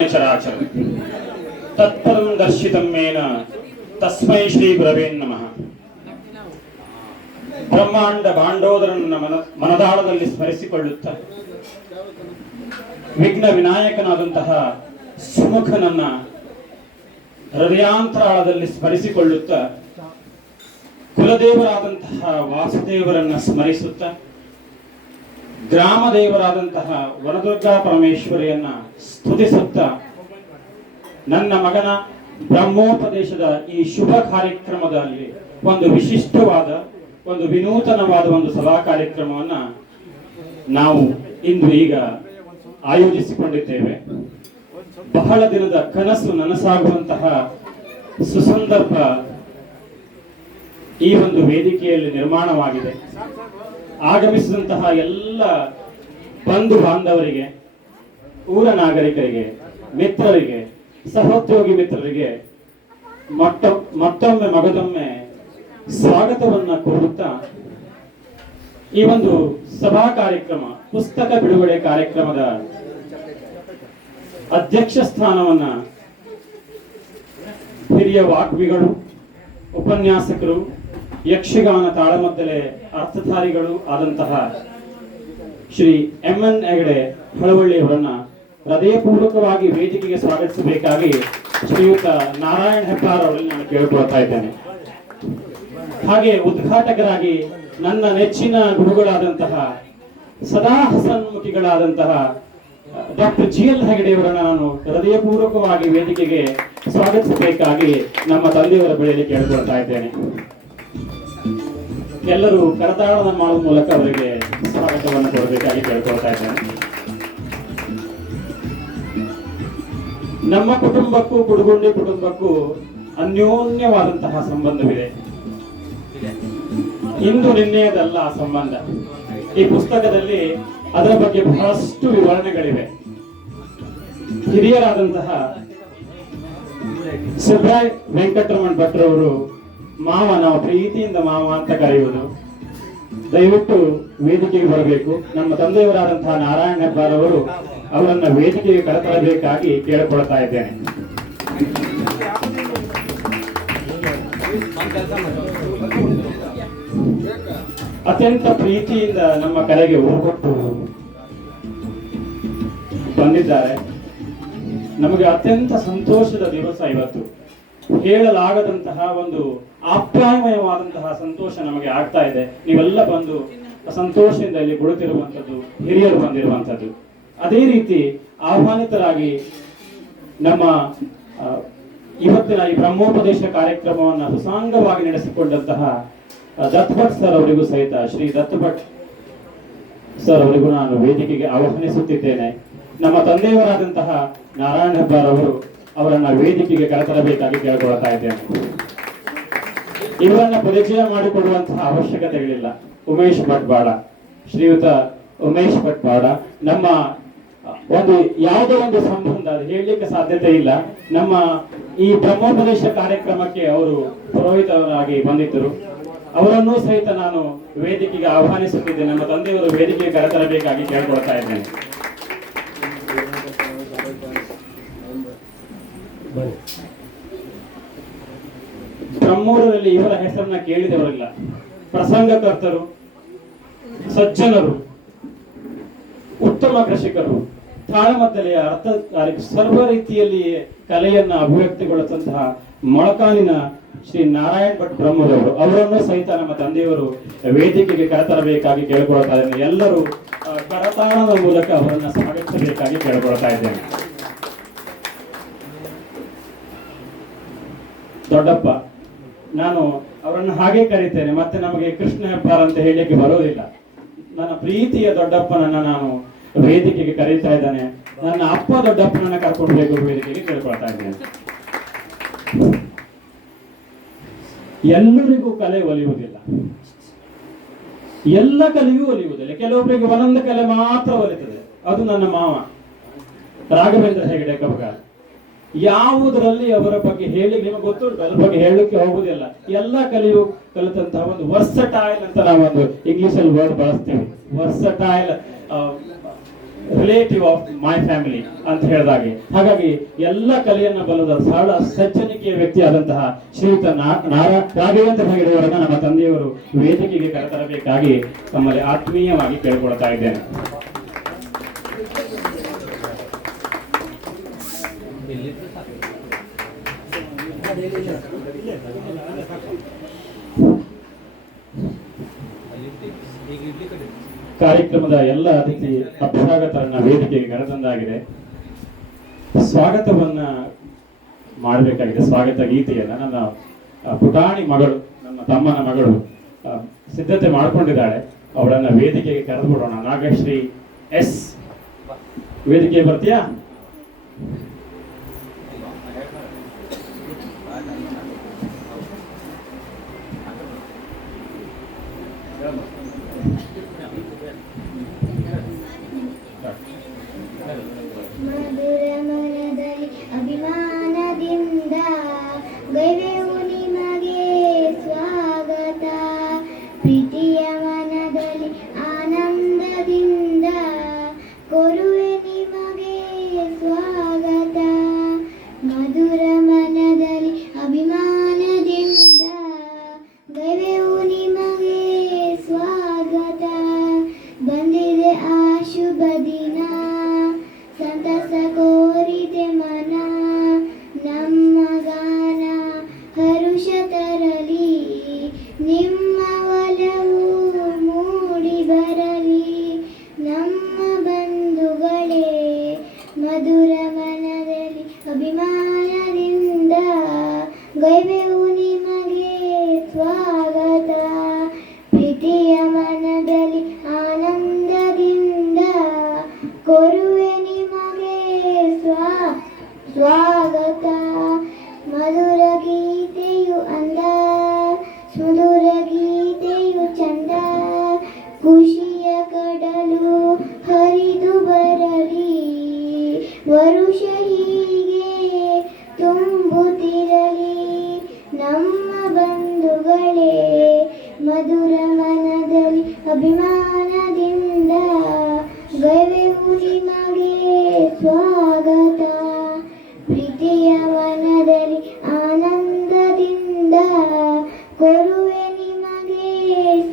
ಚರಾಚರ ತತ್ಪರಂ ದರ್ಶಿತಂ ಮೇನ ತಸ್ಮೈ ಶ್ರೀ ಗುರವೇ ನಮಃ. ಬ್ರಹ್ಮಾಂಡ ಬಾಂಡೋದರನ್ನ ಮನದಾಳದಲ್ಲಿ ಸ್ಮರಿಸಿಕೊಳ್ಳುತ್ತ ವಿಘ್ನ ವಿನಾಯಕನಾದಂತಹ ಸುಮುಖನನ್ನ ಹೃದಯಾಂತರಾಳದಲ್ಲಿ ಸ್ಮರಿಸಿಕೊಳ್ಳುತ್ತ ಕುಲದೇವರಾದಂತಹ ವಾಸುದೇವರನ್ನ ಸ್ಮರಿಸುತ್ತ ಗ್ರಾಮ ದೇವರಾದಂತಹ ವನದುರ್ಗಾ ಪರಮೇಶ್ವರಿಯನ್ನ ಸ್ತುತಿಸುತ್ತ ನನ್ನ ಮಗನ ಬ್ರಹ್ಮೋಪದೇಶದ ಈ ಶುಭ ಕಾರ್ಯಕ್ರಮದಲ್ಲಿ ಒಂದು ವಿಶಿಷ್ಟವಾದ ಒಂದು ವಿನೂತನವಾದ ಒಂದು ಸಭಾ ಕಾರ್ಯಕ್ರಮವನ್ನ ನಾವು ಇಂದು ಈಗ ಆಯೋಜಿಸಿಕೊಂಡಿದ್ದೇವೆ. ಬಹಳ ದಿನದ ಕನಸು ನನಸಾಗುವಂತಹ ಸುಸಂದರ್ಭ ಈ ಒಂದು ವೇದಿಕೆಯಲ್ಲಿ ನಿರ್ಮಾಣವಾಗಿದೆ. ಆಗಮಿಸಿದಂತಹ ಎಲ್ಲ ಬಂಧು ಬಾಂಧವರಿಗೆ, ಊರ ನಾಗರಿಕರಿಗೆ, ಮಿತ್ರರಿಗೆ, ಸಹೋದ್ಯೋಗಿ ಮಿತ್ರರಿಗೆ ಮತ್ತೊಮ್ಮೆ ಮಗದೊಮ್ಮೆ ಸ್ವಾಗತವನ್ನ ಕೋರುತ್ತಾ ಈ ಒಂದು ಸಭಾ ಕಾರ್ಯಕ್ರಮ, ಪುಸ್ತಕ ಬಿಡುಗಡೆ ಕಾರ್ಯಕ್ರಮದ ಅಧ್ಯಕ್ಷ ಸ್ಥಾನವನ್ನ ಹಿರಿಯ ವಾಗ್ಮಿಗಳು, ಉಪನ್ಯಾಸಕರು, ಯಕ್ಷಗಾನ ತಾಳಮದ್ದಲೆ ಅರ್ಥಧಾರಿಗಳು ಆದಂತಹ ಶ್ರೀ ಎಂ.ಎನ್. ಹೆಗಡೆ ಹಳವಳ್ಳಿಯವರನ್ನ ಹೃದಯಪೂರ್ವಕವಾಗಿ ವೇದಿಕೆಗೆ ಸ್ವಾಗತಿಸಬೇಕಾಗಿ ಶ್ರೀಯುತ ನಾರಾಯಣ್ ಹೆಬ್ಬಾರ್ ಅವರಲ್ಲಿ ನಾನು ಕೇಳಿಕೊಳ್ತಾ ಇದ್ದೇನೆ. ಹಾಗೆ ಉದ್ಘಾಟಕರಾಗಿ ನನ್ನ ನೆಚ್ಚಿನ ಗುರುಗಳಾದಂತಹ ಸದಾ ಹಸನ್ಮುಖಿಗಳಾದಂತಹ ಡಾಕ್ಟರ್ ಜಿ.ಎಲ್. ಹೆಗಡೆಯವರನ್ನ ನಾನು ಹೃದಯಪೂರ್ವಕವಾಗಿ ವೇದಿಕೆಗೆ ಸ್ವಾಗತಿಸಬೇಕಾಗಿ ನಮ್ಮ ತಂದೆಯವರ ಬಳಿಯಲ್ಲಿ ಕೇಳಿಕೊಳ್ತಾ ಇದ್ದೇನೆ. ಎಲ್ಲರೂ ಕರತಾಳನ ಮಾಡುವ ಮೂಲಕ ಅವರಿಗೆ ಸ್ವಾಗತವನ್ನು ಕೊಡಬೇಕಾಗಿ ಕೇಳ್ಕೊಳ್ತಾ ಇದ್ದೇನೆ. ನಮ್ಮ ಕುಟುಂಬಕ್ಕೂ ಕುಡುಗುಂಡಿ ಕುಟುಂಬಕ್ಕೂ ಅನ್ಯೋನ್ಯವಾದಂತಹ ಸಂಬಂಧವಿದೆ. ಇಂದು ನಿನ್ನೆಯದಲ್ಲ ಆ ಸಂಬಂಧ. ಈ ಪುಸ್ತಕದಲ್ಲಿ ಅದರ ಬಗ್ಗೆ ಬಹಳಷ್ಟು ವಿವರಣೆಗಳಿವೆ. ಹಿರಿಯರಾದಂತಹ ಸುಬ್ರಾಯ್ ವೆಂಕಟರಮಣ್ ಭಟ್ರವರು ಮಾವ, ನಾವು ಪ್ರೀತಿಯಿಂದ ಮಾವ ಅಂತ ಕರೆಯುವುದು. ದಯವಿಟ್ಟು ವೇದಿಕೆಗೆ ಬರಬೇಕು. ನಮ್ಮ ತಂದೆಯವರಾದಂತಹ ನಾರಾಯಣ ಹೆಬ್ಬಾರ್ ಅವರು ಅವರನ್ನ ವೇದಿಕೆಗೆ ಕರೆತರಬೇಕಾಗಿ ಕೇಳಿಕೊಳ್ತಾ ಇದ್ದೇನೆ. ಅತ್ಯಂತ ಪ್ರೀತಿಯಿಂದ ನಮ್ಮ ಕರೆಗೆ ಹೋಗೊಟ್ಟು ಬಂದಿದ್ದಾರೆ. ನಮಗೆ ಅತ್ಯಂತ ಸಂತೋಷದ ದಿವಸ ಇವತ್ತು. ಹೇಳಲಾಗದಂತಹ ಒಂದು ಆಪ್ಯಾಯಮಯವಾದಂತಹ ಸಂತೋಷ ನಮಗೆ ಆಗ್ತಾ ಇದೆ. ನೀವೆಲ್ಲ ಬಂದು ಸಂತೋಷದಿಂದ ಇಲ್ಲಿ ಕುಳಿತಿರುವಂಥದ್ದು, ಹಿರಿಯರು ಬಂದಿರುವಂಥದ್ದು. ಅದೇ ರೀತಿ ಆಹ್ವಾನಿತರಾಗಿ ನಮ್ಮ ಇವತ್ತಿನ ಈ ಬ್ರಹ್ಮೋಪದೇಶ ಕಾರ್ಯಕ್ರಮವನ್ನು ಸುಸಾಂಗವಾಗಿ ನಡೆಸಿಕೊಂಡಂತಹ ದತ್ ಭಟ್ ಸರ್ ಅವರಿಗೂ ಸಹಿತ, ಶ್ರೀ ದತ್ ಭಟ್ ಸರ್ ಅವರಿಗೂ ನಾನು ವೇದಿಕೆಗೆ ಆಹ್ವಾನಿಸುತ್ತಿದ್ದೇನೆ. ನಮ್ಮ ತಂದೆಯವರಾದಂತಹ ನಾರಾಯಣ ಹೆಬ್ಬಾರ್ ಅವರು ಅವರನ್ನ ವೇದಿಕೆಗೆ ಕರೆತರಬೇಕಾಗಿ ಕೇಳಿಕೊಳ್ತಾ ಇದ್ದೇನೆ. ಇವರನ್ನ ಪರಿಚಯ ಮಾಡಿಕೊಡುವಂತಹ ಅವಶ್ಯಕತೆಗಳಿಲ್ಲ. ಉಮೇಶ್ ಭಟ್ವಾಡ, ಶ್ರೀಯುತ ಉಮೇಶ್ ಭಟ್ವಾಡ ನಮ್ಮ ಒಂದು ಯಾವುದೋ ಒಂದು ಸಂಬಂಧ ಅದು ಹೇಳಲಿಕ್ಕೆ ಸಾಧ್ಯತೆ ಇಲ್ಲ. ನಮ್ಮ ಈ ಬ್ರಹ್ಮೋಪದೇಶ ಕಾರ್ಯಕ್ರಮಕ್ಕೆ ಅವರು ಪುರೋಹಿತರಾಗಿ ಬಂದಿದ್ದರು. ಅವರನ್ನೂ ಸಹಿತ ನಾನು ವೇದಿಕೆಗೆ ಆಹ್ವಾನಿಸುತ್ತಿದ್ದೇನೆ. ನಮ್ಮ ತಂದೆಯವರು ವೇದಿಕೆಗೆ ಕರೆತರಬೇಕಾಗಿ ಕೇಳಿಕೊಳ್ತಾ ಇದ್ದೇನೆ. ಬ್ರಹ್ಮೂರರಲ್ಲಿ ಇವರ ಹೆಸರನ್ನ ಕೇಳಿದವರಿಲ್ಲ. ಪ್ರಸಂಗಕರ್ತರು, ಸಜ್ಜನರು, ಉತ್ತಮ ಕೃಷಿಕರು, ತಾಳಮದ್ದಲೆಯ ಅರ್ಥಧಾರಿ, ಸರ್ವ ರೀತಿಯಲ್ಲಿ ಕಲೆಯನ್ನ ಅಭಿವ್ಯಕ್ತಿಗೊಳಿಸಿದಂತಹ ಮೊಳಕಾಲಿನ ಶ್ರೀ ನಾರಾಯಣ್ ಭಟ್ ಬ್ರಹ್ಮರವರು, ಅವರನ್ನು ಸಹಿತ ನಮ್ಮ ತಂದೆಯವರು ವೇದಿಕೆಗೆ ಕರೆತರಬೇಕಾಗಿ ಕೇಳಿಕೊಳ್ತಾ ಇದ್ದೇನೆ. ಎಲ್ಲರೂ ಕರತಾಳದ ಮೂಲಕ ಅವರನ್ನ ಸ್ವಾಗತಿಸಬೇಕಾಗಿ ಕೇಳಿಕೊಳ್ತಾ ಇದ್ದೇನೆ. ದೊಡ್ಡಪ್ಪ, ನಾನು ಅವರನ್ನು ಹಾಗೆ ಕರೀತೇನೆ, ಮತ್ತೆ ನಮಗೆ ಕೃಷ್ಣ ಹೆಬ್ಬಾರ್ ಅಂತ ಹೇಳಲಿಕ್ಕೆ ಬರೋದಿಲ್ಲ. ನನ್ನ ಪ್ರೀತಿಯ ದೊಡ್ಡಪ್ಪನನ್ನ ನಾನು ವೇದಿಕೆಗೆ ಕರೀತಾ ಇದ್ದಾನೆ. ನನ್ನ ಅಪ್ಪ ದೊಡ್ಡಪ್ಪನನ್ನ ಕರ್ಕೊಂಡು ಬೇಕು ವೇದಿಕೆಗೆ ಕೇಳ್ಕೊಳ್ತಾ ಇದ್ದೇನೆ. ಎಲ್ಲರಿಗೂ ಕಲೆ ಒಲಿಯುವುದಿಲ್ಲ, ಎಲ್ಲ ಕಲೆಯೂ ಒಲಿಯುವುದಿಲ್ಲ. ಕೆಲವೊಬ್ಬರಿಗೆ ಒಂದೊಂದು ಕಲೆ ಮಾತ್ರ ಒಲಿತದೆ. ಅದು ನನ್ನ ಮಾವ ರಾಘವೇಂದ್ರ ಹೆಗಡೆ ಕಬಗಾರ್. ಯಾವುದರಲ್ಲಿ ಅವರ ಬಗ್ಗೆ ಹೇಳಿ ನಿಮಗೆ ಗೊತ್ತುಂಟು, ಅದ್ರ ಬಗ್ಗೆ ಹೇಳಲಿಕ್ಕೆ ಹೋಗುದಿಲ್ಲ. ಎಲ್ಲ ಕಲಿಯು ಕಲಿತಂತಹ ಒಂದು ವರ್ಸಟೈಲ್ ಅಂತ ನಾವೊಂದು ಇಂಗ್ಲಿಷ್ ಅಲ್ಲಿ ವರ್ಡ್ ಬಳಸ್ತೀವಿ. Versatile relative of my family ಅಂತ ಹೇಳಿದಾಗೆ. ಹಾಗಾಗಿ ಎಲ್ಲ ಕಲೆಯನ್ನ ಬಲ್ಲದ ಸರಳ ಸಜ್ಜನಿಕೆಯ ವ್ಯಕ್ತಿ ಆದಂತಹ ಶ್ರೀಯುತ ರಾಘವೇಂದ್ರ ಹೆಗಡೆಯವರನ್ನ ನಮ್ಮ ತಂದೆಯವರು ವೇದಿಕೆಗೆ ಕರೆತರಬೇಕಾಗಿ ತಮ್ಮಲ್ಲಿ ಆತ್ಮೀಯವಾಗಿ ಕೇಳಿಕೊಳ್ತಾ ಇದ್ದೇನೆ. ಕಾರ್ಯಕ್ರಮದ ಎಲ್ಲ ಅತಿಥಿ ಅಭ್ಯಾಗತರನ್ನ ವೇದಿಕೆಗೆ ಕರೆತಂದಾಗಿದೆ. ಸ್ವಾಗತವನ್ನ ಮಾಡಬೇಕಾಗಿದೆ. ಸ್ವಾಗತ ಗೀತೆಯನ್ನ ನನ್ನ ಪುಟಾಣಿ ಮಗಳು, ನನ್ನ ತಮ್ಮನ ಮಗಳು ಸಿದ್ಧತೆ ಮಾಡಿಕೊಂಡಿದ್ದಾಳೆ. ಅವಳನ್ನ ವೇದಿಕೆಗೆ ಕರೆದು ಬಿಡೋಣ. ನಾಗಶ್ರೀ ಎಸ್, ವೇದಿಕೆಗೆ ಬರ್ತೀಯಾ? ಮಧುರ ಮನದಲ್ಲಿ ಅಭಿಮಾನದಿಂದ ಗೈವೆವು ನಿಮಗೆ ಸ್ವಾಗತ. ಪ್ರೀತಿಯ ಮನದಲ್ಲಿ ಆನಂದದಿಂದ ಕೊರುವೆ ನಿಮಗೆ ಸ್ವಾಗತ. ಮಧುರ ಮನದಲ್ಲಿ ಅಭಿಮಾನದಿಂದ ಗೈವೆವು ನಿಮಗೆ ಸ್ವಾಗತ. ಬಂದಿದೆ ಆ ಶುಭ ದಿನ, ಸಂತಸ ಕೋರಿದೆ ಮನ. ನಮ್ಮ ಗಾನ ಹರುಷ ತರಲಿ, ನಿಮ್ಮ ಒಲವು ಮೂಡಿ ಬರಲಿ. ನಮ್ಮ ಬಂಧುಗಳೇ, ಮಧುರ ಮನದಲ್ಲಿ ಅಭಿಮಾನದಿಂದ ಗೈವೆವು ನಿಮಗೆ ಸ್ವಾಗತ. ಪ್ರೀತಿಯ ಮನದಲ್ಲಿ ಆನಂದದಿಂದ ಕೊರುವೆ ನಿಮಗೆ ಸ್ವಾಗತ. ಮಧುರ ಗೀತೆಯು ಅಂದ, ಸುಧುರ ಗೀತೆಯು ಚಂದ. ಖುಷಿಯ ಕಡಲು ಹರಿದು ಬರಲಿ, ವರುಷ ಹೀಗೆ ತುಂಬುತ್ತಿರಲಿ. ನಮ್ಮ ಬಂಧುಗಳೇ, ಮಧುರ ಮನದಲ್ಲಿ ಅಭಿಮಾನದಿಂದ ಗೈವೆವು ನಿಮಗೆ ಸ್ವಾಗತ. ಪ್ರೀತಿಯ ಮನದಲ್ಲಿ ಆನಂದದಿಂದ ಕೊರುವೆ ನಿಮಗೆ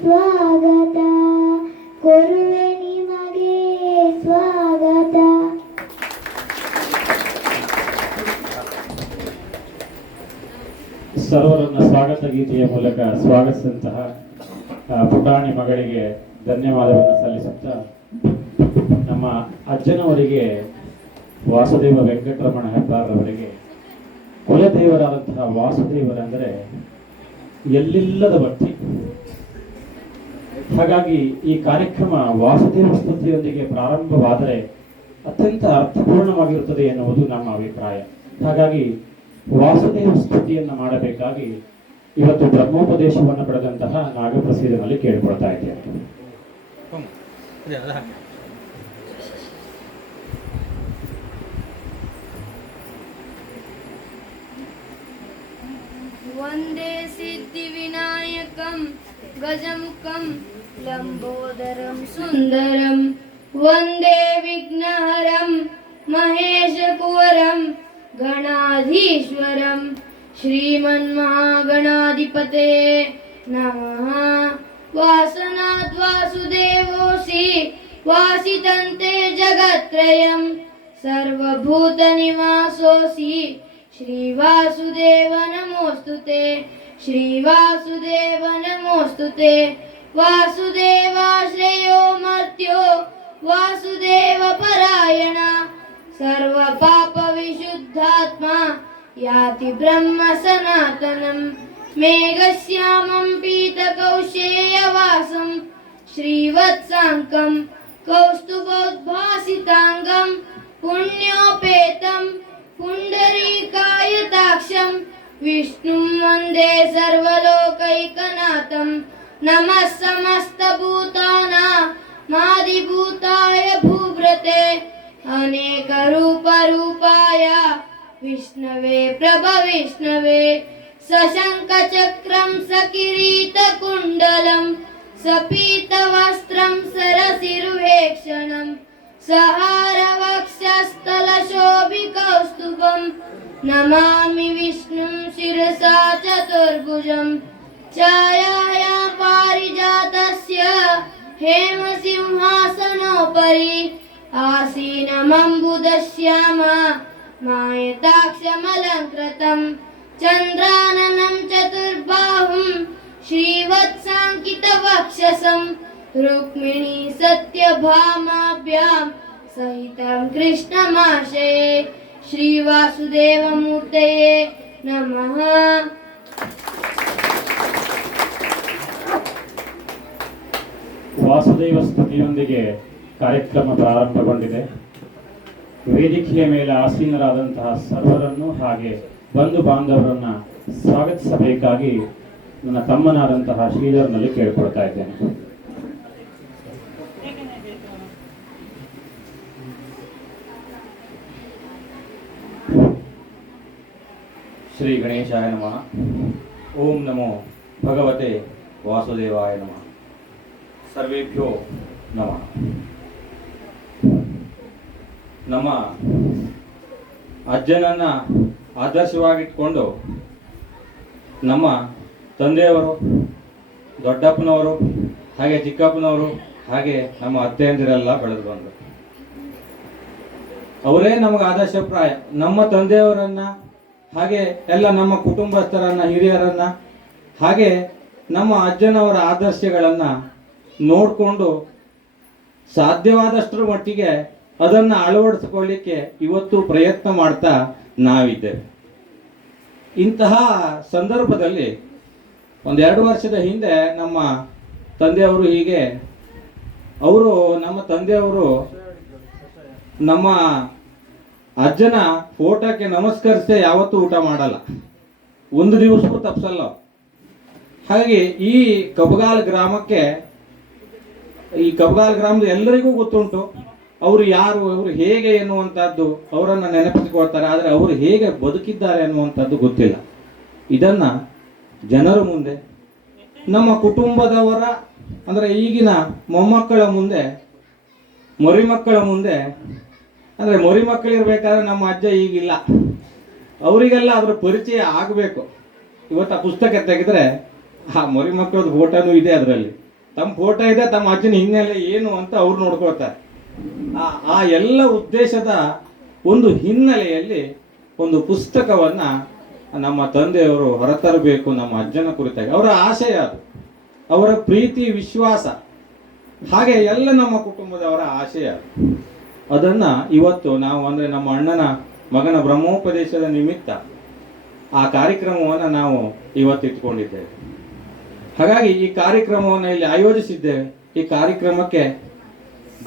ಸ್ವಾಗತ. ಕೊರುವೆ ನಿಮಗೆ ಸ್ವಾಗತ. ಸರ್ವರನ್ನ ಸ್ವಾಗತ ಗೀತೆಯ ಮೂಲಕ ಸ್ವಾಗತಿಸಿದಂತಹ ಪುಟಾಣಿ ಮಗಳಿಗೆ ಧನ್ಯವಾದವನ್ನು ಸಲ್ಲಿಸುತ್ತಾ, ನಮ್ಮ ಅಜ್ಜನವರಿಗೆ ವಾಸುದೇವ ವೆಂಕಟರಮಣ ಹೆಬ್ಬಾರವರಿಗೆ ಕುಲದೇವರಾದಂತಹ ವಾಸುದೇವರೆಂದರೆ ಎಲ್ಲಿಲ್ಲದ ಭಕ್ತಿ. ಹಾಗಾಗಿ ಈ ಕಾರ್ಯಕ್ರಮ ವಾಸುದೇವ ಸ್ತುತಿಯೊಂದಿಗೆ ಪ್ರಾರಂಭವಾದರೆ ಅತ್ಯಂತ ಅರ್ಥಪೂರ್ಣವಾಗಿರುತ್ತದೆ ಎನ್ನುವುದು ನಮ್ಮ ಅಭಿಪ್ರಾಯ. ಹಾಗಾಗಿ ವಾಸುದೇವ ಸ್ತುತಿಯನ್ನು ಮಾಡಬೇಕಾಗಿ ಇವತ್ತು ಬ್ರಹ್ಮೋಪದೇಶವನ್ನು ಪಡೆದಂತಹ ನಾಗಪ್ರಸೀದನಲ್ಲಿ ಕೇಳಿಕೊಳ್ತಾ ಇದ್ದೇನೆ. ವಂದೇ ಸಿದ್ಧಿವಿನಾಯಕಂ ಗಜಮುಖಂ ಲಂಬೋದರಂ ಸುಂದರಂ ವಂದೇ ವಿಘ್ನಹರಂ ಮಹೇಶಕುವರಂ ಗಣಾಧೀಶ್ವರಂ ಶ್ರೀಮನ್ಮಹಾಗಣಾಧಿಪತೆ ನಮಃ. ವಾಸನಾತ್ ವಾಸುದೇವೋಸಿ ವಾಸಿತಂತೆ ಜಗತ್ರಯಂ ಸರ್ವಭೂತನಿವಾಸೋಸಿ ಶ್ರೀವಾಸುದೇವ ನಮೋಸ್ತುತೆ. ಶ್ರೀವಾಸುದೇವ ನಮೋಸ್ತುತೆ. ವಾಸುದೇವಾಶ್ರಯೋ ಮರ್ತ್ಯೋ ವಾಸುದೇವ ಪರಾಯಣ ಸರ್ವ ಪಾಪ ವಿಶುದ್ಧಾತ್ಮ ಯಾತಿ ಬ್ರಹ್ಮ ಸನಾತನಂ. ಮೇಘಶ್ಯಾಮಂ ಪೀತಕೌಶೇಯವಾಸಂ ಶ್ರೀವತ್ಸಾಂಕಂ ಕೌಸ್ತುಭೋದ್ಭಾಸಿತಾಂಗಂ ಪುಣ್ಯೋಪೇತಂ ಪುಂಡರೀಕಾಯತಾಕ್ಷಂ ವಿಷ್ಣುಂ ವಂದೇ ಸರ್ವಲೋಕೈಕನಾಥಂ. ನಮಃ ಸಮಸ್ತಭೂತಾನಾಮಾದಿಭೂತಾಯ ಭೂಭೃತೆ ಅನೇಕ ರೂಪಾಯ ವಿಷ್ಣವೇ ಪ್ರಭವಿಷ್ಣವೇ. ಸಶಂಖಚಕ್ರಂ ಸಕಿರೀಟಕುಂಡಲಂ ಸಪೀತವಸ್ತ್ರಂ ಸರಸಿರುವೇಕ್ಷಣಂ सहारवक्षस्थलशोभिकौस्तुभं नमामि विष्णुं शिरसा चतुर्भुजं छायायां पारिजातस्य हेमसिंहासनोपरि आसीनमम्बुदश्यामा मायताक्षमलङ्कृतं चन्द्राननं चतुर्बाहुं श्रीवत्साङ्कितवक्षसं रुक्मिणी सत्यभामाभ्यां सहितं कृष्णमाशये श्रीवासुदेवमूर्तये नमः। ವಾಸುದೇವ ಸ್ತುತಿಯೊಂದಿಗೆ ಕಾರ್ಯಕ್ರಮ ಪ್ರಾರಂಭಗೊಂಡಿದೆ. ವೇದಿಕೆಯ ಮೇಲೆ ಆಸೀನರಾದಂತಹ ಸರ್ವರನ್ನು ಹಾಗೆ ಬಂಧು ಬಾಂಧವರನ್ನ ಸ್ವಾಗತಿಸಬೇಕಾಗಿ ನನ್ನ ತಮ್ಮನಾದಂತಹ ಶ್ರೀಧರ್ನಲ್ಲಿ ಕೇಳಿಕೊಳ್ತಾ ಇದ್ದೇನೆ. ಶ್ರೀ ಗಣೇಶಾಯ ನಮಃ. ಓಂ ನಮೋ ಭಗವತೆ ವಾಸುದೇವಾಯ ನಮಃ. ಸರ್ವೇಭ್ಯೋ ನಮಃ. ನಮ್ಮ ಅಜ್ಜನನ್ನ ಆದರ್ಶವಾಗಿಟ್ಕೊಂಡು ನಮ್ಮ ತಂದೆಯವರು, ದೊಡ್ಡಪ್ಪನವರು, ಹಾಗೆ ಚಿಕ್ಕಪ್ಪನವರು, ಹಾಗೆ ನಮ್ಮ ಅತ್ತೆಯಂದಿರೆಲ್ಲ ಬೆಳೆದು ಬಂದರು. ಅವರೇ ನಮಗೆ ಆದರ್ಶಪ್ರಾಯ. ನಮ್ಮ ತಂದೆಯವರನ್ನ, ಹಾಗೆ ಎಲ್ಲ ನಮ್ಮ ಕುಟುಂಬಸ್ಥರನ್ನ, ಹಿರಿಯರನ್ನ, ಹಾಗೆ ನಮ್ಮ ಅಜ್ಜನವರ ಆದರ್ಶಗಳನ್ನು ನೋಡಿಕೊಂಡು ಸಾಧ್ಯವಾದಷ್ಟರ ಮಟ್ಟಿಗೆ ಅದನ್ನು ಅಳವಡಿಸಿಕೊಳ್ಳಿಕ್ಕೆ ಇವತ್ತು ಪ್ರಯತ್ನ ಮಾಡ್ತಾ ನಾವಿದ್ದೇವೆ. ಇಂತಹ ಸಂದರ್ಭದಲ್ಲಿ 1-2 ವರ್ಷದ ಹಿಂದೆ ನಮ್ಮ ತಂದೆಯವರು ನಮ್ಮ ತಂದೆಯವರು ನಮ್ಮ ಅಜ್ಜನ ಫೋಟೋಕ್ಕೆ ನಮಸ್ಕರಿಸದೆ ಯಾವತ್ತೂ ಊಟ ಮಾಡಲ್ಲ, ಒಂದು ದಿವಸವೂ ತಪ್ಪಿಸಲ್ಲ. ಹಾಗೆ ಈ ಕಬಗಾಲ್ ಗ್ರಾಮದ ಎಲ್ಲರಿಗೂ ಗೊತ್ತುಂಟು ಅವರು ಯಾರು, ಅವರು ಹೇಗೆ ಎನ್ನುವಂಥದ್ದು ಅವರನ್ನು ನೆನಪಿಸಿಕೊಳ್ತಾರೆ. ಆದರೆ ಅವರು ಹೇಗೆ ಬದುಕಿದ್ದಾರೆ ಅನ್ನುವಂಥದ್ದು ಗೊತ್ತಿಲ್ಲ. ಇದನ್ನು ಜನರ ಮುಂದೆ, ನಮ್ಮ ಕುಟುಂಬದವರ ಅಂದರೆ ಈಗಿನ ಮೊಮ್ಮಕ್ಕಳ ಮುಂದೆ, ಮರಿಮಕ್ಕಳ ಮುಂದೆ, ಅಂದರೆ ಮರಿಮಕ್ಕಳಿರ್ಬೇಕಾದ್ರೆ ನಮ್ಮ ಅಜ್ಜ ಈಗಿಲ್ಲ, ಅವರಿಗೆಲ್ಲ ಅದರ ಪರಿಚಯ ಆಗಬೇಕು. ಇವತ್ತು ಆ ಪುಸ್ತಕ ತೆಗೆದ್ರೆ ಆ ಮರಿಮಕ್ಕಳದ್ದು ಫೋಟೋನೂ ಇದೆ, ಅದರಲ್ಲಿ ತಮ್ಮ ಫೋಟೋ ಇದೆ, ತಮ್ಮ ಅಜ್ಜನ ಹಿನ್ನೆಲೆ ಏನು ಅಂತ ಅವ್ರು ನೋಡ್ಕೊಳ್ತಾರೆ. ಆ ಎಲ್ಲ ಉದ್ದೇಶದ ಒಂದು ಹಿನ್ನೆಲೆಯಲ್ಲಿ ಒಂದು ಪುಸ್ತಕವನ್ನು ನಮ್ಮ ತಂದೆಯವರು ಹೊರತರಬೇಕು ನಮ್ಮ ಅಜ್ಜನ ಕುರಿತಾಗಿ. ಅವರ ಆಶಯ ಅದು, ಅವರ ಪ್ರೀತಿ, ವಿಶ್ವಾಸ, ಹಾಗೆ ಎಲ್ಲ ನಮ್ಮ ಕುಟುಂಬದವರ ಆಶಯ. ಅದನ್ನು ಇವತ್ತು ನಾವು ಅಂದರೆ ನಮ್ಮ ಅಣ್ಣನ ಮಗನ ಬ್ರಹ್ಮೋಪದೇಶದ ನಿಮಿತ್ತ ಆ ಕಾರ್ಯಕ್ರಮವನ್ನು ನಾವು ಇವತ್ತು ಇಟ್ಕೊಂಡಿದ್ದೇವೆ. ಹಾಗಾಗಿ ಈ ಕಾರ್ಯಕ್ರಮವನ್ನು ಇಲ್ಲಿ ಆಯೋಜಿಸಿದ್ದೇವೆ. ಈ ಕಾರ್ಯಕ್ರಮಕ್ಕೆ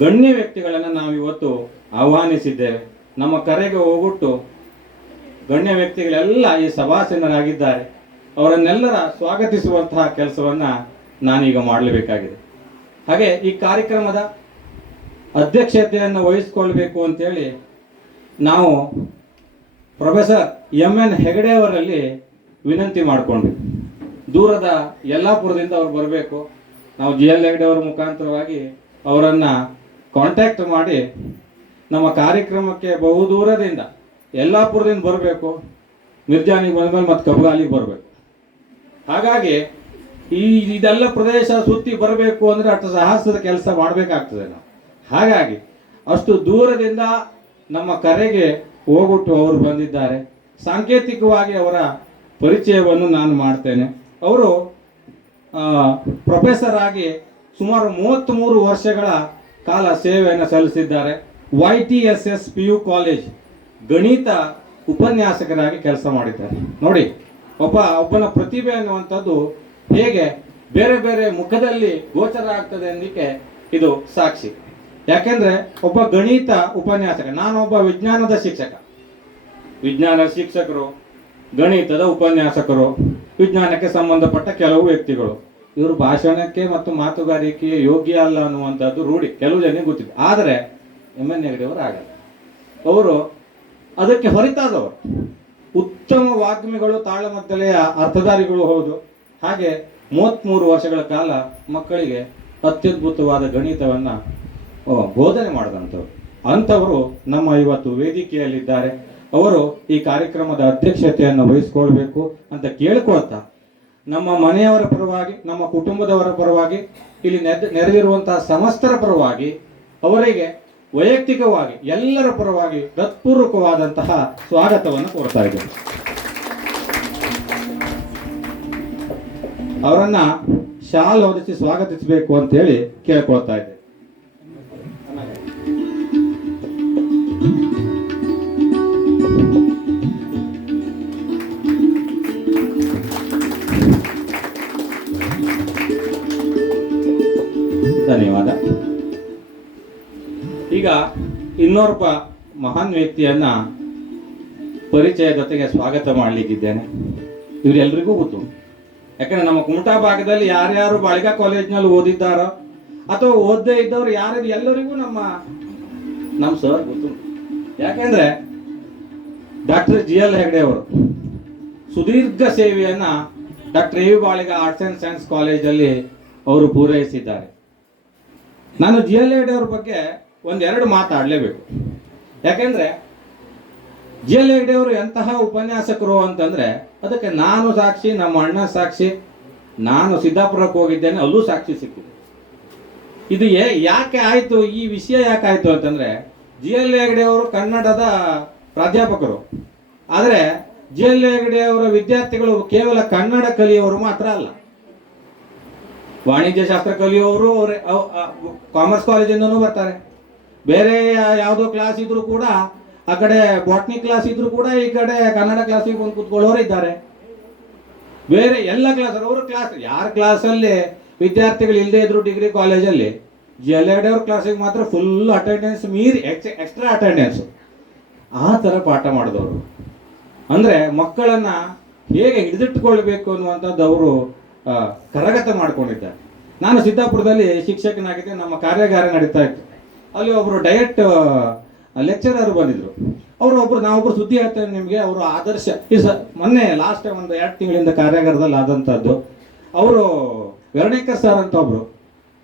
ಗಣ್ಯ ವ್ಯಕ್ತಿಗಳನ್ನು ನಾವು ಇವತ್ತು ಆಹ್ವಾನಿಸಿದ್ದೇವೆ. ನಮ್ಮ ಕರೆಗೆ ಹೋಗ್ಬಿಟ್ಟು ಗಣ್ಯ ವ್ಯಕ್ತಿಗಳೆಲ್ಲ ಈ ಸಭಾಸೀನರಾಗಿದ್ದಾರೆ. ಅವರನ್ನೆಲ್ಲರ ಸ್ವಾಗತಿಸುವಂತಹ ಕೆಲಸವನ್ನು ನಾನೀಗ ಮಾಡಲೇಬೇಕಾಗಿದೆ. ಹಾಗೆ ಈ ಕಾರ್ಯಕ್ರಮದ ಅಧ್ಯಕ್ಷತೆಯನ್ನು ವಹಿಸಿಕೊಳ್ಬೇಕು ಅಂತೇಳಿ ನಾವು ಪ್ರೊಫೆಸರ್ MN ಹೆಗಡೆ ಅವರಲ್ಲಿ ವಿನಂತಿ ಮಾಡಿಕೊಂಡ್ವಿ. ದೂರದ ಯಲ್ಲಾಪುರದಿಂದ ಅವ್ರು ಬರಬೇಕು. ನಾವು GL ಹೆಗಡೆ ಅವರ ಮುಖಾಂತರವಾಗಿ ಅವರನ್ನು ಕಾಂಟ್ಯಾಕ್ಟ್ ಮಾಡಿ ನಮ್ಮ ಕಾರ್ಯಕ್ರಮಕ್ಕೆ ಬಹುದೂರದಿಂದ ಯಲ್ಲಾಪುರದಿಂದ ಬರಬೇಕು, ಮಿರ್ಜಾನಿಗೆ ಬಂದಮೇಲೆ ಮತ್ತು ಕಬ್ಗಾಲಿಗೆ ಬರಬೇಕು. ಹಾಗಾಗಿ ಇದೆಲ್ಲ ಪ್ರದೇಶ ಸುತ್ತಿ ಬರಬೇಕು ಅಂದರೆ ಅಷ್ಟು ಸಾಹಸದ ಕೆಲಸ ಮಾಡಬೇಕಾಗ್ತದೆ ನಾವು. ಹಾಗಾಗಿ ಅಷ್ಟು ದೂರದಿಂದ ನಮ್ಮ ಕರೆಗೆ ಹೋಗ್ಬಿಟ್ಟು ಅವರು ಬಂದಿದ್ದಾರೆ. ಸಾಂಕೇತಿಕವಾಗಿ ಅವರ ಪರಿಚಯವನ್ನು ನಾನು ಮಾಡ್ತೇನೆ. ಅವರು ಪ್ರೊಫೆಸರ್ ಆಗಿ ಸುಮಾರು 33 ವರ್ಷಗಳ ಕಾಲ ಸೇವೆಯನ್ನು ಸಲ್ಲಿಸಿದ್ದಾರೆ. YTSS PU ಕಾಲೇಜ್ ಗಣಿತ ಉಪನ್ಯಾಸಕರಾಗಿ ಕೆಲಸ ಮಾಡಿದ್ದಾರೆ. ನೋಡಿ, ಒಬ್ಬನ ಪ್ರತಿಭೆ ಅನ್ನುವಂಥದ್ದು ಹೇಗೆ ಬೇರೆ ಬೇರೆ ಮುಖದಲ್ಲಿ ಗೋಚರ ಆಗ್ತದೆ ಅನ್ನಲಿಕ್ಕೆ ಇದು ಸಾಕ್ಷಿ. ಯಾಕೆಂದ್ರೆ ಒಬ್ಬ ಗಣಿತ ಉಪನ್ಯಾಸಕ, ನಾನೊಬ್ಬ ವಿಜ್ಞಾನದ ಶಿಕ್ಷಕರು, ಗಣಿತದ ಉಪನ್ಯಾಸಕರು, ವಿಜ್ಞಾನಕ್ಕೆ ಸಂಬಂಧಪಟ್ಟ ಕೆಲವು ವ್ಯಕ್ತಿಗಳು, ಇವರು ಭಾಷಣಕ್ಕೆ ಮತ್ತು ಮಾತುಗಾರಿಕೆಗೆ ಯೋಗ್ಯ ಅಲ್ಲ ಅನ್ನುವಂಥದ್ದು ರೂಢಿ ಕೆಲವು ಜನರಿಗೆ ಗೊತ್ತಿದೆ. ಆದರೆ MN ಹೆಗಡೆ ಅವರು ಆಗಲ್ಲ. ಅವರು ಅದಕ್ಕೆ ಹೊರತಾದವರು, ಉತ್ತಮ ವಾಗ್ಮಿಗಳು, ತಾಳಮದ್ದಲೆಯ ಅರ್ಥಧಾರಿಗಳು ಹೌದು. ಹಾಗೆ 33 ವರ್ಷಗಳ ಕಾಲ ಮಕ್ಕಳಿಗೆ ಅತ್ಯದ್ಭುತವಾದ ಗಣಿತವನ್ನು ಬೋಧನೆ ಮಾಡಿದಂಥವ್ರು. ಅಂಥವರು ನಮ್ಮ ಇವತ್ತು ವೇದಿಕೆಯಲ್ಲಿದ್ದಾರೆ. ಅವರು ಈ ಕಾರ್ಯಕ್ರಮದ ಅಧ್ಯಕ್ಷತೆಯನ್ನು ವಹಿಸಿಕೊಳ್ಬೇಕು ಅಂತ ಕೇಳ್ಕೊಳ್ತಾ, ನಮ್ಮ ಮನೆಯವರ ಪರವಾಗಿ, ನಮ್ಮ ಕುಟುಂಬದವರ ಪರವಾಗಿ, ಇಲ್ಲಿ ನೆರೆದಿರುವಂತಹ ಸಮಸ್ತರ ಪರವಾಗಿ, ಅವರಿಗೆ ವೈಯಕ್ತಿಕವಾಗಿ ಎಲ್ಲರ ಪರವಾಗಿ ಹೃತ್ಪೂರ್ವಕವಾದಂತಹ ಸ್ವಾಗತವನ್ನು ಕೋರ್ತಾ ಇದ್ದೇನೆ. ಅವರನ್ನ ಶಾಲ್ ಹೊದಿಸಿ ಸ್ವಾಗತಿಸಬೇಕು ಅಂತ ಹೇಳಿ ಕೇಳ್ಕೊಳ್ತಾ ಇದ್ದೆ. ಧನ್ಯವಾದ. ಈಗ ಇನ್ನೋರ್ವ ಮಹಾನ್ ವ್ಯಕ್ತಿಯನ್ನ ಪರಿಚಯ ಜೊತೆಗೆ ಸ್ವಾಗತ ಮಾಡಲಿಕ್ಕಿದ್ದೇನೆ. ಇವರೆಲ್ಲರಿಗೂ ಗೊತ್ತು, ಯಾಕಂದ್ರೆ ನಮ್ಮ ಕುಮಟಾ ಭಾಗದಲ್ಲಿ ಯಾರ್ಯಾರು ಬಾಳಿಗ ಕಾಲೇಜ್ನಲ್ಲಿ ಓದಿದ್ದಾರೋ ಅಥವಾ ಓದದೇ ಇದ್ದವರು ಯಾರು ಎಲ್ಲರಿಗೂ ನಮ್ಮ ಸರ್ ಗೊತ್ತು. ಯಾಕೆಂದ್ರೆ ಡಾಕ್ಟರ್ GL ಹೆಗ್ಡೆ ಅವರು ಸುದೀರ್ಘ ಸೇವೆಯನ್ನ doctor AV Baliga arts and science ಕಾಲೇಜಲ್ಲಿ ಅವರು ಪೂರೈಸಿದ್ದಾರೆ. ನಾನು GL ಹೆಗ್ಡೆ ಅವ್ರ ಬಗ್ಗೆ ಒಂದೆರಡು ಮಾತಾಡಲೇಬೇಕು. ಯಾಕೆಂದ್ರೆ GL ಹೆಗ್ಡೆ ಅವರು ಎಂತಹ ಉಪನ್ಯಾಸಕರು ಅಂತಂದ್ರೆ ಅದಕ್ಕೆ ನಾನು ಸಾಕ್ಷಿ, ನಮ್ಮ ಅಣ್ಣ ಸಾಕ್ಷಿ, ನಾನು ಸಿದ್ದಾಪುರಕ್ಕೆ ಹೋಗಿದ್ದೇನೆ, ಅಲ್ಲೂ ಸಾಕ್ಷಿ ಸಿಕ್ಕಿದೆ. ಇದು ಯಾಕೆ ಆಯ್ತು, ಈ ವಿಷಯ ಯಾಕೆ ಆಯ್ತು ಅಂತಂದ್ರೆ GL ಹೆಗ್ಡೆ ಅವರು ಕನ್ನಡದ ಪ್ರಾಧ್ಯಾಪಕರು. ಆದರೆ GL ಹೆಗ್ಡೆ ಅವರ ವಿದ್ಯಾರ್ಥಿಗಳು ಕೇವಲ ಕನ್ನಡ ಕಲಿಯೋರು ಮಾತ್ರ ಅಲ್ಲ, ವಾಣಿಜ್ಯ ಶಾಸ್ತ್ರ ಕಲಿಯೋರು ಅವರೇ. ಕಾಮರ್ಸ್ ಕಾಲೇಜಿಂದನೂ ಬರ್ತಾರೆ. ಬೇರೆ ಯಾವುದೋ ಕ್ಲಾಸ್ ಇದ್ರು ಕೂಡ, ಆ ಕಡೆ ಬಾಟ್ನಿ ಕ್ಲಾಸ್ ಇದ್ರು ಕೂಡ ಈ ಕಡೆ ಕನ್ನಡ ಕ್ಲಾಸಿಗೆ ಬಂದು ಕೂತ್ಕೊಳ್ಳೋರು ಇದ್ದಾರೆ. ಬೇರೆ ಎಲ್ಲ ಕ್ಲಾಸ್ ಅವರು ಕ್ಲಾಸ್, ಯಾರ ಕ್ಲಾಸಲ್ಲಿ ವಿದ್ಯಾರ್ಥಿಗಳು ಇಲ್ಲದೆ ಇದ್ರು ಡಿಗ್ರಿ ಕಾಲೇಜಲ್ಲಿ GL ಹೆಗ್ಡೆ ಅವ್ರ ಕ್ಲಾಸಿಗೆ ಮಾತ್ರ ಫುಲ್ ಅಟೆಂಡೆನ್ಸ್ ಮೀರಿ ಎಕ್ಸ್ಟ್ರಾ ಅಟೆಂಡೆನ್ಸ್ ಆ ಥರ ಪಾಠ ಮಾಡಿದವರು. ಅಂದರೆ ಮಕ್ಕಳನ್ನ ಹೇಗೆ ಹಿಡಿದಿಟ್ಟುಕೊಳ್ಬೇಕು ಅನ್ನುವಂಥದ್ದು ಅವರು ಕರಗತ ಮಾಡ್ಕೊಂಡಿದ್ದಾರೆ. ನಾನು ಸಿದ್ದಾಪುರದಲ್ಲಿ ಶಿಕ್ಷಕನಾಗಿದ್ದೆ, ನಮ್ಮ ಕಾರ್ಯಾಗಾರ ನಡೀತಾ ಇತ್ತು. ಅಲ್ಲಿ ಒಬ್ಬರು ಡಯಟ್ ಲೆಕ್ಚರರ್ ಬಂದಿದ್ರು. ನಾವೊಬ್ರು ಸುದ್ದಿ ಹೇಳ್ತೇನೆ ನಿಮಗೆ. ಅವರು ಆದರ್ಶ ಮೊನ್ನೆ ಲಾಸ್ಟ್ ಒಂದು 2 ತಿಂಗಳಿಂದ ಕಾರ್ಯಾಗಾರದಲ್ಲಿ ಆದಂಥದ್ದು. ಅವರು ವೆರ್ಣೇಕರ್ ಸರ್ ಅಂತ ಒಬ್ರು,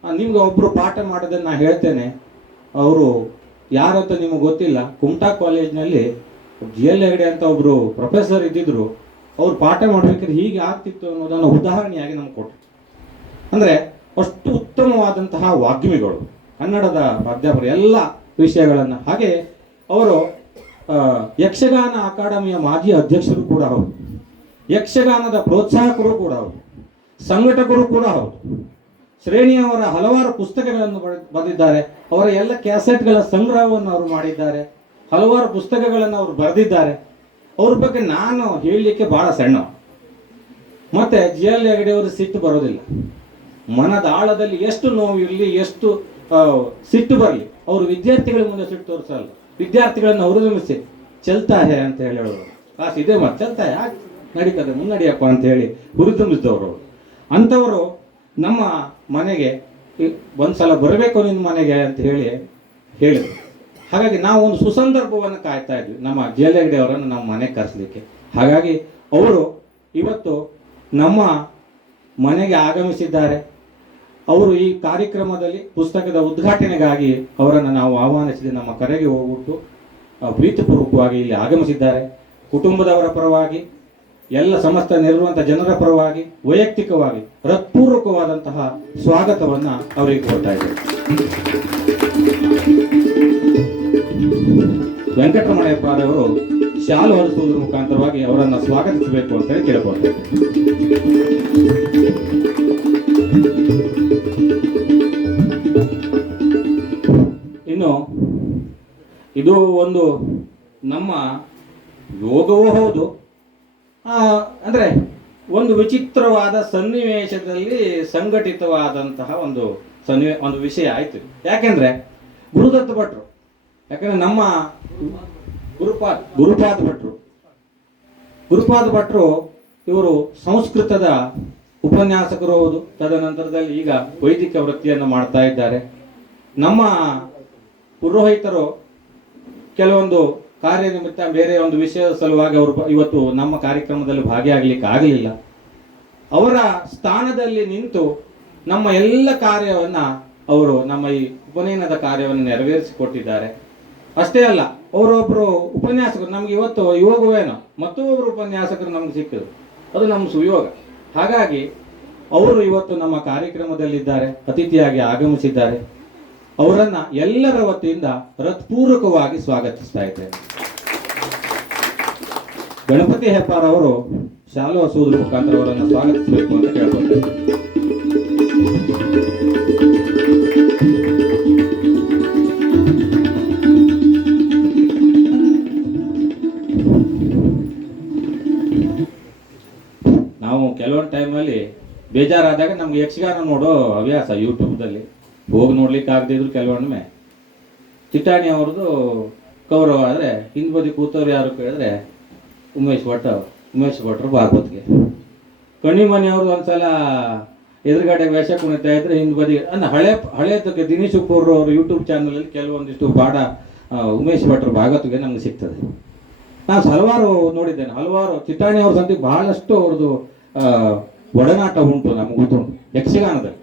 ನಿಮ್ಗೆ ಒಬ್ರು ಪಾಠ ಮಾಡೋದನ್ನ ನಾನು ಹೇಳ್ತೇನೆ. ಅವರು ಯಾರಂತ ನಿಮಗೆ ಗೊತ್ತಿಲ್ಲ. ಕುಮಟಾ ಕಾಲೇಜ್ನಲ್ಲಿ GL ಹೆಗ್ಡೆ ಅಂತ ಒಬ್ರು ಪ್ರೊಫೆಸರ್ ಇದ್ದಿದ್ರು. ಅವ್ರು ಪಾಠ ಮಾಡ್ಬೇಕಾದ್ರೆ ಹೀಗೆ ಆಗ್ತಿತ್ತು ಅನ್ನೋದನ್ನು ಉದಾಹರಣೆಯಾಗಿ ನಮ್ಗೆ ಕೊಟ್ಟರು. ಅಂದರೆ ಅಷ್ಟು ಉತ್ತಮವಾದಂತಹ ವಾಗ್ಮಿಗಳು, ಕನ್ನಡದ ಪ್ರಾಧ್ಯಾಪಕರು ಎಲ್ಲ ವಿಷಯಗಳನ್ನು. ಹಾಗೆ ಅವರು ಯಕ್ಷಗಾನ ಅಕಾಡೆಮಿಯ ಮಾಜಿ ಅಧ್ಯಕ್ಷರು ಕೂಡ ಹೌದು, ಯಕ್ಷಗಾನದ ಪ್ರೋತ್ಸಾಹಕರು ಕೂಡ ಹೌದು, ಸಂಘಟಕರು ಕೂಡ ಹೌದು. ಶ್ರೇಣಿಯವರ ಹಲವಾರು ಪುಸ್ತಕಗಳನ್ನು ಬರೆದಿದ್ದಾರೆ. ಅವರ ಎಲ್ಲ ಕ್ಯಾಸೆಟ್ಗಳ ಸಂಗ್ರಹವನ್ನು ಅವರು ಮಾಡಿದ್ದಾರೆ. ಹಲವಾರು ಪುಸ್ತಕಗಳನ್ನು ಅವರು ಬರೆದಿದ್ದಾರೆ. ಅವ್ರ ಬಗ್ಗೆ ನಾನು ಹೇಳಲಿಕ್ಕೆ ಬಹಳ ಸಣ್ಣ. ಮತ್ತೆ GL ಹೆಗ್ಡೆ ಅವರು ಸಿಟ್ಟು ಬರೋದಿಲ್ಲ. ಮನದ ಆಳದಲ್ಲಿ ಎಷ್ಟು ನೋವು ಇರಲಿ, ಎಷ್ಟು ಸಿಟ್ಟು ಬರಲಿ, ಅವರು ವಿದ್ಯಾರ್ಥಿಗಳ ಮುಂದೆ ಸಿಟ್ಟು ತೋರಿಸಲ್ಲ. ವಿದ್ಯಾರ್ಥಿಗಳನ್ನು ಹುರಿದುಂಬಿಸಿ ಚಲ್ತಾ ಹೇ ಅಂತ ಹೇಳೋರು. ಕ್ಲಾಸ್ ಇದೆ ಮತ್ತೆ ಚಲ್ತಾ ಯಾಕೆ ನಡೀತದೆ, ಮುನ್ನಡಿಯಪ್ಪ ಅಂತ ಹೇಳಿ ಹುರಿದುಂಬಿಸಿದವರು ಅವರು. ಅಂಥವರು ನಮ್ಮ ಮನೆಗೆ ಒಂದ್ಸಲ ಬರಬೇಕು ನಿನ್ನ ಮನೆಗೆ ಅಂತ ಹೇಳಿದ್ರು. ಹಾಗಾಗಿ ನಾವು ಒಂದು ಸುಸಂದರ್ಭವನ್ನು ಕಾಯ್ತಾ ಇದ್ವಿ ನಮ್ಮ GL ಹೆಗ್ಡೆ ಅವರನ್ನು ನಮ್ಮ ಮನೆಗೆ ಕರೆಸಲಿಕ್ಕೆ. ಹಾಗಾಗಿ ಅವರು ಇವತ್ತು ನಮ್ಮ ಮನೆಗೆ ಆಗಮಿಸಿದ್ದಾರೆ. ಅವರು ಈ ಕಾರ್ಯಕ್ರಮದಲ್ಲಿ ಪುಸ್ತಕದ ಉದ್ಘಾಟನೆಗಾಗಿ ಅವರನ್ನು ನಾವು ಆಹ್ವಾನಿಸಿದ ನಮ್ಮ ಕರೆಗೆ ಹೋಗ್ಬಿಟ್ಟು ಪ್ರೀತಿಪೂರ್ವಕವಾಗಿ ಇಲ್ಲಿ ಆಗಮಿಸಿದ್ದಾರೆ. ಕುಟುಂಬದವರ ಪರವಾಗಿ, ಎಲ್ಲ ಸಮಸ್ತ ನೆರರುವಂಥ ಜನರ ಪರವಾಗಿ, ವೈಯಕ್ತಿಕವಾಗಿ ಹೃತ್ಪೂರ್ವಕವಾದಂತಹ ಸ್ವಾಗತವನ್ನು ಅವರಿಗೆ ಕೊಡ್ತಾ ಇದ್ದಾರೆ. ವೆಂಕಟರಮಣಯ್ಯಪ್ಪರವರು ಶಾಲು ಹೊರಿಸುವುದರ ಮುಖಾಂತರವಾಗಿ ಅವರನ್ನು ಸ್ವಾಗತಿಸಬೇಕು ಅಂತ ಹೇಳಿ ಕೇಳ್ಕೊಳ್ತಾರೆ. ಇನ್ನು ಇದು ಒಂದು ನಮ್ಮ ಯೋಗವೂ ಹೌದು, ಅಂದರೆ ಒಂದು ವಿಚಿತ್ರವಾದ ಸನ್ನಿವೇಶದಲ್ಲಿ ಸಂಘಟಿತವಾದಂತಹ ಒಂದು ವಿಷಯ ಆಯಿತು. ಯಾಕೆಂದರೆ ಗುರುದತ್ತ ಭಟ್ರು, ಯಾಕಂದರೆ ನಮ್ಮ ಗುರುಪಾದ ಭಟ್ರು ಇವರು ಸಂಸ್ಕೃತದ ಉಪನ್ಯಾಸಕರು ಹೌದು. ತದನಂತರದಲ್ಲಿ ಈಗ ವೈದಿಕ ವೃತ್ತಿಯನ್ನು ಮಾಡ್ತಾ ಇದ್ದಾರೆ. ನಮ್ಮ ಪುರೋಹಿತರು ಕೆಲವೊಂದು ಕಾರ್ಯನಿಮಿತ್ತ ಬೇರೆ ಒಂದು ವಿಷಯದ ಸಲುವಾಗಿ ಅವರು ಇವತ್ತು ನಮ್ಮ ಕಾರ್ಯಕ್ರಮದಲ್ಲಿ ಭಾಗಿಯಾಗಲಿಕ್ಕೆ ಆಗಲಿಲ್ಲ. ಅವರ ಸ್ಥಾನದಲ್ಲಿ ನಿಂತು ನಮ್ಮ ಎಲ್ಲ ಕಾರ್ಯವನ್ನು ಅವರು ನಮ್ಮ ಈ ಉಪನಯನದ ಕಾರ್ಯವನ್ನು ನೆರವೇರಿಸಿಕೊಟ್ಟಿದ್ದಾರೆ. ಅಷ್ಟೇ ಅಲ್ಲ, ಅವರೊಬ್ಬರು ಉಪನ್ಯಾಸಕರು ನಮ್ಗೆ ಇವತ್ತು ಯೋಗವೇನೋ ಮತ್ತೊಬ್ಬರು ಉಪನ್ಯಾಸಕರು ನಮ್ಗೆ ಸಿಕ್ಕಿದ್ರು, ಅದು ನಮ್ಮ ಸುಯೋಗ. ಹಾಗಾಗಿ ಅವರು ಇವತ್ತು ನಮ್ಮ ಕಾರ್ಯಕ್ರಮದಲ್ಲಿದ್ದಾರೆ, ಅತಿಥಿಯಾಗಿ ಆಗಮಿಸಿದ್ದಾರೆ. ಅವರನ್ನ ಎಲ್ಲರ ವತಿಯಿಂದ ಹೃತ್ಪೂರ್ವಕವಾಗಿ ಸ್ವಾಗತಿಸ್ತಾ ಇದ್ದೇನೆ. ಗಣಪತಿ ಹೆಬ್ಬಾರ್ ಅವರು ಶಾಲು ಹಸುವುದ್ರ ಮುಖಾಂತರ ಅವರನ್ನು ಸ್ವಾಗತಿಸಬೇಕು ಅಂತ ಕೇಳ್ಕೊಳ್ತಾರೆ. ನಾವು ಕೆಲವೊಂದು ಟೈಮಲ್ಲಿ ಬೇಜಾರಾದಾಗ ನಮ್ಗೆ ಯಕ್ಷಗಾನ ನೋಡೋ ಹವ್ಯಾಸ, ಯೂಟ್ಯೂಬ್ದಲ್ಲಿ ಹೋಗಿ ನೋಡ್ಲಿಕ್ಕೆ ಆಗದಿದ್ರು ಕೆಲವೊಮ್ಮೆ ಚಿಟ್ಟಾಣಿ ಅವ್ರದ್ದು ಕೌರವ ಆದರೆ ಹಿಂದ್ ಬದಿ ಕೂತವ್ರು ಯಾರು ಕೇಳಿದ್ರೆ ಉಮೇಶ್ ಭಟ್ರು ಭಾಗವತ್ಗೆ. ಕಣ್ಣಿಮನೆಯವ್ರು ಒಂದ್ಸಲ ಎದುರುಗಡೆ ವೇಷ ಕುಣಿತಾ ಇದ್ರೆ ಹಿಂದ್ ಬದಿ ಹಳೆದಕ್ಕೆ ದಿನೇಶ್ ಉಪ್ಪೂರ್ ಅವರು ಯೂಟ್ಯೂಬ್ ಚಾನಲಲ್ಲಿ ಕೆಲವೊಂದಿಷ್ಟು ಪಾಠ ಉಮೇಶ್ ಭಟ್ರು ಭಾಗವತ್ಗೆ ನಮ್ಗೆ ಸಿಗ್ತದೆ. ನಾನು ಹಲವಾರು ನೋಡಿದ್ದೇನೆ, ಹಲವಾರು ಚಿಟ್ಟಾಣಿ ಅವ್ರ ಸಂತಿ ಬಹಳಷ್ಟು ಅವ್ರದ್ದು ಒಡನಾಟ ಉಂಟು, ನಮ್ಗೆ ಗೊತ್ತುಂಟು. ಯಕ್ಷಗಾನದಲ್ಲಿ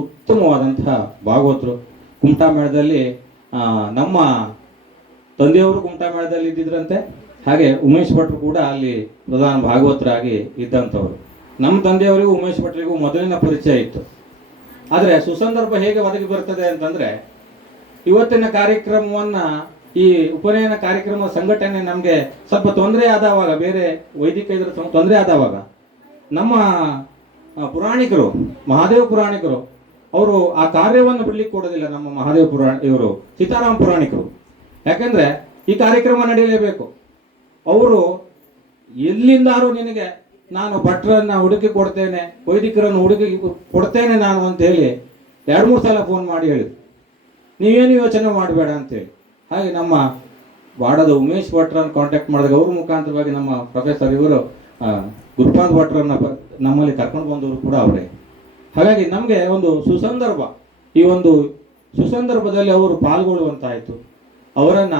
ಉತ್ತಮವಾದಂತಹ ಭಾಗವತರು. ಕುಮಟಾ ಮೇಳದಲ್ಲಿ ನಮ್ಮ ತಂದೆಯವರು ಕುಮಟಾ ಮೇಳದಲ್ಲಿ ಇದ್ದಿದ್ರಂತೆ, ಹಾಗೆ ಉಮೇಶ್ ಭಟ್ರು ಕೂಡ ಅಲ್ಲಿ ಪ್ರಧಾನ ಭಾಗವತರಾಗಿ ಇದ್ದಂಥವ್ರು. ನಮ್ಮ ತಂದೆಯವರಿಗೂ ಉಮೇಶ್ ಭಟ್ರಿಗೂ ಮೊದಲಿನ ಪರಿಚಯ ಇತ್ತು. ಆದರೆ ಸುಸಂದರ್ಭ ಹೇಗೆ ಒದಗಿ ಬರ್ತದೆ ಅಂತಂದ್ರೆ, ಇವತ್ತಿನ ಕಾರ್ಯಕ್ರಮವನ್ನ, ಈ ಉಪನಯನ ಕಾರ್ಯಕ್ರಮ ಸಂಘಟನೆ ನಮಗೆ ಸ್ವಲ್ಪ ತೊಂದರೆ ಆದವಾಗ, ಬೇರೆ ವೈದಿಕ ಇದ್ರ ತೊಂದರೆ ಆದವಾಗ ನಮ್ಮ ಪುರಾಣಿಕರು, ಮಹಾದೇವ ಪುರಾಣಿಕರು, ಅವರು ಆ ಕಾರ್ಯವನ್ನು ಬಿಡ್ಲಿಕ್ಕೆ ಕೊಡೋದಿಲ್ಲ. ನಮ್ಮ ಮಹಾದೇವ ಇವರು ಸೀತಾರಾಮ ಪುರಾಣಿಕರು, ಯಾಕಂದ್ರೆ ಈ ಕಾರ್ಯಕ್ರಮ ನಡೆಯಲೇಬೇಕು. ಅವರು ಎಲ್ಲಿಂದಾರು ನಿನಗೆ ನಾನು ಭಟ್ರನ್ನ ಹುಡುಕಿ ಕೊಡ್ತೇನೆ, ವೈದಿಕರನ್ನು ಹುಡುಕಿ ಕೊಡ್ತೇನೆ ನಾನು ಅಂತ ಹೇಳಿ 2-3 ಸಲ ಫೋನ್ ಮಾಡಿ ಹೇಳಿದ್ರು, ನೀವೇನು ಯೋಚನೆ ಮಾಡಬೇಡ ಅಂತೇಳಿ. ಹಾಗೆ ನಮ್ಮ ಬಾಡದ ಉಮೇಶ್ ಭಟ್ರನ್ನು ಕಾಂಟ್ಯಾಕ್ಟ್ ಮಾಡಿದಾಗ ಅವ್ರ ಮುಖಾಂತರವಾಗಿ ನಮ್ಮ ಪ್ರೊಫೆಸರ್ ಇವರು ಗುರುಪಾದ್ ಭಟ್ರನ್ನ ನಮ್ಮಲ್ಲಿ ಕರ್ಕೊಂಡು ಬಂದವರು ಕೂಡ ಅವರೇ. ಹಾಗಾಗಿ ನಮಗೆ ಒಂದು ಸುಸಂದರ್ಭ, ಈ ಒಂದು ಸುಸಂದರ್ಭದಲ್ಲಿ ಅವರು ಪಾಲ್ಗೊಳ್ಳುವಂತಾಯಿತು. ಅವರನ್ನ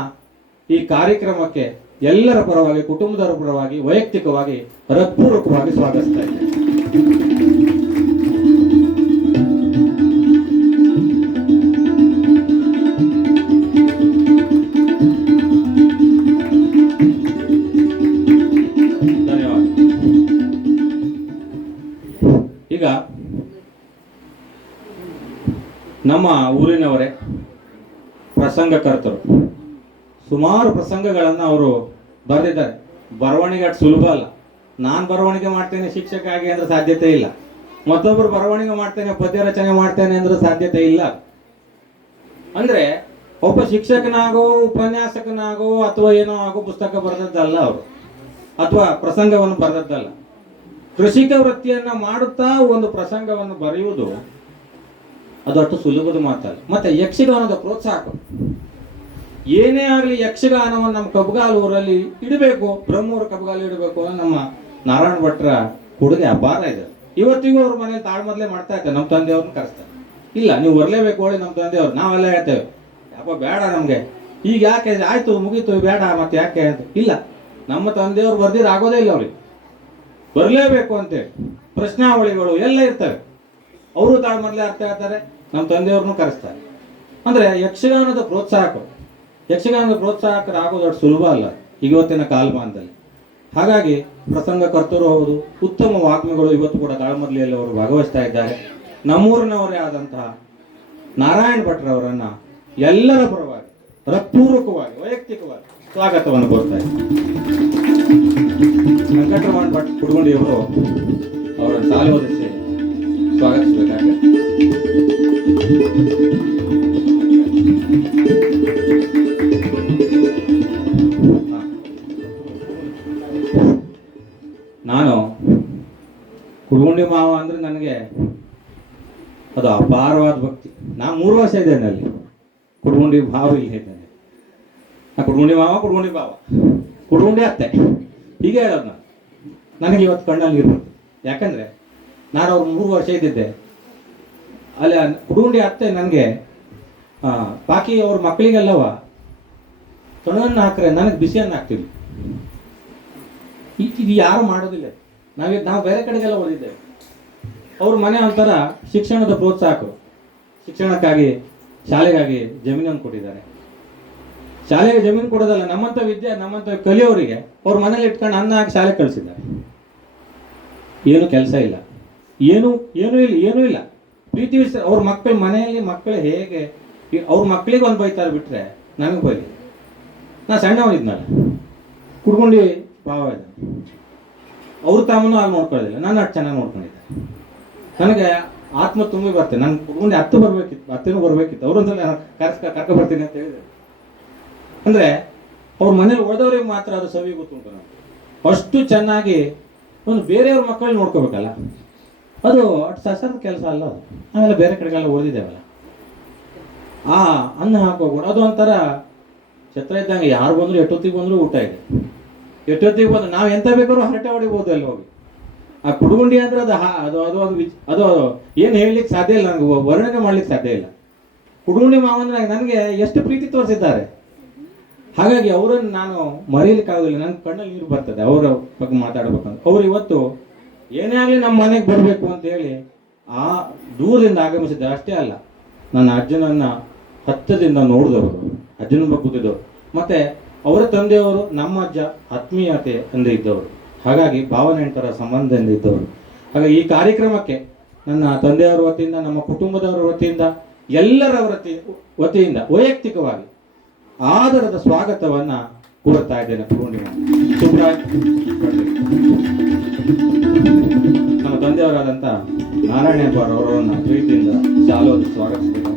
ಈ ಕಾರ್ಯಕ್ರಮಕ್ಕೆ ಎಲ್ಲರ ಪರವಾಗಿ, ಕುಟುಂಬದವರ ಪರವಾಗಿ, ವೈಯಕ್ತಿಕವಾಗಿ ಹೃತ್ಪೂರ್ವಕವಾಗಿ ಸ್ವಾಗತಿಸ್ತಾ ಇದ್ದೇನೆ. ಧನ್ಯವಾದ. ಈಗ ನಮ್ಮ ಊರಿನವರೇ ಪ್ರಸಂಗಕರ್ತರು, ಸುಮಾರು ಪ್ರಸಂಗಗಳನ್ನು ಅವರು ಬರೆದಿದ್ದಾರೆ. ಬರವಣಿಗೆ ಅಷ್ಟು ಸುಲಭ ಅಲ್ಲ. ನಾನು ಬರವಣಿಗೆ ಮಾಡ್ತೇನೆ ಶಿಕ್ಷಕ ಆಗಿ ಅಂದ್ರೆ ಸಾಧ್ಯತೆ ಇಲ್ಲ, ಮತ್ತೊಬ್ಬರು ಬರವಣಿಗೆ ಮಾಡ್ತೇನೆ ಪದ್ಯ ರಚನೆ ಮಾಡ್ತೇನೆ ಅಂದ್ರೆ ಸಾಧ್ಯತೆ ಇಲ್ಲ. ಅಂದ್ರೆ ಒಬ್ಬ ಶಿಕ್ಷಕನಾಗೋ, ಉಪನ್ಯಾಸಕನಾಗೋ, ಅಥವಾ ಏನೋ ಆಗೋ ಪುಸ್ತಕ ಬರೆದದ್ದಲ್ಲ ಅವರು, ಅಥವಾ ಪ್ರಸಂಗವನ್ನು ಬರೆದದ್ದಲ್ಲ. ಕೃಷಿಕ ವೃತ್ತಿಯನ್ನ ಮಾಡುತ್ತಾ ಒಂದು ಪ್ರಸಂಗವನ್ನು ಬರೆಯುವುದು ಅದು ಅಷ್ಟು ಸುಲಭದ ಮಾತಲ್ಲ. ಮತ್ತೆ ಯಕ್ಷಗಾನದ ಪ್ರೋತ್ಸಾಹ, ಏನೇ ಆಗಲಿ ಯಕ್ಷಗಾನವನ್ನು ನಮ್ಮ ಕಬ್ಗಾಲೂರಲ್ಲಿ ಇಡಬೇಕು, ಬ್ರಹ್ಮೂರು ಕಬ್ಗಾಲು ಇಡಬೇಕು ಅನ್ನೋ ನಮ್ಮ ನಾರಾಯಣ ಭಟ್ರ ಕೊಡುಗೆ ಅಪಾರ ಇದೆ. ಇವತ್ತಿಗೂ ಅವ್ರ ಮನೇಲಿ ತಾಳ್ಮದ್ಲೇ ಮಾಡ್ತಾ ಇರ್ತಾರೆ. ನಮ್ಮ ತಂದೆಯವ್ರನ್ನ ಕರೆಸ್ತಾರೆ, ಇಲ್ಲ ನೀವು ಬರಲೇಬೇಕು ಹೇಳಿ ನಮ್ಮ ತಂದೆಯವ್ರು. ನಾವೆಲ್ಲ ಹೇಳ್ತೇವೆ, ಅಪ್ಪ ಬೇಡ ನಮಗೆ ಈಗ ಯಾಕೆ, ಆಯ್ತು ಮುಗೀತು ಬೇಡ ಮತ್ತೆ ಯಾಕೆ ಅಂತ. ಇಲ್ಲ, ನಮ್ಮ ತಂದೆಯವ್ರು ಬರ್ದಿರ ಆಗೋದೇ ಇಲ್ಲ, ಅವ್ರಿಗೆ ಬರಲೇಬೇಕು ಅಂತೇಳಿ ಪ್ರಶ್ನಾವಳಿಗಳು ಎಲ್ಲ ಇರ್ತವೆ. ಅವರು ತಾಳ್ಮದ್ಲೇ ಅರ್ಥ ಹೇಳ್ತಾರೆ, ನಮ್ಮ ತಂದೆಯವ್ರನ್ನೂ ಕರೆಸ್ತಾರೆ. ಅಂದ್ರೆ ಯಕ್ಷಗಾನದ ಪ್ರೋತ್ಸಾಹಕರಾಗೋದು ಅಷ್ಟು ಸುಲಭ ಅಲ್ಲ ಇವತ್ತಿನ ಕಾಲಮಾನದಲ್ಲಿ. ಹಾಗಾಗಿ ಪ್ರಸಂಗಕರ್ತರು ಹೌದು, ಉತ್ತಮ ವಾಗ್ಮಿಗಳು ಇವತ್ತು ಕೂಡ ತಾಳ್ಮದ್ಲೆಯಲ್ಲಿ ಅವರು ಭಾಗವಹಿಸ್ತಾ ಇದ್ದಾರೆ. ನಮ್ಮೂರಿನವರೇ ಆದಂತಹ ನಾರಾಯಣ ಭಟ್ರವರನ್ನ ಎಲ್ಲರ ಪರವಾಗಿ ಹೃತ್ಪೂರ್ವಕವಾಗಿ, ವೈಯಕ್ತಿಕವಾಗಿ ಸ್ವಾಗತವನ್ನು ಕೋರ್ತಾ ಇದ್ದಾರೆ. ವೆಂಕಟರಮಣ ಭಟ್ ಕುಡ್ಗೊಂಡಿಯವರು ಅವರನ್ನು ಸಾಲು ಹೊದಿಸಿ ಸ್ವಾಗತಿಸಬೇಕಾಗಿದೆ. ನಾನು ಕುಡ್ಗುಂಡಿ ಮಾವ ಅಂದ್ರೆ ನನಗೆ ಅದು ಅಪಾರವಾದ ಭಕ್ತಿ. ನಾ 3 ವರ್ಷ ಇದ್ದೇನೆ ಅಲ್ಲಿ, ಕುಡ್ಗುಂಡಿ ಭಾವ ಇಲ್ಲಿ ಇದ್ದೇನೆ. ಕುಡ್ಗುಂಡಿ ಮಾವ, ಕುಡ್ಗುಂಡಿ ಭಾವ, ಕುಡ್ಗುಂಡಿ ಅತ್ತೆ ಹೀಗೆ ಹೇಳೋದು ನಾನು. ನನಗೆ ಇವತ್ತು ಕಣ್ಣಲ್ಲಿ ಇರ್ಬೋದು, ಯಾಕಂದ್ರೆ ನಾನು ಅವ್ರು 3 ವರ್ಷ ಇದ್ದಿದ್ದೆ ಅಲ್ಲಿ. ಕುಡ್ಗುಂಡಿ ಅತ್ತೆ ನನಗೆ ಬಾಕಿ ಅವ್ರ ಮಕ್ಕಳಿಗೆಲ್ಲವ ತೊಣವನ್ನು ಹಾಕ್ರೆ ನನಗೆ ಬಿಸಿಯನ್ನು ಹಾಕ್ತೀವಿ. ಇದು ಯಾರು ಮಾಡೋದಿಲ್ಲ. ನಾವು ಬೇರೆ ಕಡೆಗೆಲ್ಲ ಓದಿದ್ದೇವೆ. ಅವ್ರ ಮನೆ ಒಂಥರ ಶಿಕ್ಷಣದ ಪ್ರೋತ್ಸಾಹಕರು, ಶಿಕ್ಷಣಕ್ಕಾಗಿ ಶಾಲೆಗಾಗಿ ಜಮೀನನ್ನು ಕೊಟ್ಟಿದ್ದಾರೆ. ಶಾಲೆಗೆ ಜಮೀನು ಕೊಡೋದಲ್ಲ, ನಮ್ಮಂಥ ಕಲಿಯೋರಿಗೆ ಅವ್ರ ಮನೇಲಿ ಇಟ್ಕೊಂಡು ಅನ್ನ ಹಾಕಿ ಶಾಲೆಗೆ ಕಳಿಸಿದ್ದಾರೆ. ಏನು ಕೆಲಸ ಇಲ್ಲ, ಏನೂ ಇಲ್ಲ. ಪ್ರೀತಿ ವಿಷಯ ಅವ್ರ ಮನೆಯಲ್ಲಿ ಮಕ್ಕಳು ಹೇಗೆ ಅವ್ರ ಮಕ್ಕಳಿಗೆ ಒಂದು ಬೈತಾರೆ ಬಿಟ್ರೆ ನನಗೆ ಬೈಲಿ. ನಾ ಸಣ್ಣವನಿದ್ನಲ್ಲ, ಕುಡ್ಕೊಂಡು ಭಾವ ಇದ್ದ, ಅವ್ರ ತಾಮನು ಅಲ್ಲಿ ನೋಡ್ಕೊಳ್ಳೋದಿಲ್ಲ, ನಾನು ಅಷ್ಟು ಚೆನ್ನಾಗಿ ನೋಡ್ಕೊಂಡಿದ್ದೆ. ನನಗೆ ಆತ್ಮ ತುಂಬಿ ಬರ್ತೇನೆ, ನಾನು ಕುಡ್ಕೊಂಡು ಅತ್ತೇನೂ ಬರ್ಬೇಕಿತ್ತು. ಅವ್ರೊಂದ್ಸಲ ಕರ್ಕ ಬರ್ತೀನಿ ಅಂತ ಹೇಳಿದೆ. ಅಂದರೆ ಅವ್ರ ಮನೇಲಿ ಉಳಿದವ್ರಿಗೆ ಮಾತ್ರ ಅದು ಸವಿ ಗೊತ್ತುಂಟು. ನಮಗೆ ಅಷ್ಟು ಚೆನ್ನಾಗಿ ಒಂದು ಬೇರೆಯವ್ರ ಮಕ್ಕಳು ನೋಡ್ಕೋಬೇಕಲ್ಲ, ಅದು ಅಷ್ಟು ಸಸರದ ಕೆಲಸ ಅಲ್ಲ ಅದು. ಆಮೇಲೆ ಬೇರೆ ಕಡೆಗೆಲ್ಲ ಓದಿದ್ದೇವಲ್ಲ, ಆ ಅನ್ನ ಹಾಕೋಗ್ಬಿಡು, ಅದು ಒಂಥರ ಛತ್ರ ಇದ್ದಂಗೆ. ಯಾರು ಬಂದರೂ ಎಷ್ಟೊತ್ತಿಗೆ ಬಂದರೂ ಊಟ ಇದೆ. ಎಷ್ಟೊತ್ತಿಗೆ ಬಂದು ನಾವು ಎಂತ ಬೇಕಾದ್ರೂ ಹರಟೆ ಹೊಡಿಬೋದು ಅಲ್ಲಿ ಹೋಗಿ. ಆ ಕುಡುಗುಂಡಿ ಅಂದರೆ ಅದು ಏನು ಹೇಳಲಿಕ್ಕೆ ಸಾಧ್ಯ ಇಲ್ಲ, ನನಗೆ ವರ್ಣನೆ ಮಾಡ್ಲಿಕ್ಕೆ ಸಾಧ್ಯ ಇಲ್ಲ. ಕುಡುಗುಂಡಿ ಮಾವನಾಗ ನನಗೆ ಎಷ್ಟು ಪ್ರೀತಿ ತೋರಿಸಿದ್ದಾರೆ. ಹಾಗಾಗಿ ಅವರನ್ನು ನಾನು ಮರೀಲಿಕ್ಕಾಗೋದಿಲ್ಲ. ನನ್ನ ಕಣ್ಣಲ್ಲಿ ನೀರು ಬರ್ತದೆ ಅವರ ಬಗ್ಗೆ ಮಾತಾಡ್ಬೇಕಂತ. ಅವ್ರು ಇವತ್ತು ಏನೇ ಆಗಲಿ ನಮ್ಮ ಮನೆಗೆ ಬರಬೇಕು ಅಂತ ಹೇಳಿ ಆ ದೂರದಿಂದ ಆಗಮಿಸಿದ್ದಾರೆ. ಅಷ್ಟೇ ಅಲ್ಲ, ನನ್ನ ಅಜ್ಜನನ್ನು ಹತ್ತದಿಂದ ನೋಡಿದವರು, ಅಜ್ಜನ ಬಗ್ಗೆ ಕೂತಿದ್ದವರು, ಮತ್ತು ಅವರ ತಂದೆಯವರು ನಮ್ಮ ಅಜ್ಜ ಆತ್ಮೀಯತೆ ಎಂದು ಇದ್ದವರು. ಹಾಗಾಗಿ ಭಾವನೆಂಟರ ಸಂಬಂಧದಿಂದ ಇದ್ದವರು. ಹಾಗಾಗಿ ಈ ಕಾರ್ಯಕ್ರಮಕ್ಕೆ ನನ್ನ ತಂದೆಯವರ ವತಿಯಿಂದ, ನಮ್ಮ ಕುಟುಂಬದವರ ವತಿಯಿಂದ, ಎಲ್ಲರ ವತಿಯಿಂದ ವೈಯಕ್ತಿಕವಾಗಿ ಆದರದ ಸ್ವಾಗತವನ್ನು ಕೋರ್ತಾ ಇದ್ದೇನೆ. ಪೂರ್ಣಿಮಾ ಸುಬ್ರಾಯ್ ನಮ್ಮ ತಂದೆಯವರಾದಂಥ ನಾರಾಯಣ ಹೆಬ್ಬಾರ್ ಅವರನ್ನು ಪ್ರೀತಿಯಿಂದ ಶಾಲೋದು ಸ್ವಾಗತಿಸಬೇಕು.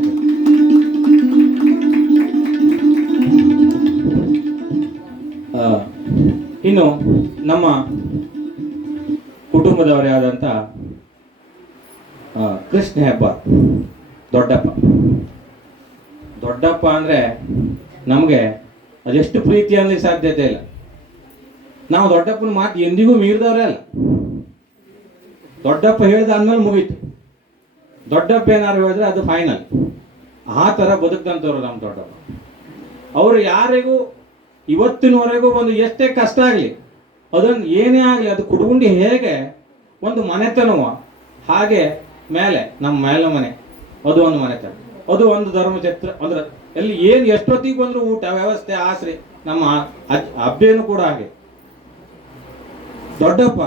ಇನ್ನು ನಮ್ಮ ಕುಟುಂಬದವರೇ ಆದಂಥ ಕೃಷ್ಣ ಹೆಬ್ಬಾರ್ ದೊಡ್ಡಪ್ಪ ಅಂದರೆ ನಮಗೆ ಅದೆಷ್ಟು ಪ್ರೀತಿ ಅನ್ನಲಿಕ್ಕೆ ಸಾಧ್ಯತೆ ಇಲ್ಲ. ನಾವು ದೊಡ್ಡಪ್ಪನ ಮಾತು ಎಂದಿಗೂ ಮೀರಿದವರೇ ಅಲ್ಲ. ದೊಡ್ಡಪ್ಪ ಹೇಳಿದ ಅಂದಮೇಲೆ ಮುಗೀತು. ದೊಡ್ಡಪ್ಪ ಏನಾರು ಹೇಳಿದ್ರೆ ಅದು ಫೈನಲ್. ಆ ಥರ ಬದುಕಂತವ್ರು ನಮ್ಮ ದೊಡ್ಡಪ್ಪ. ಅವರು ಯಾರಿಗೂ ಇವತ್ತಿನವರೆಗೂ ಒಂದು ಎಷ್ಟೇ ಕಷ್ಟ ಆಗಲಿ, ಅದನ್ನು ಏನೇ ಆಗಲಿ, ಅದು ಕುಡ್ಗುಂಡಿ ಹೇಗೆ ಒಂದು ಮನೆತನವ, ಹಾಗೆ ಮೇಲೆ ನಮ್ಮ ಮೇಲ ಮನೆ ಅದು ಒಂದು ಮನೆತನ, ಅದು ಒಂದು ಧರ್ಮಛತ್ರ. ಅಂದ್ರೆ ಎಲ್ಲಿ ಏನು ಎಷ್ಟೊತ್ತಿಗೆ ಬಂದರೂ ಊಟ ವ್ಯವಸ್ಥೆ ಆಸರೆ. ನಮ್ಮ ಅಬ್ಬೇನು ಕೂಡ ಹಾಗೆ. ದೊಡ್ಡಪ್ಪ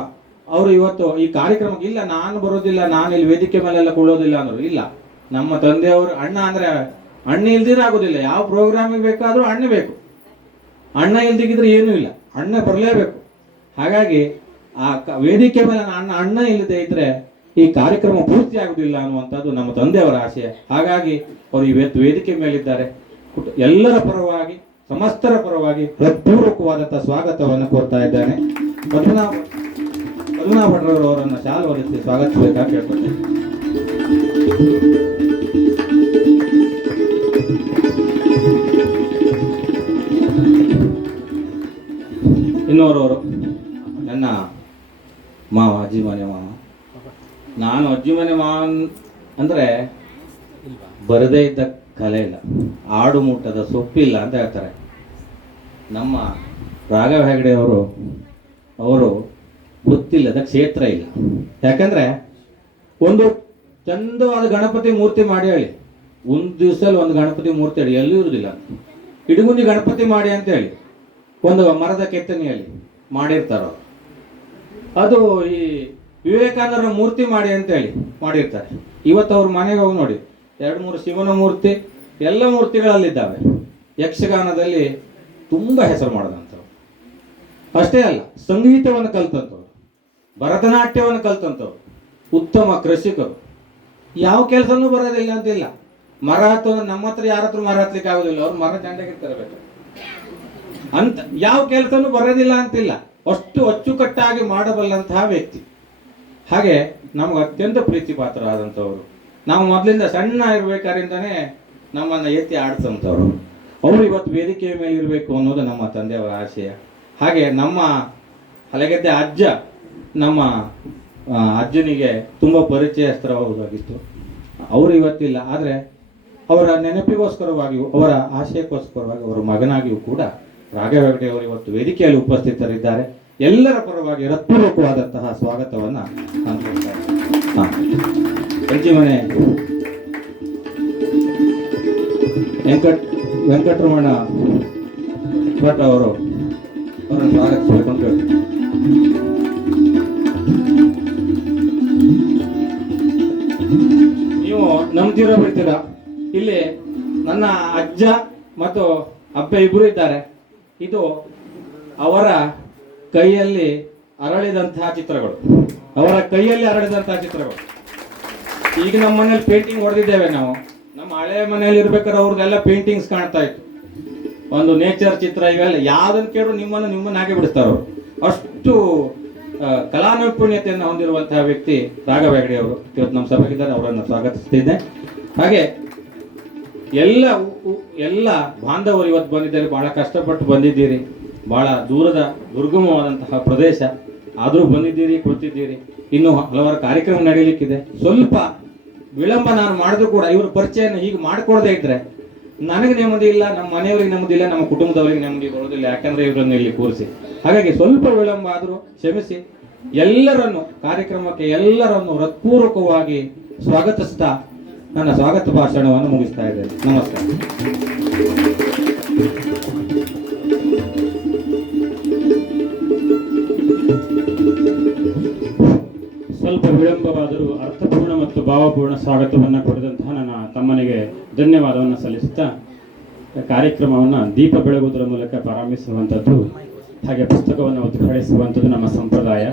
ಅವರು ಇವತ್ತು ಈ ಕಾರ್ಯಕ್ರಮಕ್ಕೆ ಇಲ್ಲ, ನಾನು ಬರೋದಿಲ್ಲ, ನಾನು ಇಲ್ಲಿ ವೇದಿಕೆ ಮೇಲೆಲ್ಲ ಕೊಡೋದಿಲ್ಲ ಅಂದರು. ಇಲ್ಲ, ನಮ್ಮ ತಂದೆಯವರು ಅಣ್ಣ ಅಂದರೆ ಅಣ್ಣ ಇಲ್ದಿರ ಆಗೋದಿಲ್ಲ. ಯಾವ ಪ್ರೋಗ್ರಾಮಿಗೆ ಬೇಕಾದರೂ ಅಣ್ಣ ಬೇಕು. ಅಣ್ಣ ಇಲ್ದಿಗಿದ್ರೆ ಏನೂ ಇಲ್ಲ, ಅಣ್ಣ ಬರಲೇಬೇಕು. ಹಾಗಾಗಿ ಆ ವೇದಿಕೆ ಮೇಲೆ ಅಣ್ಣ ಇಲ್ಲದೆ ಇದ್ರೆ ಈ ಕಾರ್ಯಕ್ರಮ ಪೂರ್ತಿ ಆಗುವುದಿಲ್ಲ ಅನ್ನುವಂಥದ್ದು ನಮ್ಮ ತಂದೆಯವರ ಆಶಯ. ಹಾಗಾಗಿ ಅವರು ಇವತ್ತು ವೇದಿಕೆ ಮೇಲಿದ್ದಾರೆ. ಎಲ್ಲರ ಪರವಾಗಿ, ಸಮಸ್ತರ ಪರವಾಗಿ ಹೃತ್ಪೂರ್ವಕವಾದಂಥ ಸ್ವಾಗತವನ್ನು ಕೋರ್ತಾ ಇದ್ದಾನೆ. ಪದ್ಮನಾಭ ಭಟ್ರವರವರನ್ನು ಶಾಲು ಹೊಲಿಸಿ ಸ್ವಾಗತಿಸಬೇಕಾಗಿ ಕೇಳ್ಕೊಳ್ತೇನೆ. ಇನ್ನೋರವರು ನನ್ನ ಮಾವ, ಅಜ್ಜಿ ಮನೆ ಮಾವ. ನಾನು ಅಜ್ಜಿ ಮನೆ ಮಾವ ಅಂದರೆ ಬರದೇ ಇದ್ದ ಕಲೆ ಇಲ್ಲ, ಆಡು ಮುಟ್ಟದ ಸೊಪ್ಪಿಲ್ಲ ಅಂತ ಹೇಳ್ತಾರೆ. ನಮ್ಮ ರಾಘವ ಹೆಗಡೆ ಅವರು ಗೊತ್ತಿಲ್ಲದ ಕ್ಷೇತ್ರ ಇಲ್ಲ. ಯಾಕಂದರೆ ಒಂದು ಚಂದವಾದ ಗಣಪತಿ ಮೂರ್ತಿ ಮಾಡಿ ಹೇಳಿ, ಒಂದು ದಿವಸದಲ್ಲಿ ಒಂದು ಗಣಪತಿ ಮೂರ್ತಿ ಹೇಳಿ ಎಲ್ಲೂ ಇರುವುದಿಲ್ಲ. ಇಡಗುಂದಿ ಗಣಪತಿ ಮಾಡಿ ಅಂತೇಳಿ ಒಂದು ಮರದ ಕೆತ್ತನೆಯಲ್ಲಿ ಮಾಡಿರ್ತಾರೆ. ಅದು ಈ ವಿವೇಕಾನಂದರ ಮೂರ್ತಿ ಮಾಡಿ ಅಂತೇಳಿ ಮಾಡಿರ್ತಾರೆ. ಇವತ್ತು ಅವ್ರ ಮನೆಗೆ ಹೋಗಿ ನೋಡಿ, 2-3 ಶಿವನ ಮೂರ್ತಿ, ಎಲ್ಲ ಮೂರ್ತಿಗಳಲ್ಲಿದ್ದಾವೆ. ಯಕ್ಷಗಾನದಲ್ಲಿ ತುಂಬ ಹೆಸರು ಮಾಡಿದಂಥವ್ರು. ಅಷ್ಟೇ ಅಲ್ಲ, ಸಂಗೀತವನ್ನು ಕಲ್ತಂಥವ್ರು, ಭರತನಾಟ್ಯವನ್ನು ಕಲ್ತಂಥವ್ರು, ಉತ್ತಮ ಕೃಷಿಕರು. ಯಾವ ಕೆಲಸನೂ ಬರೋದಿಲ್ಲ ಅಂತಿಲ್ಲ. ಮರ ಹತ್ತೋದು ನಮ್ಮ ಹತ್ರ ಯಾರ ಹತ್ರ ಮರ ಹತ್ತಲಿಕ್ಕೆ ಆಗೋದಿಲ್ಲ, ಅವ್ರು ಮರ ದಂಡೆಗೆ ತರಬೇಕು ಅಂತ. ಯಾವ ಕೆಲಸನೂ ಬರೋದಿಲ್ಲ ಅಂತಿಲ್ಲ, ಅಷ್ಟು ಅಚ್ಚುಕಟ್ಟಾಗಿ ಮಾಡಬಲ್ಲಂತಹ ವ್ಯಕ್ತಿ. ಹಾಗೆ ನಮ್ಗೆ ಅತ್ಯಂತ ಪ್ರೀತಿ ಪಾತ್ರರಾದಂಥವ್ರು. ನಾವು ಮೊದಲಿಂದ ಸಣ್ಣ ಇರಬೇಕಾರಿಂದನೇ ನಮ್ಮನ್ನು ಎತ್ತಿ ಆಡ್ಸಂಥವ್ರು. ಅವರು ಇವತ್ತು ವೇದಿಕೆಯ ಮೇಲೆ ಇರಬೇಕು ಅನ್ನೋದು ನಮ್ಮ ತಂದೆಯವರ ಆಶಯ. ಹಾಗೆ ನಮ್ಮ ಹಲಗೆದ್ದೆ ಅಜ್ಜ, ನಮ್ಮ ಅಜ್ಜನಿಗೆ ತುಂಬ ಪರಿಚಯಸ್ಥರವಾಗಿತ್ತು. ಅವರು ಇವತ್ತಿಲ್ಲ, ಆದರೆ ಅವರ ನೆನಪಿಗೋಸ್ಕರವಾಗಿಯೂ ಅವರ ಆಶಯಕ್ಕೋಸ್ಕರವಾಗಿ ಅವರ ಮಗನಾಗಿಯೂ ಕೂಡ ರಾಘವ ಹೆಗಡೆ ಅವರು ಇವತ್ತು ವೇದಿಕೆಯಲ್ಲಿ ಉಪಸ್ಥಿತರಿದ್ದಾರೆ. ಎಲ್ಲರ ಪರವಾಗಿ ಹೃತ್ಪೂರ್ವಕವಾದಂತಹ ಸ್ವಾಗತವನ್ನು ನಾನು ಕೊಡ್ತಾ ಇದ್ದೇನೆ. ಕಂಚಿಮನೆ ವೆಂಕಟರಮಣ ಭಟ್ ಅವರು ಅವರನ್ನು ಸ್ವಾಗತಿಸಬೇಕು ಅಂತ ಹೇಳ್ತೀನಿ. ನೀವು ನಂಬ್ತಿರೋ ಬಿಡ್ತೀರಾ, ಇಲ್ಲಿ ನನ್ನ ಅಜ್ಜ ಮತ್ತು ಅಪ್ಪ ಇಬ್ಬರು ಇದ್ದಾರೆ. ಇದು ಅವರ ಕೈಯಲ್ಲಿ ಅರಳಿದಂತಹ ಚಿತ್ರಗಳು, ಅವರ ಕೈಯಲ್ಲಿ ಅರಳಿದಂತಹ ಚಿತ್ರಗಳು. ಈಗ ನಮ್ಮ ಮನೇಲಿ ಪೇಂಟಿಂಗ್ ಹೊಡೆದಿದ್ದೇವೆ ನಾವು. ನಮ್ಮ ಹಳೆಯ ಮನೆಯಲ್ಲಿ ಇರ್ಬೇಕಾದ್ರೆ ಅವ್ರದ್ದೆಲ್ಲ ಪೇಂಟಿಂಗ್ಸ್ ಕಾಣ್ತಾ ಇತ್ತು. ಒಂದು ನೇಚರ್ ಚಿತ್ರ ಇವೆಲ್ಲ ಯಾವ್ದನ್ನು ಕೇಳಿದ್ರು ನಿಮ್ಮನ್ನ ಹಾಗೆ ಬಿಡಿಸ್ತಾರೆ ಅವರು. ಅಷ್ಟು ಕಲಾ ನೈಪುಣ್ಯತೆಯನ್ನು ಹೊಂದಿರುವಂತಹ ವ್ಯಕ್ತಿ ರಾಘವ ಹೆಗಡೆ ಅವರು ಇವತ್ತು ನಮ್ಮ ಸಭೆಗಿದ್ದಾರೆ. ಅವರನ್ನು ಸ್ವಾಗತಿಸ್ತಿದ್ದೆ. ಹಾಗೆ ಎಲ್ಲ ಬಾಂಧವರು ಇವತ್ತು ಬಂದಿದ್ದಾರೆ. ಬಹಳ ಕಷ್ಟಪಟ್ಟು ಬಂದಿದ್ದೀರಿ. ಬಹಳ ದೂರದ ದುರ್ಗಮವಾದಂತಹ ಪ್ರದೇಶ ಆದರೂ ಬಂದಿದ್ದೀರಿ, ಕೂತಿದ್ದೀರಿ. ಇನ್ನು ಹಲವಾರು ಕಾರ್ಯಕ್ರಮ ನಡೀಲಿಕ್ಕಿದೆ. ಸ್ವಲ್ಪ ವಿಳಂಬ ನಾನು ಮಾಡಿದ್ರು ಕೂಡ ಇವ್ರ ಪರಿಚಯನ ಹೀಗೆ ಮಾಡ್ಕೊಡದೇ ಇದ್ರೆ ನನಗೆ ನೆಮ್ಮದಿ ಇಲ್ಲ, ನಮ್ಮ ಮನೆಯವರಿಗೆ ನೆಮ್ಮದಿ ಇಲ್ಲ, ನಮ್ಮ ಕುಟುಂಬದವರಿಗೆ ನೆಮ್ಮದಿ ಬರೋದಿಲ್ಲ. ಯಾಕಂದ್ರೆ ಇವರನ್ನು ಇಲ್ಲಿ ಕೂರಿಸಿ. ಹಾಗಾಗಿ ಸ್ವಲ್ಪ ವಿಳಂಬ ಆದರೂ ಕ್ಷಮಿಸಿ. ಎಲ್ಲರನ್ನು ಕಾರ್ಯಕ್ರಮಕ್ಕೆ ಎಲ್ಲರನ್ನು ಹೃತ್ಪೂರ್ವಕವಾಗಿ ಸ್ವಾಗತಿಸ್ತಾ ನನ್ನ ಸ್ವಾಗತ ಭಾಷಣವನ್ನು ಮುಗಿಸ್ತಾ ಇದ್ದೇನೆ. ನಮಸ್ಕಾರ. ಸ್ವಲ್ಪ ವಿಳಂಬವಾದರೂ ಅರ್ಥಪೂರ್ಣ ಮತ್ತು ಭಾವಪೂರ್ಣ ಸ್ವಾಗತವನ್ನು ಕೊಡಿದಂತಹ ನನ್ನ ತಮ್ಮನಿಗೆ ಧನ್ಯವಾದವನ್ನು ಸಲ್ಲಿಸುತ್ತಾ ಕಾರ್ಯಕ್ರಮವನ್ನು ದೀಪ ಬೆಳಗುವುದರ ಮೂಲಕ ಪ್ರಾರಂಭಿಸುವಂಥದ್ದು, ಹಾಗೆ ಪುಸ್ತಕವನ್ನು ಉದ್ಘಾಟಿಸುವಂಥದ್ದು ನಮ್ಮ ಸಂಪ್ರದಾಯ.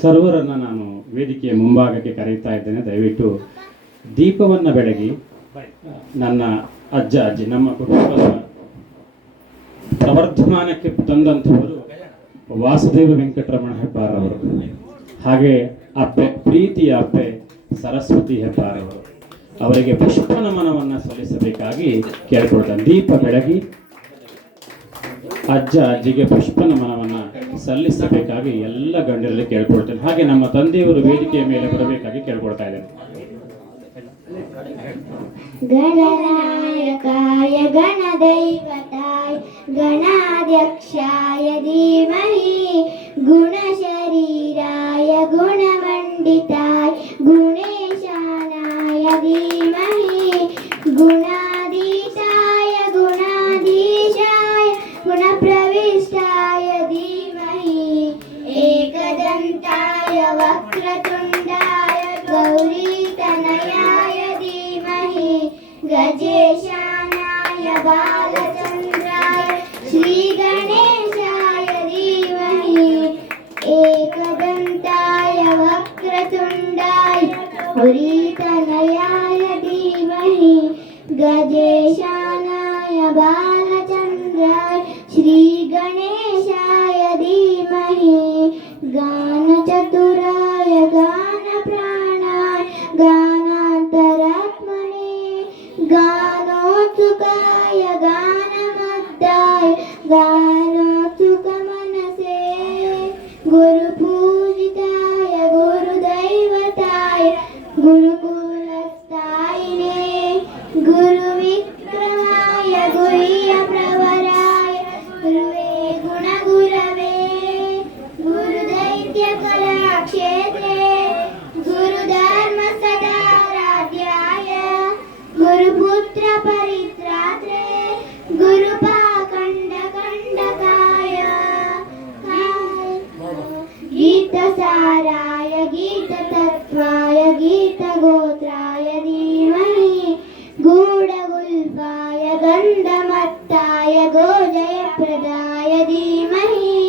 ಸರ್ವರನ್ನು ನಾನು ವೇದಿಕೆಯ ಮುಂಭಾಗಕ್ಕೆ ಕರೆಯುತ್ತಾ ಇದ್ದೇನೆ. ದಯವಿಟ್ಟು ದೀಪವನ್ನು ಬೆಳಗಿ ನನ್ನ ಅಜ್ಜ ಅಜ್ಜಿ ನಮ್ಮ ಕುಟುಂಬದ ಪ್ರವರ್ಧಮಾನಕ್ಕೆ ತಂದಂಥವರು ವಾಸುದೇವ ವೆಂಕಟರಮಣ ಹೆಬ್ಬಾರವರು, ಹಾಗೆ ಅಪ್ಪೆ ಪ್ರೀತಿಯ ಅಪ್ಪೆ ಸರಸ್ವತಿ ಹೆಬ್ಬಾರವರು. ಅವರಿಗೆ ಪುಷ್ಪ ನಮನವನ್ನು ಸಲ್ಲಿಸಬೇಕಾಗಿ ಕೇಳಿಕೊಳ್ತಾನೆ. ದೀಪ ಬೆಳಗಿ ಅಜ್ಜ ಅಜ್ಜಿಗೆ ಪುಷ್ಪ ನಮನವನ್ನು ಸಲ್ಲಿಸಬೇಕಾಗಿ ಎಲ್ಲ ಗಣ್ಯರಲ್ಲಿ ಕೇಳ್ಕೊಳ್ತೇನೆ. ಹಾಗೆ ನಮ್ಮ ತಂದೆಯವರು ವೇದಿಕೆಯ ಮೇಲೆ ಬರಬೇಕಾಗಿ ಕೇಳ್ಕೊಳ್ತಾ ಇದ್ದೇನೆ. ಗಣನಾಯಕಾಯ ಗಣದೈವತಾಯ ಗಣಾಧ್ಯಕ್ಷಾಯ ಧೀಮಹಿ ಗುಣಶರೀರಾಯ ಗುಣಮಂಡಿತಾಯ ಗುಣೇಶಾನಾಯ ಧೀಮಹಿ ಗುಣಾಧೀಶಾಯ ಗುಣಾಧೀಶಾಯ ಗುಣಪ್ರವಿಷ್ಟಾಯ ಧೀಮಹಿ ಏಕದಂತಾಯ ವಕ್ರತುಂಡಾಯ ಗೌರೀತನಯಾಯ ಧೀಮಹಿ ಗಜೇಶಾನಾಯ ಬಾಲಚಂದ್ರಾಯ ಶ್ರೀಗಣೇಶಾಯ ಧೀಮಹಿ ಏಕದಂತಾಯ ವಕ್ರತುಂಡಾಯ ಗೌರೀತನಯಾಯ ಧೀಮಹಿ ಗಜೇಶಾನಾಯ ಬಾಲಚಂದ್ರಾಯ ಶ್ರೀಗಣೇಶಾಯ ಧೀಮಹಿ ಗಾನಚತುರಾಯ ಗಾನಪ್ರಾಣಾಯ ಗಾನಾಂತರಾತ್ಮನೇ ಗಾನೋತ್ಸುಕಾಯ ಗಾನಮದ್ದಾಯ ಗಾನೋತ್ಸುಕಮನಸೇ ಗುರುಪೂಜಿತಾಯ ಗುರುದೈವತಾಯ ಗುರುಕುಲಸ್ಥಾಯಿನೇ ಗುರುವಿಕ್ರಮಾಯ ಗುಹ್ಯ ಪ್ರವರಾಯ ಗುರುವೇ ಗುಣಗುರವೇ ಗುರುದೈತ್ಯ ಕಲಾಕ್ಷೇತ್ರೇ ಗುರುಧರ್ಮ ಸದಾರಾಧ್ಯಾಯ ಗುರುಪುತ್ರ ಪರಿತ್ರಾತ್ರೆ ಗುರುಪಾಖಂಡ ಖಂಡಕಾಯ ಗೀತಸಾರಾಯ ಗೀತತತ್ವಾಯ ಗೀತಗೋತ್ರಾಯ ಧೀಮಹಿ ಗೂಢಗುಲ್ಪಾಯ ಗಂಧಮತ್ತಾಯ ಗೋಜಯಪ್ರದಾಯ ಧೀಮಹಿ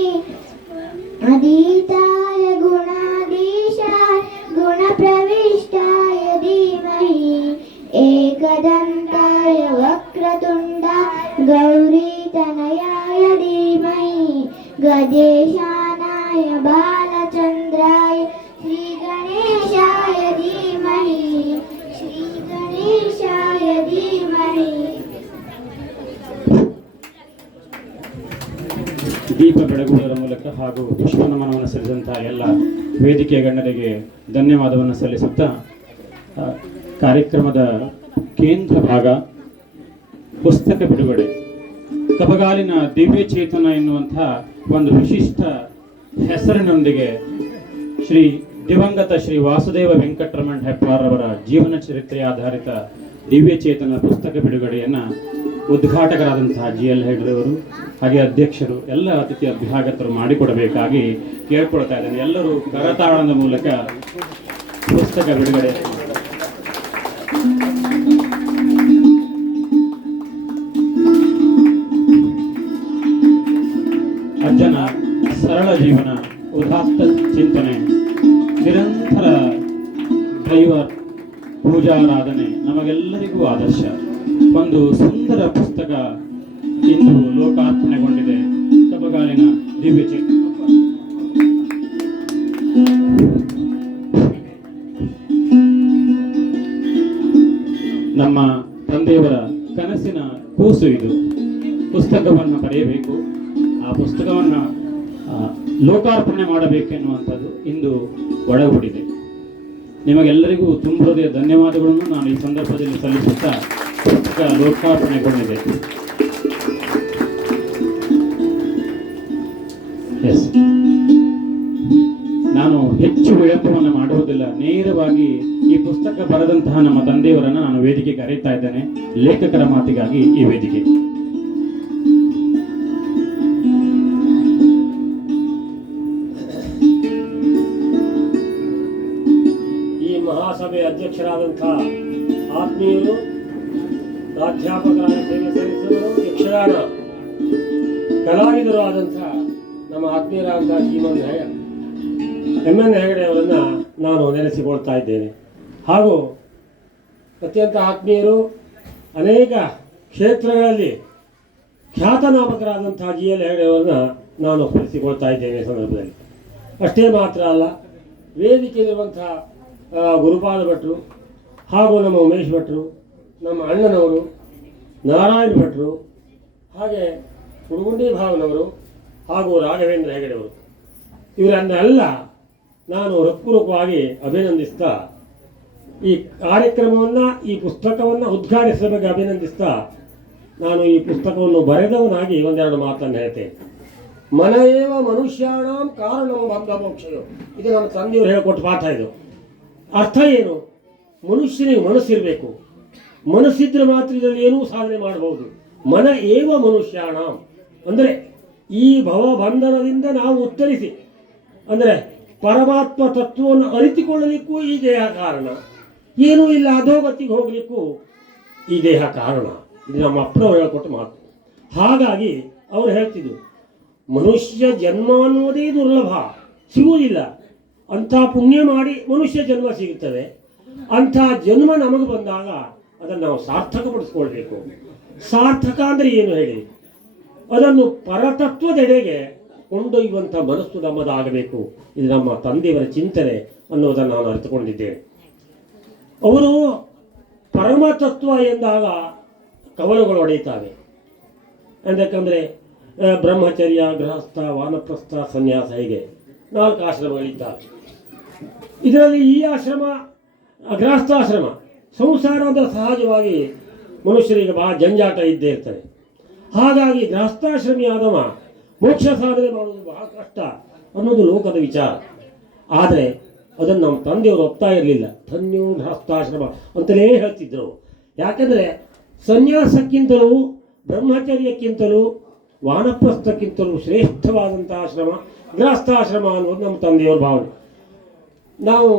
ಅಧೀತಾಯ ಗುಣಾಧೀಶಾಯ ಗುಣಪ್ರವಿಷ್ಟಾಯ ಧೀಮಹಿ ಏಕದಂತಾಯ ವಕ್ರತುಂಡಾಯ ಗೌರೀತನಯಾಯ ಧೀಮಹಿ ಗಜೇಶಾನಾಯ ಬಾಲಚಂದ್ರಾಯ ಶ್ರೀಗಣೇಶಾಯ ಧೀಮಹಿ ಶ್ರೀಗಣೇಶಾಯ ಧೀಮಹಿ. ದೀಪ ಬೆಳಗುವುದರ ಮೂಲಕ ಹಾಗೂ ಪುಷ್ಪ ನಮನವನ್ನು ಸಲ್ಲಿಸಿದಂತಹ ಎಲ್ಲ ವೇದಿಕೆಯ ಗಣ್ಯರಿಗೆ ಧನ್ಯವಾದವನ್ನು ಸಲ್ಲಿಸುತ್ತಾ ಕಾರ್ಯಕ್ರಮದ ಕೇಂದ್ರ ಭಾಗ ಪುಸ್ತಕ ಬಿಡುಗಡೆ. ಕಬಗಾಲಿನ ದಿವ್ಯ ಚೇತನ ಎನ್ನುವಂತಹ ಒಂದು ವಿಶಿಷ್ಟ ಹೆಸರಿನೊಂದಿಗೆ ದಿವಂಗತ ಶ್ರೀ ವಾಸುದೇವ ವೆಂಕಟರಮಣ ಹೆಬ್ಬಾರವರ ಜೀವನ ಚರಿತ್ರೆ ಆಧಾರಿತ ದಿವ್ಯ ಚೇತನ ಪುಸ್ತಕ ಬಿಡುಗಡೆಯನ್ನು ಉದ್ಘಾಟಕರಾದಂತಹ GL ಹೆಗ್ಡೆಯವರು ಹಾಗೆ ಅಧ್ಯಕ್ಷರು ಎಲ್ಲ ಅತಿಥಿ ಅಭ್ಯಾಗತರು ಮಾಡಿಕೊಡಬೇಕಾಗಿ ಕೇಳ್ಕೊಳ್ತಾ ಇದ್ದೇನೆ. ಎಲ್ಲರೂ ಕರತಾಳದ ಮೂಲಕ ಪುಸ್ತಕ ಬಿಡುಗಡೆ. ಅಜ್ಜನ ಸರಳ ಜೀವನ, ಉದಾತ್ತ ಚಿಂತನೆ, ನಿರಂತರ ದೈವ ಪೂಜಾರಾಧನೆ ನಮಗೆಲ್ಲರಿಗೂ ಆದರ್ಶ. ಒಂದು ಸುಂದರ ಪುಸ್ತಕ ಇಂದು ಲೋಕಾರ್ಪಣೆಗೊಂಡಿದೆ. ಕಬಗಾಲಿನ ದಿವ್ಯ ಚೇತನ ನಮ್ಮ ತಂದೆಯವರ ಕನಸಿನ ಕೂಸು ಇದು. ಪುಸ್ತಕವನ್ನು ಬರೆಯಬೇಕು, ಆ ಪುಸ್ತಕವನ್ನು ಲೋಕಾರ್ಪಣೆ ಮಾಡಬೇಕೆನ್ನುವಂಥದ್ದು ಇಂದು ಒಳಗೂಡಿದೆ. ನಿಮಗೆಲ್ಲರಿಗೂ ತುಂಬ ಹೃದಯ ಧನ್ಯವಾದಗಳನ್ನು ನಾನು ಈ ಸಂದರ್ಭದಲ್ಲಿ ಸಲ್ಲಿಸುತ್ತಾ ಪುಸ್ತಕ ಲೋಕಾರ್ಪಣೆಗೊಂಡಿದೆ. ಎಸ್, ನಾನು ಹೆಚ್ಚು ವಿಳಂಬವನ್ನು ಮಾಡುವುದಿಲ್ಲ. ನೇರವಾಗಿ ಈ ಪುಸ್ತಕ ಬರೆದಂತಹ ನಮ್ಮ ತಂದೆಯವರನ್ನು ನಾನು ವೇದಿಕೆಗೆ ಕರೀತಾ ಇದ್ದೇನೆ. ಲೇಖಕರ ಮಾತಿಗಾಗಿ ಈ ವೇದಿಕೆ. ಮಹಾಸಭೆ ಅಧ್ಯಕ್ಷರಾದಂತಹ ಆತ್ಮೀಯರು, ಪ್ರಾಧ್ಯಾಪಕರಾದ ಸೇವೆ ಸಲ್ಲಿಸುವರು, ಯಕ್ಷಗಾನ ಕಲಾವಿದರು ಆದಂತಹ ನಮ್ಮ ಆತ್ಮೀಯರಾದಂತಹ MN ಹೆಗಡೆ ಅವರನ್ನು ನಾನು ನೆನೆಸಿಕೊಳ್ತಾ ಇದ್ದೇನೆ. ಹಾಗೂ ಅತ್ಯಂತ ಆತ್ಮೀಯರು, ಅನೇಕ ಕ್ಷೇತ್ರಗಳಲ್ಲಿ ಖ್ಯಾತನಾಮಕರಾದಂತಹ GL ಹೆಗಡೆ ಅವರನ್ನು ನಾನು ಸ್ಮರಿಸಿಕೊಳ್ತಾ ಇದ್ದೇನೆ ಈ ಸಂದರ್ಭದಲ್ಲಿ. ಅಷ್ಟೇ ಮಾತ್ರ ಅಲ್ಲ, ವೇದಿಕೆಯಲ್ಲಿರುವಂತಹ ಗುರುಪಾದ ಭಟ್ರು ಹಾಗೂ ನಮ್ಮ ಉಮೇಶ್ ಭಟ್ರು, ನಮ್ಮ ಅಣ್ಣನವರು ನಾರಾಯಣ ಭಟ್ರು, ಹಾಗೆ ಹುಡುಗುಂಡಿ ಭಾವನವರು ಹಾಗೂ ರಾಘವೇಂದ್ರ ಹೆಗಡೆಯವರು, ಇವರನ್ನೆಲ್ಲ ನಾನು ಹೃತ್ಪೂರ್ವಕವಾಗಿ ಅಭಿನಂದಿಸ್ತಾ ಈ ಕಾರ್ಯಕ್ರಮವನ್ನು, ಈ ಪುಸ್ತಕವನ್ನು ಉದ್ಘಾಟಿಸುವ ಬಗ್ಗೆ ಅಭಿನಂದಿಸ್ತಾ ನಾನು ಈ ಪುಸ್ತಕವನ್ನು ಬರೆದವನಾಗಿ ಒಂದೆರಡು ಮಾತನ್ನು ಹೇಳ್ತೇನೆ. ಮನಯೇವ ಮನುಷ್ಯಾಣಂ ಕಾರಣಂ ಬಂಧ ಮೋಕ್ಷಯೋ, ಇದು ನಮ್ಮ ತಂದೆಯವರು ಹೇಳಿಕೊಟ್ಟು ಪಾಠ. ಇದು ಅರ್ಥ ಏನು? ಮನುಷ್ಯನಿಗೆ ಮನಸ್ಸಿರಬೇಕು. ಮನಸ್ಸಿದ್ರೆ ಮಾತ್ರ ಇದರಲ್ಲಿ ಏನೂ ಸಾಧನೆ ಮಾಡಬಹುದು. ಮನ ಏವ ಮನುಷ್ಯಾಣ ಅಂದರೆ ಈ ಭವಬಂಧನದಿಂದ ನಾವು ಉತ್ತರಿಸಿ, ಅಂದರೆ ಪರಮಾತ್ಮ ತತ್ವವನ್ನು ಅರಿತುಕೊಳ್ಳಲಿಕ್ಕೂ ಈ ದೇಹ ಕಾರಣ, ಏನೂ ಇಲ್ಲ ಅಧೋಗತಿಗೆ ಹೋಗಲಿಕ್ಕೂ ಈ ದೇಹ ಕಾರಣ. ಇದು ನಮ್ಮ ಅಪ್ಪನವರು ಹೇಳ್ಕೊಟ್ಟು ಮಾತು. ಹಾಗಾಗಿ ಅವರು ಹೇಳ್ತಿದ್ರು, ಮನುಷ್ಯ ಜನ್ಮ ಅನ್ನೋದೇ ದುರ್ಲಭ, ಸಿಗುವುದಿಲ್ಲ. ಅಂಥ ಪುಣ್ಯ ಮಾಡಿ ಮನುಷ್ಯ ಜನ್ಮ ಸಿಗುತ್ತದೆ. ಅಂಥ ಜನ್ಮ ನಮಗೆ ಬಂದಾಗ ಅದನ್ನು ನಾವು ಸಾರ್ಥಕಪಡಿಸ್ಕೊಳ್ಬೇಕು. ಸಾರ್ಥಕ ಅಂದರೆ ಏನು ಹೇಳಿ? ಅದನ್ನು ಪರತತ್ವದೆಡೆಗೆ ಕೊಂಡೊಯ್ಯುವಂಥ ಮನಸ್ಸು ನಮ್ಮದಾಗಬೇಕು. ಇದು ನಮ್ಮ ತಂದೆಯವರ ಚಿಂತನೆ ಅನ್ನೋದನ್ನು ನಾನು ಅರಿತುಕೊಂಡಿದ್ದೇನೆ. ಅವರು ಪರಮತತ್ವ ಎಂದಾಗ ಕವಲುಗಳು ಹೊಡೆಯುತ್ತವೆ. ಯಾಕಂದರೆ ಬ್ರಹ್ಮಚರ್ಯ, ಗೃಹಸ್ಥ, ವಾನಪ್ರಸ್ಥ, ಸನ್ಯಾಸ, ಹೀಗೆ 4 ಆಶ್ರಮಗಳಿದ್ದಾವೆ. ಇದರಲ್ಲಿ ಈ ಆಶ್ರಮ ಗೃಹಸ್ಥಾಶ್ರಮ, ಸಂಸಾರದ ಸಹಜವಾಗಿ ಮನುಷ್ಯರಿಗೆ ಬಹಳ ಜಂಜಾಟ ಇದ್ದೇ ಇರ್ತದೆ. ಹಾಗಾಗಿ ಗೃಹಸ್ಥಾಶ್ರಮಿಯಾದವ ಮೋಕ್ಷ ಸಾಧನೆ ಮಾಡುವುದು ಬಹಳ ಕಷ್ಟ ಅನ್ನೋದು ಲೋಕದ ವಿಚಾರ. ಆದರೆ ಅದನ್ನು ನಮ್ಮ ತಂದೆಯವರು ಒಪ್ತಾ ಇರಲಿಲ್ಲ. ಧನ್ಯೋ ಗೃಹಸ್ಥಾಶ್ರಮ ಅಂತಲೇ ಹೇಳ್ತಿದ್ರು. ಯಾಕೆಂದರೆ ಸನ್ಯಾಸಕ್ಕಿಂತಲೂ ಬ್ರಹ್ಮಚರ್ಯಕ್ಕಿಂತಲೂ ವಾನಪ್ರಸ್ಥಕ್ಕಿಂತಲೂ ಶ್ರೇಷ್ಠವಾದಂಥ ಆಶ್ರಮ ಗೃಹಸ್ಥಾಶ್ರಮ ಅನ್ನೋದು ನಮ್ಮ ತಂದೆಯವರ ಭಾವನೆ. ನಾವು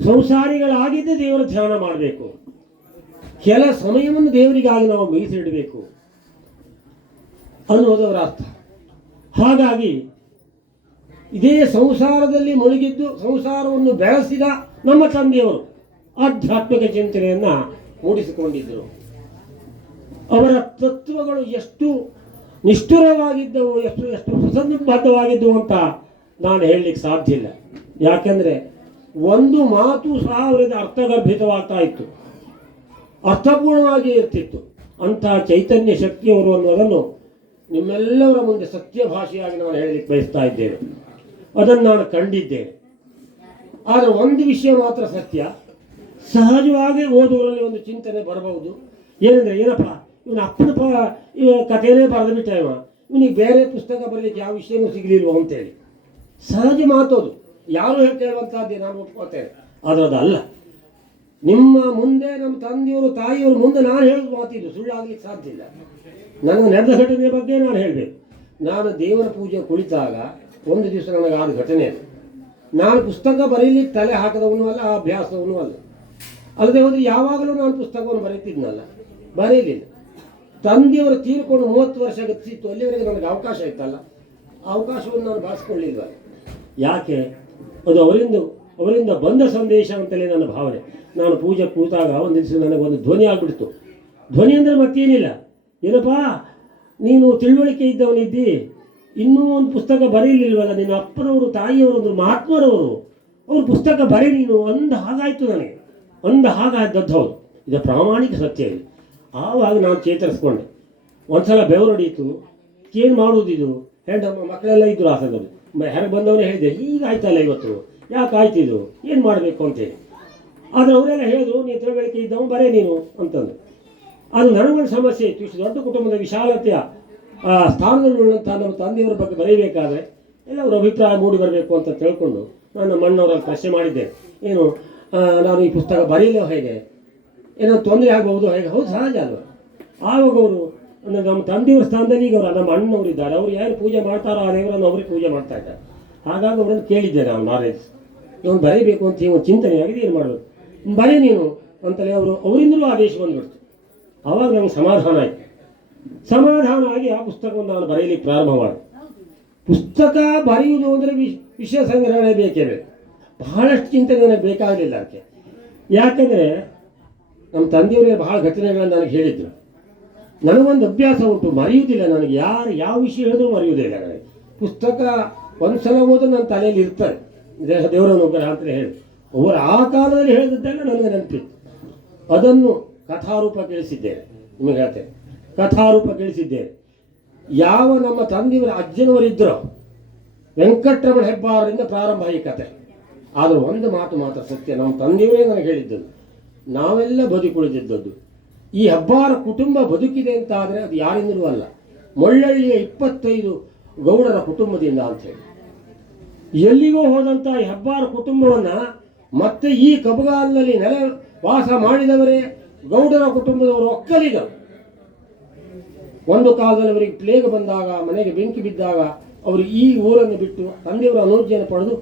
ಸಂಸಾರಿಗಳಾಗಿದ್ದ ದೇವರ ಧ್ಯಾನ ಮಾಡಬೇಕು. ಕೆಲ ಸಮಯವನ್ನು ದೇವರಿಗಾಗಿ ನಾವು ಮೀಸಲಿಡಬೇಕು ಅನ್ನೋದವರ ಅರ್ಥ. ಹಾಗಾಗಿ ಇದೇ ಸಂಸಾರದಲ್ಲಿ ಮುಳುಗಿದ್ದು ಸಂಸಾರವನ್ನು ಬೆಳೆಸಿದ ನಮ್ಮ ತಂದೆಯವರು ಆಧ್ಯಾತ್ಮಿಕ ಚಿಂತನೆಯನ್ನು ಮೂಡಿಸಿಕೊಂಡಿದ್ದರು. ಅವರ ತತ್ವಗಳು ಎಷ್ಟು ನಿಷ್ಠುರವಾಗಿದ್ದವು, ಎಷ್ಟು ಎಷ್ಟು ಸುಸಂಬದ್ಧವಾಗಿದ್ದವು ಅಂತ ನಾನು ಹೇಳಲಿಕ್ಕೆ ಸಾಧ್ಯ ಇಲ್ಲ. ಯಾಕೆಂದರೆ ಒಂದು ಮಾತು ಸಹ ಅವರಿಗೆ ಅರ್ಥಗರ್ಭಿತವಾಗ್ತಾ ಇತ್ತು, ಅರ್ಥಪೂರ್ಣವಾಗಿ ಇರ್ತಿತ್ತು. ಅಂಥ ಚೈತನ್ಯ ಶಕ್ತಿಯವರು ಅನ್ನೋದನ್ನು ನಿಮ್ಮೆಲ್ಲವರ ಮುಂದೆ ಸತ್ಯ ಭಾಷೆಯಾಗಿ ನಾನು ಹೇಳಲಿಕ್ಕೆ ಬಯಸ್ತಾ ಇದ್ದೇನೆ. ಅದನ್ನು ನಾನು ಕಂಡಿದ್ದೇನೆ. ಆದರೆ ಒಂದು ವಿಷಯ ಮಾತ್ರ ಸತ್ಯ, ಸಹಜವಾಗಿ ಓದುವರಲ್ಲಿ ಒಂದು ಚಿಂತನೆ ಬರಬಹುದು. ಏನಂದರೆ, ಏನಪ್ಪ ಇವನ ಅಪ್ಪನ ಕಥೆಯೇ ಬರೆದು ಬಿಟ್ಟ, ಇವನಿಗೆ ಬೇರೆ ಪುಸ್ತಕ ಬರಲಿಕ್ಕೆ ಯಾವ ವಿಷಯನೂ ಸಿಗಲಿಲ್ವ ಅಂತೇಳಿ. ಸಹಜ ಮಾತೋದು, ಯಾರು ಹೇಳ್ತಾ ಇರುವಂಥದ್ದೇ ನಾನು ಒಪ್ಕೋತೇನೆ. ಆದರೆ ಅದಲ್ಲ. ನಿಮ್ಮ ಮುಂದೆ ನಮ್ಮ ತಂದೆಯವರು ತಾಯಿಯವರು ಮುಂದೆ ನಾನು ಹೇಳೋದು ಮಾತಿದ್ದು ಸುಳ್ಳಾಗ್ಲಿಕ್ಕೆ ಸಾಧ್ಯ ಇಲ್ಲ. ನನ್ನ ನಡೆದ ಘಟನೆಯ ಬಗ್ಗೆ ನಾನು ಹೇಳಬೇಕು. ನಾನು ದೇವರ ಪೂಜೆ ಕುಳಿತಾಗ ಒಂದು ದಿವಸ ನನಗಾದ ಘಟನೆ ಅದು. ನಾನು ಪುಸ್ತಕ ಬರೀಲಿಕ್ಕೆ ತಲೆ ಹಾಕದವನು ಅಲ್ಲ, ಆ ಅಭ್ಯಾಸದವನು ಅಲ್ಲ. ಅಲ್ಲದೆ ಹೋದರೆ ಯಾವಾಗಲೂ ನಾನು ಪುಸ್ತಕವನ್ನು ಬರೀತಿದ್ನಲ್ಲ, ಬರೀಲಿಲ್ಲ. ತಂದೆಯವರು ತೀರ್ಕೊಂಡು 30 ವರ್ಷ ಗತಿಸಿತ್ತು. ಅಲ್ಲಿವರೆಗೆ ನನಗೆ ಅವಕಾಶ ಇತ್ತಲ್ಲ, ಆ ಅವಕಾಶವನ್ನು ನಾನು ಬಳಸ್ಕೊಳ್ಳಿಲ್ವ. ಯಾಕೆ? ಅದು ಅವರಿಂದ ಬಂದ ಸಂದೇಶ ಅಂತಲೇ ನನ್ನ ಭಾವನೆ. ನಾನು ಪೂಜೆ ಕೂತಾಗ ಒಂದು ದಿವಸ ನನಗೆ ಒಂದು ಧ್ವನಿ ಆಗಿಬಿಡ್ತು. ಧ್ವನಿ ಅಂದರೆ ಮತ್ತೇನಿಲ್ಲ, ಏನಪ್ಪ ನೀನು ತಿಳುವಳಿಕೆ ಇದ್ದವನಿದ್ದಿ, ಇನ್ನೂ ಒಂದು ಪುಸ್ತಕ ಬರೀಲಿಲ್ವಲ್ಲ, ನಿನ್ನ ಅಪ್ಪನವರು ತಾಯಿಯವರು ಒಂದು ಮಹಾತ್ಮರವರು, ಅವರು ಪುಸ್ತಕ ಬರೀ ನೀನು ಅಂದ ಹಾಗಾಯಿತು. ನನಗೆ ಅಂದ ಹಾಗಾದದ್ದು ಹೌದು, ಇದು ಪ್ರಾಮಾಣಿಕ ಸತ್ಯ ಇದೆ. ಆವಾಗ ನಾನು ಚೇತರಿಸ್ಕೊಂಡೆ. ಒಂದ್ಸಲ ಬೆವರು ಹೊಡೀತು. ಏನು ಮಾಡುವುದಿದು? ಹೆಣ್ಣಮ್ಮ ಮಕ್ಕಳೆಲ್ಲ ಇದ್ದರು ಆಸದಲ್ಲಿ. ಹೊರಗೆ ಬಂದವನೇ ಹೇಳಿದೆ, ಈಗ ಆಯ್ತಲ್ಲ ಇವತ್ತು, ಯಾಕೆ ಆಯ್ತಿದು, ಏನು ಮಾಡಬೇಕು ಅಂತೇಳಿ. ಆದರೆ ಅವರೆಲ್ಲ ಹೇಳಿದ್ರು, ನೀನು ತಿಳುವಳಿಕೆ ಇದ್ದವ ಬರೇ ನೀನು ಅಂತಂದು. ಅದು ನನಗೊಂದು ಸಮಸ್ಯೆ ಇತ್ತು. ಇಷ್ಟು ದೊಡ್ಡ ಕುಟುಂಬದ ವಿಶಾಲತೆಯ ಸ್ಥಾನದಲ್ಲಿರುವಂಥ ನಮ್ಮ ತಂದೆಯವರ ಬಗ್ಗೆ ಬರೀಬೇಕಾದ್ರೆ ಎಲ್ಲರ ಅಭಿಪ್ರಾಯ ಮೂಡಿ ಬರಬೇಕು ಅಂತ ತಿಳ್ಕೊಂಡು ನಾನು ನಮ್ಮ ಅಣ್ಣವರಲ್ಲಿ ಪ್ರಶ್ನೆ ಮಾಡಿದ್ದೆ. ಏನು ನಾನು ಈ ಪುಸ್ತಕ ಬರೀಲೋ ಹೇಗೆ, ಏನೋ ತೊಂದರೆ ಆಗಬಹುದು ಹೇಗೆ? ಹೌದು, ಸಹಜ ಅಲ್ವ. ಆವಾಗ ಅವರು ನಮ್ಮ ತಂದೆಯವರ ಸ್ಥಾನದಲ್ಲಿ ಈಗ ಅವರು ನಮ್ಮ ಅಣ್ಣವರು ಇದ್ದಾರೆ, ಅವರು ಯಾರು ಪೂಜೆ ಮಾಡ್ತಾರೋ ಆ ದೇವರನ್ನು ಅವ್ರಿಗೆ ಪೂಜೆ ಮಾಡ್ತಾ ಇದ್ದಾರೆ. ಹಾಗಾಗಿ ಅವರನ್ನು ಕೇಳಿದ್ದೆ ನಾನು, ನಾಲೆಜ್ ಇವನು ಬರೀಬೇಕು ಅಂತ ಒಂದು ಚಿಂತನೆ ಆಗಿದೆ, ಏನು ಮಾಡಬೇಕು, ಬರೀ ನೀನು ಅಂತಲೇ ಅವರಿಂದಲೂ ಆದೇಶ ಬಂದುಬಿಡ್ತು. ಆವಾಗ ನನಗೆ ಸಮಾಧಾನ ಆಯಿತು. ಸಮಾಧಾನ ಆಗಿ ಆ ಪುಸ್ತಕವನ್ನು ನಾನು ಬರೆಯಲಿಕ್ಕೆ ಪ್ರಾರಂಭ ಮಾಡಿದೆ. ಪುಸ್ತಕ ಬರೆಯುವುದು ಅಂದರೆ ವಿಷಯ ಸಂಗ್ರಹಣೆ ಬೇಕೇ ಬೇಕು. ಬಹಳಷ್ಟು ಚಿಂತನೆ ನನಗೆ ಬೇಕಾಗಲಿಲ್ಲ ಅದಕ್ಕೆ. ಯಾಕೆಂದರೆ ನಮ್ಮ ತಂದೆಯವರೇ ಬಹಳ ಘಟನೆಗಳನ್ನು ನನಗೆ ಹೇಳಿದ್ರು. ನನಗೊಂದು ಅಭ್ಯಾಸ ಉಂಟು, ಮರೆಯುವುದಿಲ್ಲ. ನನಗೆ ಯಾರು ಯಾವ ವಿಷಯ ಹೇಳಿದ್ರು ಮರೆಯುವುದಿಲ್ಲ. ನನಗೆ ಪುಸ್ತಕ ಒಂದು ಸಲ ಓದು ನನ್ನ ತಲೆಯಲ್ಲಿ ಇರ್ತದೆ. ದೇವರ ಅನುಗ್ರಹ ಅಂತ ಹೇಳಿ ಅವರು ಆ ಕಾಲದಲ್ಲಿ ಹೇಳಿದ್ದೆಲ್ಲ ನನಗೆ ನೆನಪಿತ್ತು. ಅದನ್ನು ಕಥಾರೂಪ ಕೇಳಿಸಿದ್ದೇನೆ. ನಿಮಗೆ ಹೇಳ್ತೇನೆ, ಕಥಾರೂಪ ಕೇಳಿಸಿದ್ದೇನೆ. ಯಾವ ನಮ್ಮ ತಂದೆಯವರ ಅಜ್ಜನವರಿದ್ದರೋ ವೆಂಕಟರಮಣ ಹೆಬ್ಬಾರರಿಂದ ಪ್ರಾರಂಭ ಈ ಕತೆ. ಆದರೆ ಒಂದು ಮಾತು ಮಾತ್ರ ಸತ್ಯ, ನಮ್ಮ ತಂದೆಯವರೇ ನನಗೆ ಹೇಳಿದ್ದದ್ದು, ನಾವೆಲ್ಲ ಬದುಕುಳಿದಿದ್ದದ್ದು. ಈ ಹೆಬ್ಬಾರ ಕುಟುಂಬ ಬದುಕಿದೆ ಅಂತ ಆದರೆ ಅದು ಯಾರಿಂದಲೂ ಅಲ್ಲ, ಮೊಳ್ಳಳ್ಳಿಯ 25 ಗೌಡರ ಕುಟುಂಬದಿಂದ ಅಂಥೇಳಿ. ಎಲ್ಲಿಗೋ ಹೋದಂಥ ಈ ಹೆಬ್ಬಾರ ಕುಟುಂಬವನ್ನು ಮತ್ತೆ ಈ ಕಬಗಾಲಿನಲ್ಲಿ ನೆಲ ವಾಸ ಮಾಡಿದವರೇ ಗೌಡರ ಕುಟುಂಬದವರು ಒಕ್ಕಲಿಗರು. ಒಂದು ಕಾಲದಲ್ಲಿ ಅವರಿಗೆ ಪ್ಲೇಗ್ ಬಂದಾಗ, ಮನೆಗೆ ಬೆಂಕಿ ಬಿದ್ದಾಗ ಅವರು ಈ ಊರನ್ನು ಬಿಟ್ಟು ತಂದೆಯವರ ಅನುಜ್ಞೆಯನ್ನು ಪಡೆದು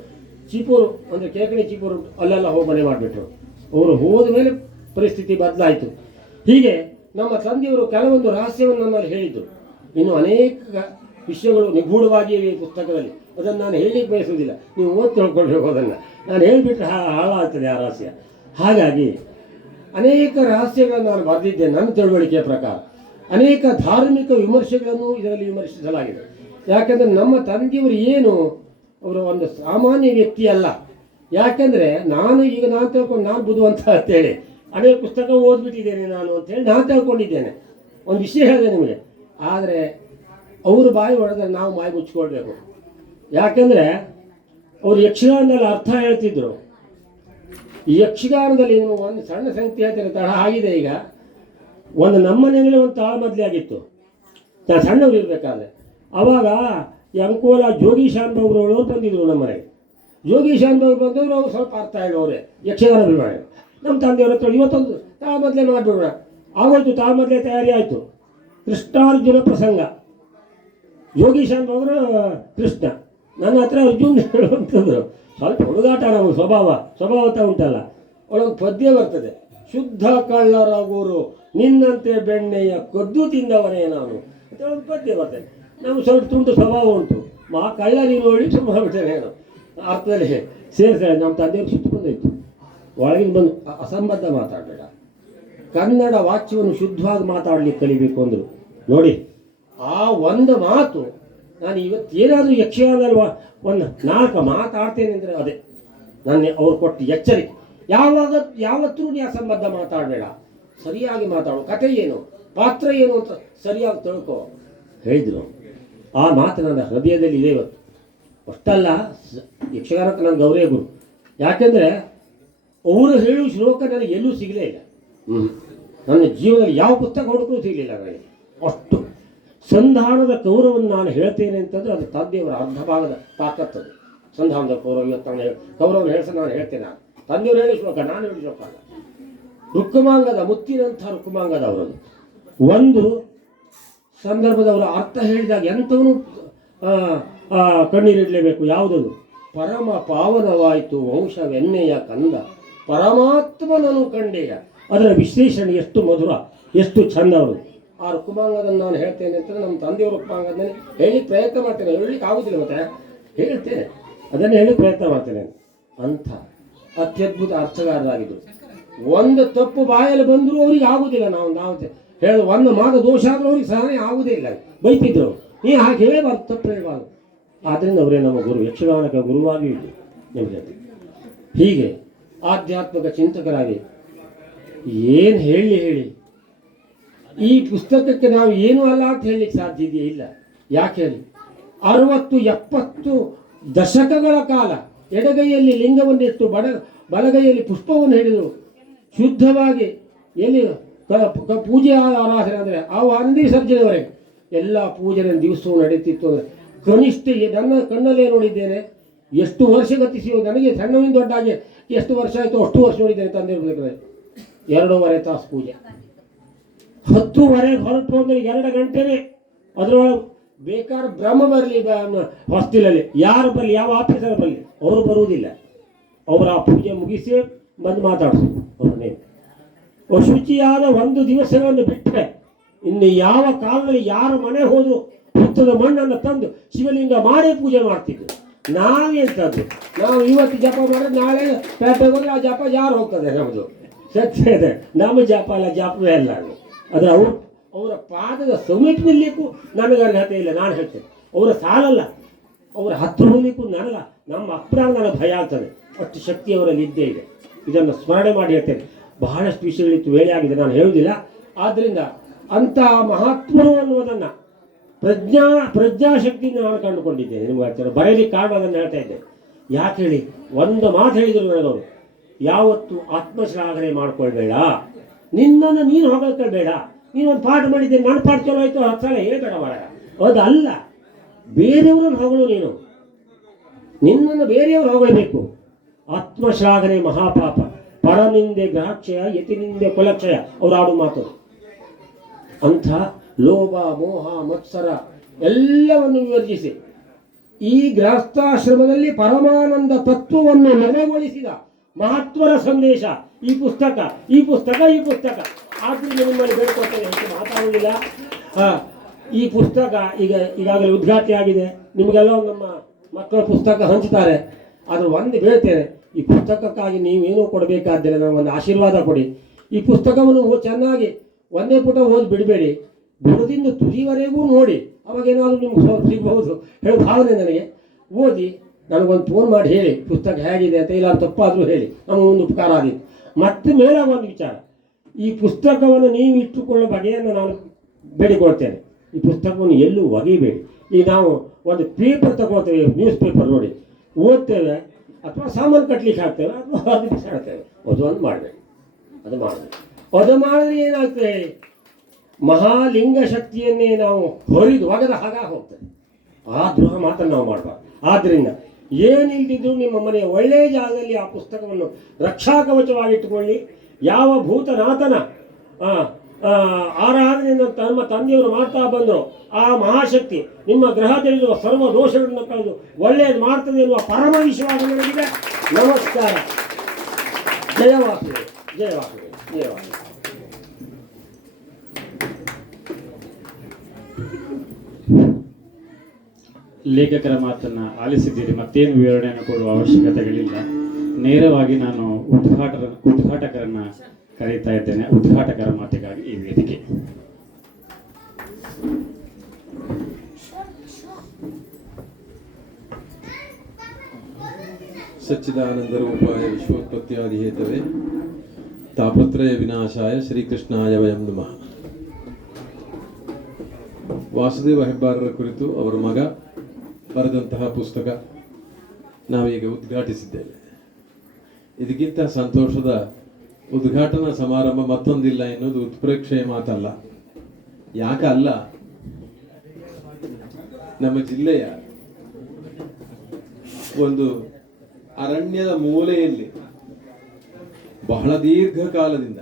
ಚೀಪೂರು ಅಂದರೆ ಕೇಕಣಿ ಚೀಪೂರು ಅಲ್ಲೆಲ್ಲ ಹೋಗಿ ಮನೆ ಮಾಡಿಬಿಟ್ರು. ಅವರು ಹೋದ ಮೇಲೆ ಪರಿಸ್ಥಿತಿ ಬದಲಾಯಿತು. ಹೀಗೆ ನಮ್ಮ ತಂದೆಯವರು ಕೆಲವೊಂದು ರಹಸ್ಯವನ್ನು ನನ್ನಲ್ಲಿ ಹೇಳಿದರು. ಇನ್ನು ಅನೇಕ ವಿಷಯಗಳು ನಿಗೂಢವಾಗಿಯೇ ಈ ಪುಸ್ತಕದಲ್ಲಿ, ಅದನ್ನು ನಾನು ಹೇಳಲಿಕ್ಕೆ ಬಯಸುವುದಿಲ್ಲ, ನೀವು ಓದಿ ತಿಳ್ಕೊಳ್ಬೇಕು. ಅದನ್ನು ನಾನು ಹೇಳಿಬಿಟ್ರೆ ಹಾಳಾಗ್ತದೆ ಆ ರಹಸ್ಯ. ಹಾಗಾಗಿ ಅನೇಕ ರಹಸ್ಯಗಳನ್ನು ನಾನು ಬರೆದಿದ್ದೇನೆ ನನ್ನ ತಿಳುವಳಿಕೆಯ ಪ್ರಕಾರ. ಅನೇಕ ಧಾರ್ಮಿಕ ವಿಮರ್ಶೆಗಳನ್ನು ಇದರಲ್ಲಿ ವಿಮರ್ಶಿಸಲಾಗಿದೆ. ಯಾಕೆಂದರೆ ನಮ್ಮ ತಂದೆಯವರು ಏನು ಅವರು ಒಂದು ಸಾಮಾನ್ಯ ವ್ಯಕ್ತಿ ಅಲ್ಲ. ಯಾಕೆಂದರೆ ನಾನು ತಿಳ್ಕೊಂಡು ನಾನು ಬುದ್ಧಿವಂತ ಅಂತೇಳಿ ಅನೇಕ ಪುಸ್ತಕ ಓದ್ಬಿಟ್ಟಿದ್ದೇನೆ ನಾನು ಅಂತೇಳಿ ನಾನು ತಿಳ್ಕೊಂಡಿದ್ದೇನೆ. ಒಂದು ವಿಷಯ ಹೇಳಿದೆ ನಿಮಗೆ, ಆದರೆ ಅವರು ಬಾಯಿ ಹೊಡೆದ್ರೆ ನಾವು ಬಾಯಿ ಮುಚ್ಕೊಳ್ಬೇಕು. ಯಾಕೆಂದರೆ ಅವರು ಯಕ್ಷಗಾನದಲ್ಲಿ ಅರ್ಥ ಹೇಳ್ತಿದ್ರು. ಈ ಯಕ್ಷಗಾನದಲ್ಲಿ ನೀವು ಒಂದು ಸಣ್ಣ ಸಂಗತಿ ಹೇಳ್ತಾರೆ, ತಡ ಆಗಿದೆ. ಈಗ ಒಂದು ನಮ್ಮನೆಯಲ್ಲಿ ಒಂದು ತಾಳ್ಮದ್ಲಿ ಆಗಿತ್ತು, ನಾನು ಸಣ್ಣವ್ರು ಇರಬೇಕಾದ್ರೆ. ಆವಾಗ ಈ ಅಂಕೋಲ ಜೋಗಿ ಶಾನ್ಭೋಗ್ರವರು ಬಂದಿದ್ರು ನಮ್ಮ ಮನೆಗೆ. ಜೋಗಿ ಶಾನ್ಭೋಗ್ರು ಬಂದವರು ಅವರು ಸ್ವಲ್ಪ ಅರ್ಥ ಹೇಳೋರೆ ಯಕ್ಷಗಾನ ಅಭಿಮಾನಿ. ನಮ್ಮ ತಂದೆಯವ್ರ ಹತ್ರ ಇವತ್ತೊಂದು ತಾಳ್ಮದ್ಲೆ ಮಾಡಿಬಿಡೋಣ. ಆಗೋಯ್ತು, ತಾಳ್ಮದ್ಲೆ ತಯಾರಿ ಆಯಿತು. ಕೃಷ್ಣಾರ್ಜುನ ಪ್ರಸಂಗ, ಜೋಗಿ ಶಾನ್ಭೋಗ್ರು ಕೃಷ್ಣ, ನನ್ನ ಹತ್ರ ಅರ್ಜುನ್ ಹೇಳುವಂಥದ್ದು. ಸ್ವಲ್ಪ ಹುಡುಗಾಟ ನಮ್ಮ ಸ್ವಭಾವತ ಉಂಟಲ್ಲ. ಅವಳೊಂದು ಪದ್ಯ ಬರ್ತದೆ, ಶುದ್ಧ ಕಳ್ಳರಗುರು ನಿನ್ನಂತೆ ಬೆಣ್ಣೆಯ ಕದ್ದು ತಿಂದವನೇ ನಾನು ಅಂತ ಒಂದು ಪದ್ಯ ಬರ್ತದೆ. ನಮ್ಗೆ ಸ್ವಲ್ಪ ತುಂಡು ಸ್ವಭಾವ ಉಂಟು, ಕಳ್ಳ ನೀನು ನೋಡಿ ಸುಮ್ಮನೆ ಬಿಟ್ಟೇನೆ ನಾನು ಅರ್ಥದಲ್ಲಿ ಸೇರಿಸ್ತಾರೆ. ನಮ್ಮ ತಂದೆಯವ್ರು ಸಿಟ್ಟು ಬಂದೋಯ್ತು, ಒಳಗಿನ ಬಂದು ಅಸಂಬದ್ಧ ಮಾತಾಡಬೇಡ, ಕನ್ನಡ ವಾಚ್ಯವನ್ನು ಶುದ್ಧವಾಗಿ ಮಾತಾಡಲಿಕ್ಕೆ ಕಲಿಬೇಕು ಅಂದರು. ನೋಡಿ, ಆ ಒಂದು ಮಾತು ನಾನು ಇವತ್ತೇನಾದರೂ ಯಕ್ಷಗಾನದಲ್ಲಿ ಒಂದು 4 ಮಾತಾಡ್ತೇನೆ ಅಂದರೆ ಅದೇ ಅವ್ರು ಕೊಟ್ಟು ಎಚ್ಚರಿಕೆ. ಯಾವತ್ತೂ ನೀ ಅಸಂಬದ್ಧ ಮಾತಾಡಬೇಡ, ಸರಿಯಾಗಿ ಮಾತಾಡು, ಕಥೆ ಏನು, ಪಾತ್ರ ಏನು ಅಂತ ಸರಿಯಾಗಿ ತಿಳ್ಕೊ ಹೇಳಿದರು. ಆ ಮಾತು ನನ್ನ ಹೃದಯದಲ್ಲಿ ಇದೆ ಇವತ್ತು. ಅಷ್ಟಲ್ಲ, ಯಕ್ಷಗಾನಕ್ಕೆ ನನ್ನ ಗೌರವ ಗುರು. ಯಾಕೆಂದರೆ ಅವರು ಹೇಳುವ ಶ್ಲೋಕ ನನಗೆ ಎಲ್ಲೂ ಸಿಗಲೇ ಇಲ್ಲ. ನನ್ನ ಜೀವನದಲ್ಲಿ ಯಾವ ಪುಸ್ತಕ ಹುಡುಕೂ ಸಿಗಲಿಲ್ಲ ನನಗೆ. ಅಷ್ಟು ಸಂಧಾನದ ಕೌರವನ್ನು ನಾನು ಹೇಳ್ತೇನೆ ಅಂತಂದರೆ ಅದು ತಂದೆಯವರ ಅರ್ಧ ಭಾಗದ ತಾಕತ್ತದು. ಸಂಧಾನದ ಕೌರವ ಇವತ್ತು ನಾನು ಕೌರವನ ಹೇಳ್ಸ ನಾನು ಹೇಳ್ತೇನೆ. ನಾನು ತಂದೆಯವರು ಹೇಳಿ ಶ್ಲೋಕ, ನಾನು ಹೇಳಿ ಶ್ಲೋಕ ಅಲ್ಲ. ರುಕ್ಕಮಾಂಗದ ಮುತ್ತಿನಂಥ ರುಕ್ಕಮಾಂಗದ ಅವರದು. ಒಂದು ಸಂದರ್ಭದವರ ಅರ್ಥ ಹೇಳಿದಾಗ ಎಂಥವನು ಕಣ್ಣೀರಿಡಲೇಬೇಕು. ಯಾವುದದು? ಪರಮ ಪಾವನವಾಯಿತು ವಂಶವೆನ್ನೆಯ ಕಂದ ಪರಮಾತ್ಮನನು ಕಂಡೆಯ. ಅದರ ವಿಶ್ಲೇಷಣೆ ಎಷ್ಟು ಮಧುರ, ಎಷ್ಟು ಚಂದ ಅವರು. ಆ ರುಕ್ಕಮಾಂಗದನ್ನು ನಾನು ಹೇಳ್ತೇನೆ ಅಂತ ನಮ್ಮ ತಂದೆಯವರು ರುಕ್ಕಮಾಂಗದನ್ನೇ ಹೇಳಿ ಪ್ರಯತ್ನ ಮಾಡ್ತೇನೆ. ಹೇಳಲಿಕ್ಕೆ ಆಗುದಿಲ್ಲ, ಮತ್ತೆ ಹೇಳ್ತೇನೆ, ಅದನ್ನು ಹೇಳಿ ಪ್ರಯತ್ನ ಮಾಡ್ತೇನೆ. ಅಂಥ ಅತ್ಯದ್ಭುತ ಅರ್ಥಗಾರರಾಗಿದ್ದರು. ಒಂದು ತಪ್ಪು ಬಾಯಲ್ಲಿ ಬಂದರೂ ಅವ್ರಿಗೆ ಆಗುದಿಲ್ಲ. ನಾವು ಹೇಳ ಒಂದು ಮಾತು ದೋಷ ಆದರೂ ಅವ್ರಿಗೆ ಸಹನೆ ಆಗುವುದೇ ಇಲ್ಲ. ಬೈತಿದ್ರು, ನೀ ಹಾಗೆ ಹೇಳಬಾರ್ದು, ತಪ್ಪು ಹೇಳಬಾರ್ದು. ಆದ್ದರಿಂದ ಅವರೇ ನಮ್ಮ ಗುರು, ಯಕ್ಷಗಾನಕ ಗುರುವಾಗಿ ಇದ್ದು ನಿಮ್ಮ ಜೊತೆ. ಹೀಗೆ ಆಧ್ಯಾತ್ಮಿಕ ಚಿಂತಕರಾಗಿ ಏನು ಹೇಳಿ ಈ ಪುಸ್ತಕಕ್ಕೆ ನಾವು ಏನೂ ಅಲ್ಲ ಅಂತ ಹೇಳಲಿಕ್ಕೆ ಸಾಧ್ಯ ಇದೆಯೇ? ಇಲ್ಲ. ಯಾಕೆ ಹೇಳಿ, 60-70 ದಶಕಗಳ ಕಾಲ ಎಡಗೈಯಲ್ಲಿ ಲಿಂಗವನ್ನಿಟ್ಟು ಬಲಗೈಯಲ್ಲಿ ಪುಷ್ಪವನ್ನು ಹಿಡಿದು ಶುದ್ಧವಾಗಿ ಎಲ್ಲಿ ಪೂಜೆ ಆರಾಧನೆ ಅಂದರೆ ಆವಾನಂದಿ ವಿಸರ್ಜನೆವರೆಗೆ ಎಲ್ಲ ಪೂಜೆಯ ದಿವಸವೂ ನಡೀತಿತ್ತು. ಅಂದರೆ ಕನಿಷ್ಠ ನನ್ನ ಕಣ್ಣಲ್ಲೇ ನೋಡಿದ್ದೇನೆ. ಎಷ್ಟು ವರ್ಷ ಗತಿಸಿ ನನಗೆ ಸಣ್ಣವಿನ ದೊಡ್ಡಾಗಿ ಎಷ್ಟು ವರ್ಷ ಆಯಿತು ಅಷ್ಟು ವರ್ಷ ನೋಡಿದ್ದೇನೆ. ತಂದೆ ಇರಬೇಕಾದ್ರೆ 2.5 ತಾಸು ಪೂಜೆ. 10:30 ಹೊರಟು ಅಂದರೆ 2 ಗಂಟೆನೇ. ಅದರೊಳಗೆ ಬೇಕಾದ್ರೆ ಬ್ರಹ್ಮ ಬರಲಿ ಹಾಸ್ಟೆಲಲ್ಲಿ, ಯಾರು ಬರಲಿ, ಯಾವ ಆಫೀಸರ್ ಬರಲಿ, ಅವರು ಬರುವುದಿಲ್ಲ. ಅವರು ಆ ಪೂಜೆ ಮುಗಿಸಿ ಬಂದು ಮಾತಾಡಿಸೋದು ಅವ್ರನ್ನೇ. ಅಶುಚಿಯಾದ 1 ದಿವಸಗಳನ್ನು ಬಿಟ್ಟರೆ ಇನ್ನು ಯಾವ ಕಾಲದಲ್ಲಿ ಯಾರ ಮನೆ ಹೋದ್ರು ಹುತ್ತದ ಮಣ್ಣನ್ನು ತಂದು ಶಿವಲಿಂಗ ಮಾಡಿ ಪೂಜೆ ಮಾಡ್ತಿದ್ರು. ನಾವೆಂಥದ್ದು, ನಾವು ಇವತ್ತು ಜಪ ಮಾಡಿದ್ರೆ ನಾಳೆ ಪೇಟೆಗೆ ಹೋದ್ರೆ ಆ ಜಪ ಯಾರು ಹೋಗ್ತದೆ? ನಮ್ಮದು ಸತ್ಯ ಇದೆ, ನಮ್ಮ ಜಪ ಅಲ್ಲ, ಜಪವೇ ಅಲ್ಲ ಅದು. ಅದು ಅವರ ಪಾದದ ಸಮಿಟ್ ನಿಲ್ಲಲಿಕ್ಕೂ ನನಗೆ ಅರ್ಹತೆ ಇಲ್ಲ. ನಾನು ಹೇಳ್ತೇನೆ, ಅವರ ಸಾಲಲ್ಲ, ಅವರ ಹತ್ತಿರ ಹೋಗ್ಲಿಕ್ಕೂ ನನಗ ನಮ್ಮ ಅಪ್ರಾಣ ನನಗೆ ಭಯ ಆಗ್ತದೆ. ಅಷ್ಟು ಶಕ್ತಿ ಅವರಲ್ಲಿ ಇದ್ದೇ ಇದೆ. ಇದನ್ನು ಸ್ಮರಣೆ ಮಾಡಿ ಹೇಳ್ತೇನೆ. ಬಹಳಷ್ಟು ವಿಷಯಗಳಿತ್ತು, ವೇಳೆ ಆಗಿದೆ, ನಾನು ಹೇಳುವುದಿಲ್ಲ. ಆದ್ದರಿಂದ ಅಂತಹ ಮಹಾತ್ಮರು ಅನ್ನುವುದನ್ನು ಪ್ರಜ್ಞಾಶಕ್ತಿಯಿಂದ ನಾನು ಕಂಡುಕೊಂಡಿದ್ದೇನೆ. ನಿಮ್ಗೆ ಆಗ್ತದೆ ಬರೆಯಲಿಕ್ಕೆ ಕಾರಣ ಅದನ್ನು ಹೇಳ್ತಾ ಇದ್ದೇನೆ. ಯಾಕೆ ಹೇಳಿ, ಒಂದು ಮಾತು ಹೇಳಿದರು ನನಗವರು, ಯಾವತ್ತು ಆತ್ಮಶ್ಲಾಘನೆ ಮಾಡ್ಕೊಳ್ಬೇಡ, ನಿನ್ನನ್ನು ನೀನು ಹೊಗಳ್ಕೊಳ್ಬೇಡ. ನೀನು ಒಂದು ಪಾಠ ಮಾಡಿದ್ದೇನೆ, ನನ್ನ ಪಾಠ ಚಲೋ ಆಯಿತು 10 ಸಲ ಹೇಳ್ಬೇಡ ಮಾರಾಯ. ಅದಲ್ಲ, ಬೇರೆಯವ್ರನ್ನ ಹೊಗಳು. ನೀನು ನಿನ್ನನ್ನು ಬೇರೆಯವರು ಹೊಗಳಬೇಕು. ಆತ್ಮಶ್ಲಾಘನೆ ಮಹಾಪಾಪ, ಪರನಿಂದೆ ಗ್ರಹಕ್ಷಯ, ಯತಿನಿಂದೆ ಕುಲಕ್ಷಯ, ಅವರು ಆಡು ಮಾತು. ಅಂಥ ಲೋಭ ಮೋಹ ಮತ್ಸರ ಎಲ್ಲವನ್ನು ವಿವರ್ಜಿಸಿ ಈ ಗೃಹಸ್ಥಾಶ್ರಮದಲ್ಲಿ ಪರಮಾನಂದ ತತ್ವವನ್ನು ನೆಲೆಗೊಳಿಸಿದ ಮಹತ್ವರ ಸಂದೇಶ ಈ ಪುಸ್ತಕ. ಆದ್ದರಿಂದ ನಿಮ್ಮಲ್ಲಿ ಬೇಡ್ಕೊಳ್ತೇನೆ, ಹೆಚ್ಚು ಮಾತಾಡುವುದಿಲ್ಲ. ಈ ಪುಸ್ತಕ ಈಗಾಗಲೇ ಉದ್ಘಾಟನೆ ಆಗಿದೆ. ನಿಮಗೆಲ್ಲ ನಮ್ಮ ಮಕ್ಕಳ ಪುಸ್ತಕ ಹಂಚುತ್ತಾರೆ. ಆದರೆ ಒಂದು ಹೇಳ್ತೇನೆ, ಈ ಪುಸ್ತಕಕ್ಕಾಗಿ ನೀವೇನೂ ಕೊಡಬೇಕಾದ್ದಿಲ್ಲ, ನನಗೊಂದು ಆಶೀರ್ವಾದ ಕೊಡಿ. ಈ ಪುಸ್ತಕವನ್ನು ಚೆನ್ನಾಗಿ ಒಂದೇ ಪುಟ ಓದಿ ಬಿಡಬೇಡಿ, ಬುಡದಿಂದ ತುದಿವರೆಗೂ ನೋಡಿ. ಅವಾಗೇನಾದರೂ ನಿಮ್ಗೆ ಸಿಗಬಹುದು ಹೇಳೋ ಭಾವನೆ ನನಗೆ. ಓದಿ ನನಗೊಂದು ಫೋನ್ ಮಾಡಿ ಹೇಳಿ ಪುಸ್ತಕ ಹೇಗಿದೆ ಅಂತ. ಇಲ್ಲ ತಪ್ಪಾದರೂ ಹೇಳಿ, ನಮಗೊಂದು ಉಪಕಾರ ಆದಿತ್ತು. ಮತ್ತೆ ಮೇಲೆ ಒಂದು ವಿಚಾರ, ಈ ಪುಸ್ತಕವನ್ನು ನೀವು ಇಟ್ಟುಕೊಳ್ಳೋ ಬಗೆಯನ್ನು ನಾನು ಬೇಡಿಕೊಳ್ತೇನೆ. ಈ ಪುಸ್ತಕವನ್ನು ಎಲ್ಲೂ ಒಗೆಯಬೇಡಿ. ಈಗ ನಾವು ಒಂದು ಪೇಪರ್ ತಗೊಳ್ತೇವೆ, ನ್ಯೂಸ್ ಪೇಪರ್ ನೋಡಿ ಓದ್ತೇವೆ, ಅಥವಾ ಸಾಮಾನು ಕಟ್ಲಿಕ್ಕೆ ಹಾಕ್ತೇವೆ, ಅಥವಾ ಅದು ಬಿಸಾಡ್ತೇವೆ. ಅದು ಒಂದು ಮಾಡಬೇಡಿ, ಅದು ಮಾಡಿದ್ರೆ ಏನಾಗ್ತದೆ, ಮಹಾಲಿಂಗ ಶಕ್ತಿಯನ್ನೇ ನಾವು ಹೊರಿದು ಒಗೆದ ಹಾಗ ಹೋಗ್ತದೆ. ಆ ದ್ರೋಹ ಮಾತ್ರ ನಾವು ಮಾಡಬಾರ್ದು. ಆದ್ದರಿಂದ ಏನಿಲ್ದಿದ್ರು ನಿಮ್ಮ ಮನೆಯ ಒಳ್ಳೆಯ ಜಾಗದಲ್ಲಿ ಆ ಪುಸ್ತಕವನ್ನು ರಕ್ಷಾಕವಚವಾಗಿಟ್ಟುಕೊಳ್ಳಿ. ಯಾವ ಭೂತನಾಥನ ಆರಾಧನೆಯನ್ನು ನಮ್ಮ ತಂದೆಯವರು ಮಾಡ್ತಾ ಬಂದರು, ಆ ಮಹಾಶಕ್ತಿ ನಿಮ್ಮ ಗ್ರಹದಲ್ಲಿರುವ ಸರ್ವ ದೋಷಗಳನ್ನು ಕಳೆದು ಒಳ್ಳೆಯದು ಮಾಡ್ತದೆ ಎನ್ನುವ ಪರಮ ವಿಶ್ವಾಸ ನನಗಿದೆ. ನಮಸ್ಕಾರ. ಜಯವಾಸುದೇವ, ಜಯವಾಸುದೇವ, ಜಯವಾಸುದೇವ. ಲೇಖಕರ ಮಾತನ್ನು ಆಲಿಸಿದ್ದೀರಿ. ಮತ್ತೇನು ವಿವರಣೆಯನ್ನು ಕೊಡುವ ಅವಶ್ಯಕತೆಗಳಿಲ್ಲ. ನೇರವಾಗಿ ನಾನು ಉದ್ಘಾಟಕರನ್ನು ಕರೀತಾ ಇದ್ದೇನೆ. ಉದ್ಘಾಟಕರ ಮಾತಿಗಾಗಿ ಈ ವೇದಿಕೆ. ಸಚ್ಚಿದಾನಂದ ರೂಪಾಯ ವಿಶ್ವೋತ್ಪತ್ತಿಯಾದಿ ಹೇತವೇ ತಾಪತ್ರಯ ವಿನಾಶಾಯ ಶ್ರೀಕೃಷ್ಣಾಯ ವಯಂ ನಮಃ. ವಾಸುದೇವ ಹೆಬ್ಬಾರರ ಕುರಿತು ಅವರ ಮಗ ಬರೆದಂತಹ ಪುಸ್ತಕ ನಾವೀಗ ಉದ್ಘಾಟಿಸಿದ್ದೇವೆ. ಇದಕ್ಕಿಂತ ಸಂತೋಷದ ಉದ್ಘಾಟನಾ ಸಮಾರಂಭ ಮತ್ತೊಂದಿಲ್ಲ ಎನ್ನುವುದು ಉತ್ಪ್ರೇಕ್ಷೆಯ ಮಾತಲ್ಲ. ಯಾಕಲ್ಲ, ನಮ್ಮ ಜಿಲ್ಲೆಯ ಒಂದು ಅರಣ್ಯದ ಮೂಲೆಯಲ್ಲಿ ಬಹಳ ದೀರ್ಘಕಾಲದಿಂದ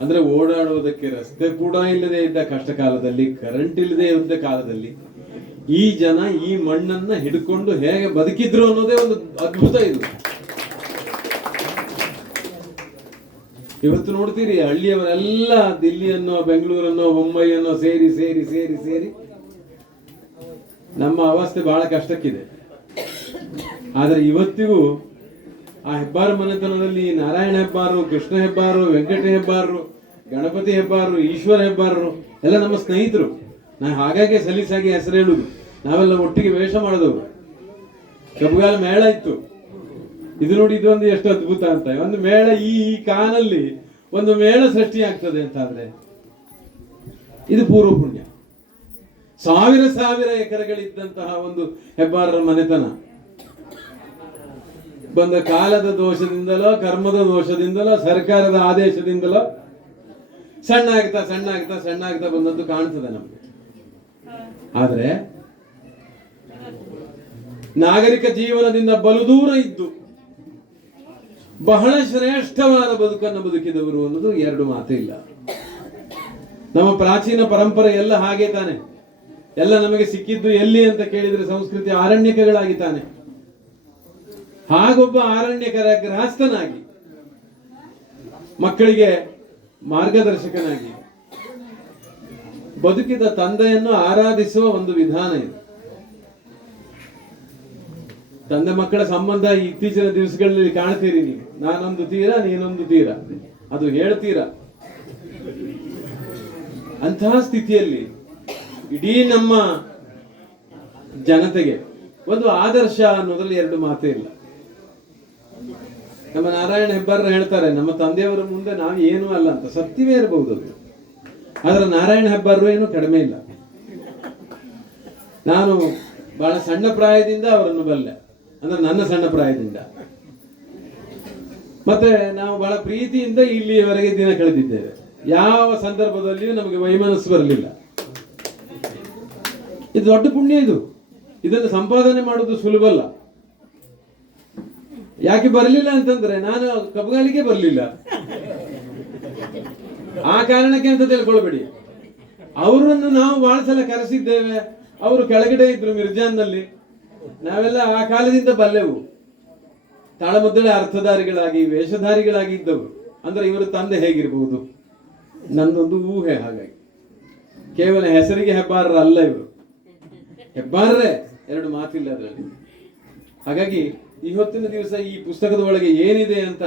ಅಂದ್ರೆ ಓಡಾಡುವುದಕ್ಕೆ ರಸ್ತೆ ಕೂಡ ಇಲ್ಲದೆ ಇದ್ದ ಕಷ್ಟ ಕಾಲದಲ್ಲಿ, ಕರೆಂಟ್ ಇಲ್ಲದೆ ಇದ್ದ ಕಾಲದಲ್ಲಿ ಈ ಜನ ಈ ಮಣ್ಣನ್ನ ಹಿಡ್ಕೊಂಡು ಹೇಗೆ ಬದುಕಿದ್ರು ಅನ್ನೋದೇ ಒಂದು ಅದ್ಭುತ ಇದು. ಇವತ್ತು ನೋಡ್ತೀರಿ ಹಳ್ಳಿಯವರೆಲ್ಲ ದಿಲ್ಲಿಯನ್ನೋ ಬೆಂಗಳೂರನ್ನೋ ಮುಂಬೈಯನ್ನೋ ಸೇರಿ ಸೇರಿ ಸೇರಿ ಸೇರಿ ನಮ್ಮ ಅವಸ್ಥೆ ಬಹಳ ಕಷ್ಟಕ್ಕಿದೆ. ಆದ್ರೆ ಇವತ್ತಿಗೂ ಆ ಹೆಬ್ಬಾರ ಮನೆತನದಲ್ಲಿ ನಾರಾಯಣ ಹೆಬ್ಬಾರರು, ಕೃಷ್ಣ ಹೆಬ್ಬಾರರು, ವೆಂಕಟ ಹೆಬ್ಬಾರರು, ಗಣಪತಿ ಹೆಬ್ಬಾರರು, ಈಶ್ವರ ಹೆಬ್ಬಾರರು ಎಲ್ಲ ನಮ್ಮ ಸ್ನೇಹಿತರು. ನಾನು ಹಾಗಾಗಿ ಸಲೀಸಾಗಿ ಹೆಸರು ಹೇಳುದು. ನಾವೆಲ್ಲ ಒಟ್ಟಿಗೆ ವೇಷ ಮಾಡಿದವರು. ಕಬ್ಬುಗಾಲ ಮೇಳ ಇತ್ತು. ಇದು ನೋಡಿ, ಇದೊಂದು ಎಷ್ಟು ಅದ್ಭುತ ಅಂತ. ಒಂದು ಮೇಳ, ಈ ಕಾನಲ್ಲಿ ಒಂದು ಮೇಳ ಸೃಷ್ಟಿ ಆಗ್ತದೆ ಅಂತ ಆದ್ರೆ ಇದು ಪೂರ್ವ ಪುಣ್ಯ. ಸಾವಿರ ಸಾವಿರ ಎಕರೆಗಳಿದ್ದಂತಹ ಒಂದು ಹೆಬ್ಬಾರರ ಮನೆತನ ಬಂದ ಕಾಲದ ದೋಷದಿಂದಲೋ, ಕರ್ಮದ ದೋಷದಿಂದಲೋ, ಸರ್ಕಾರದ ಆದೇಶದಿಂದಲೋ ಸಣ್ಣ ಆಗ್ತಾ ಸಣ್ಣ ಆಗ್ತಾ ಸಣ್ಣ ಆಗ್ತಾ ಬಂದದ್ದು ಕಾಣ್ತದೆ ನಮ್ಗೆ. ಆದ್ರೆ ನಾಗರಿಕ ಜೀವನದಿಂದ ಬಲು ದೂರ ಇದ್ದು ಬಹಳ ಶ್ರೇಷ್ಠವಾದ ಬದುಕನ್ನು ಬದುಕಿದವರು ಅನ್ನೋದು ಎರಡು ಮಾತು ಇಲ್ಲ. ನಮ್ಮ ಪ್ರಾಚೀನ ಪರಂಪರೆ ಎಲ್ಲ ಹಾಗೆ ತಾನೆ. ಎಲ್ಲ ನಮಗೆ ಸಿಕ್ಕಿದ್ದು ಎಲ್ಲಿ ಅಂತ ಕೇಳಿದ್ರೆ ಸಂಸ್ಕೃತಿ ಆರಣ್ಯಕಗಳಾಗಿ ತಾನೆ. ಹಾಗೊಬ್ಬ ಆರಣ್ಯಕರ ಗೃಹಸ್ಥನಾಗಿ, ಮಕ್ಕಳಿಗೆ ಮಾರ್ಗದರ್ಶಕನಾಗಿ ಬದುಕಿದ ತಂದೆಯನ್ನು ಆರಾಧಿಸುವ ಒಂದು ವಿಧಾನ ಇದು. ತಂದೆ ಮಕ್ಕಳ ಸಂಬಂಧ ಇತ್ತೀಚಿನ ದಿವಸಗಳಲ್ಲಿ ಕಾಣ್ತೀರಿ ನೀವು. ನಾನೊಂದು ತೀರ, ನೀನೊಂದು ತೀರ, ಅದು ಹೇಳ್ತೀರ. ಅಂತಹ ಸ್ಥಿತಿಯಲ್ಲಿ ಇಡೀ ನಮ್ಮ ಜನತೆಗೆ ಒಂದು ಆದರ್ಶ ಅನ್ನೋದ್ರಲ್ಲಿ ಎರಡು ಮಾತೇ ಇಲ್ಲ. ನಮ್ಮ ನಾರಾಯಣ ಹೆಬ್ಬಾರರು ಹೇಳ್ತಾರೆ, ನಮ್ಮ ತಂದೆಯವರ ಮುಂದೆ ನಾವು ಏನೂ ಅಲ್ಲ ಅಂತ. ಸತ್ಯವೇ ಇರಬಹುದು ಅದು. ಆದ್ರೆ ನಾರಾಯಣ ಹೆಬ್ಬಾರರು ಏನು ಕಡಿಮೆ ಇಲ್ಲ. ನಾನು ಬಹಳ ಸಣ್ಣ ಪ್ರಾಯದಿಂದ ಅವರನ್ನು ಬಲ್ಲೆ, ಅಂದ್ರೆ ನನ್ನ ಸಣ್ಣ ಪ್ರಾಯದಿಂದ. ಮತ್ತೆ ನಾವು ಬಹಳ ಪ್ರೀತಿಯಿಂದ ಇಲ್ಲಿಯವರೆಗೆ ದಿನ ಕಳೆದಿದ್ದೇವೆ. ಯಾವ ಸಂದರ್ಭದಲ್ಲಿಯೂ ನಮಗೆ ವೈಮನಸ್ಸು ಬರಲಿಲ್ಲ. ಇದು ದೊಡ್ಡ ಪುಣ್ಯ. ಇದನ್ನು ಸಂಪಾದನೆ ಮಾಡೋದು ಸುಲಭ ಅಲ್ಲ. ಯಾಕೆ ಬರಲಿಲ್ಲ ಅಂತಂದ್ರೆ ನಾನು ಕಬ್ಬುಗಾಲಿಗೆ ಬರಲಿಲ್ಲ, ಆ ಕಾರಣಕ್ಕೆ ಅಂತ ತಿಳ್ಕೊಳ್ಬೇಡಿ. ಅವರನ್ನು ನಾವು ಬಹಳ ಸಲ ಕರೆಸಿದ್ದೇವೆ. ಅವರು ಕೆಳಗಡೆ ಇದ್ರು ಮಿರ್ಜಾನ್ನಲ್ಲಿ. ನಾವೆಲ್ಲ ಆ ಕಾಲದಿಂದ ಬಲ್ಲೆವು. ತಾಳಮದ್ದಳೆ ಅರ್ಥಧಾರಿಗಳಾಗಿ, ವೇಷಧಾರಿಗಳಾಗಿ ಇದ್ದವರು. ಅಂದ್ರೆ ಇವರ ತಂದೆ ಹೇಗಿರಬಹುದು, ನಂದೊಂದು ಊಹೆ. ಹಾಗಾಗಿ ಕೇವಲ ಹೆಸರಿಗೆ ಹೆಬ್ಬಾರರ ಅಲ್ಲ ಇವರು, ಹೆಬ್ಬಾರರೇ, ಎರಡು ಮಾತಿಲ್ಲ ಅದರಲ್ಲಿ. ಹಾಗಾಗಿ ಇವತ್ತಿನ ದಿವಸ ಈ ಪುಸ್ತಕದ ಒಳಗೆ ಏನಿದೆ ಅಂತ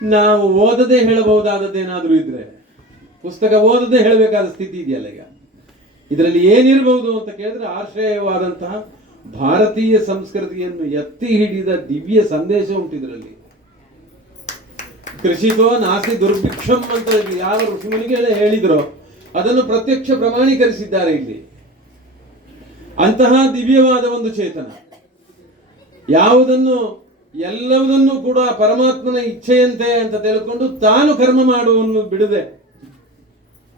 ನಾವು ಓದದೆ ಹೇಳಬಹುದಾದದ್ದೇನಾದ್ರೂ ಇದ್ರೆ, ಪುಸ್ತಕ ಓದದೆ ಹೇಳಬೇಕಾದ ಸ್ಥಿತಿ ಇದೆಯಲ್ಲ ಈಗ. ಇದರಲ್ಲಿ ಏನಿರಬಹುದು ಅಂತ ಕೇಳಿದ್ರೆ ಆಶ್ರಯವಾದಂತಹ ಭಾರತೀಯ ಸಂಸ್ಕೃತಿಯನ್ನು ಎತ್ತಿ ಹಿಡಿದ ದಿವ್ಯ ಸಂದೇಶ ಉಂಟು ಇದರಲ್ಲಿ. ಕೃಷಿತೋ ನಾಸ್ತಿ ದುರ್ಭಿಕ್ಷಂ ಅಂತ ಯಾವ ಋಷಿಮುನಿಗಳೇ ಹೇಳಿದ್ರೋ ಅದನ್ನು ಪ್ರತ್ಯಕ್ಷ ಪ್ರಮಾಣೀಕರಿಸಿದ್ದಾರೆ ಇಲ್ಲಿ. ಅಂತಹ ದಿವ್ಯವಾದ ಒಂದು ಚೇತನ ಯಾವುದನ್ನು ಎಲ್ಲವುದನ್ನು ಕೂಡ ಪರಮಾತ್ಮನ ಇಚ್ಛೆಯಂತೆ ಅಂತ ತಿಳ್ಕೊಂಡು ತಾನು ಕರ್ಮ ಮಾಡುವನ್ನು ಬಿಡದೆ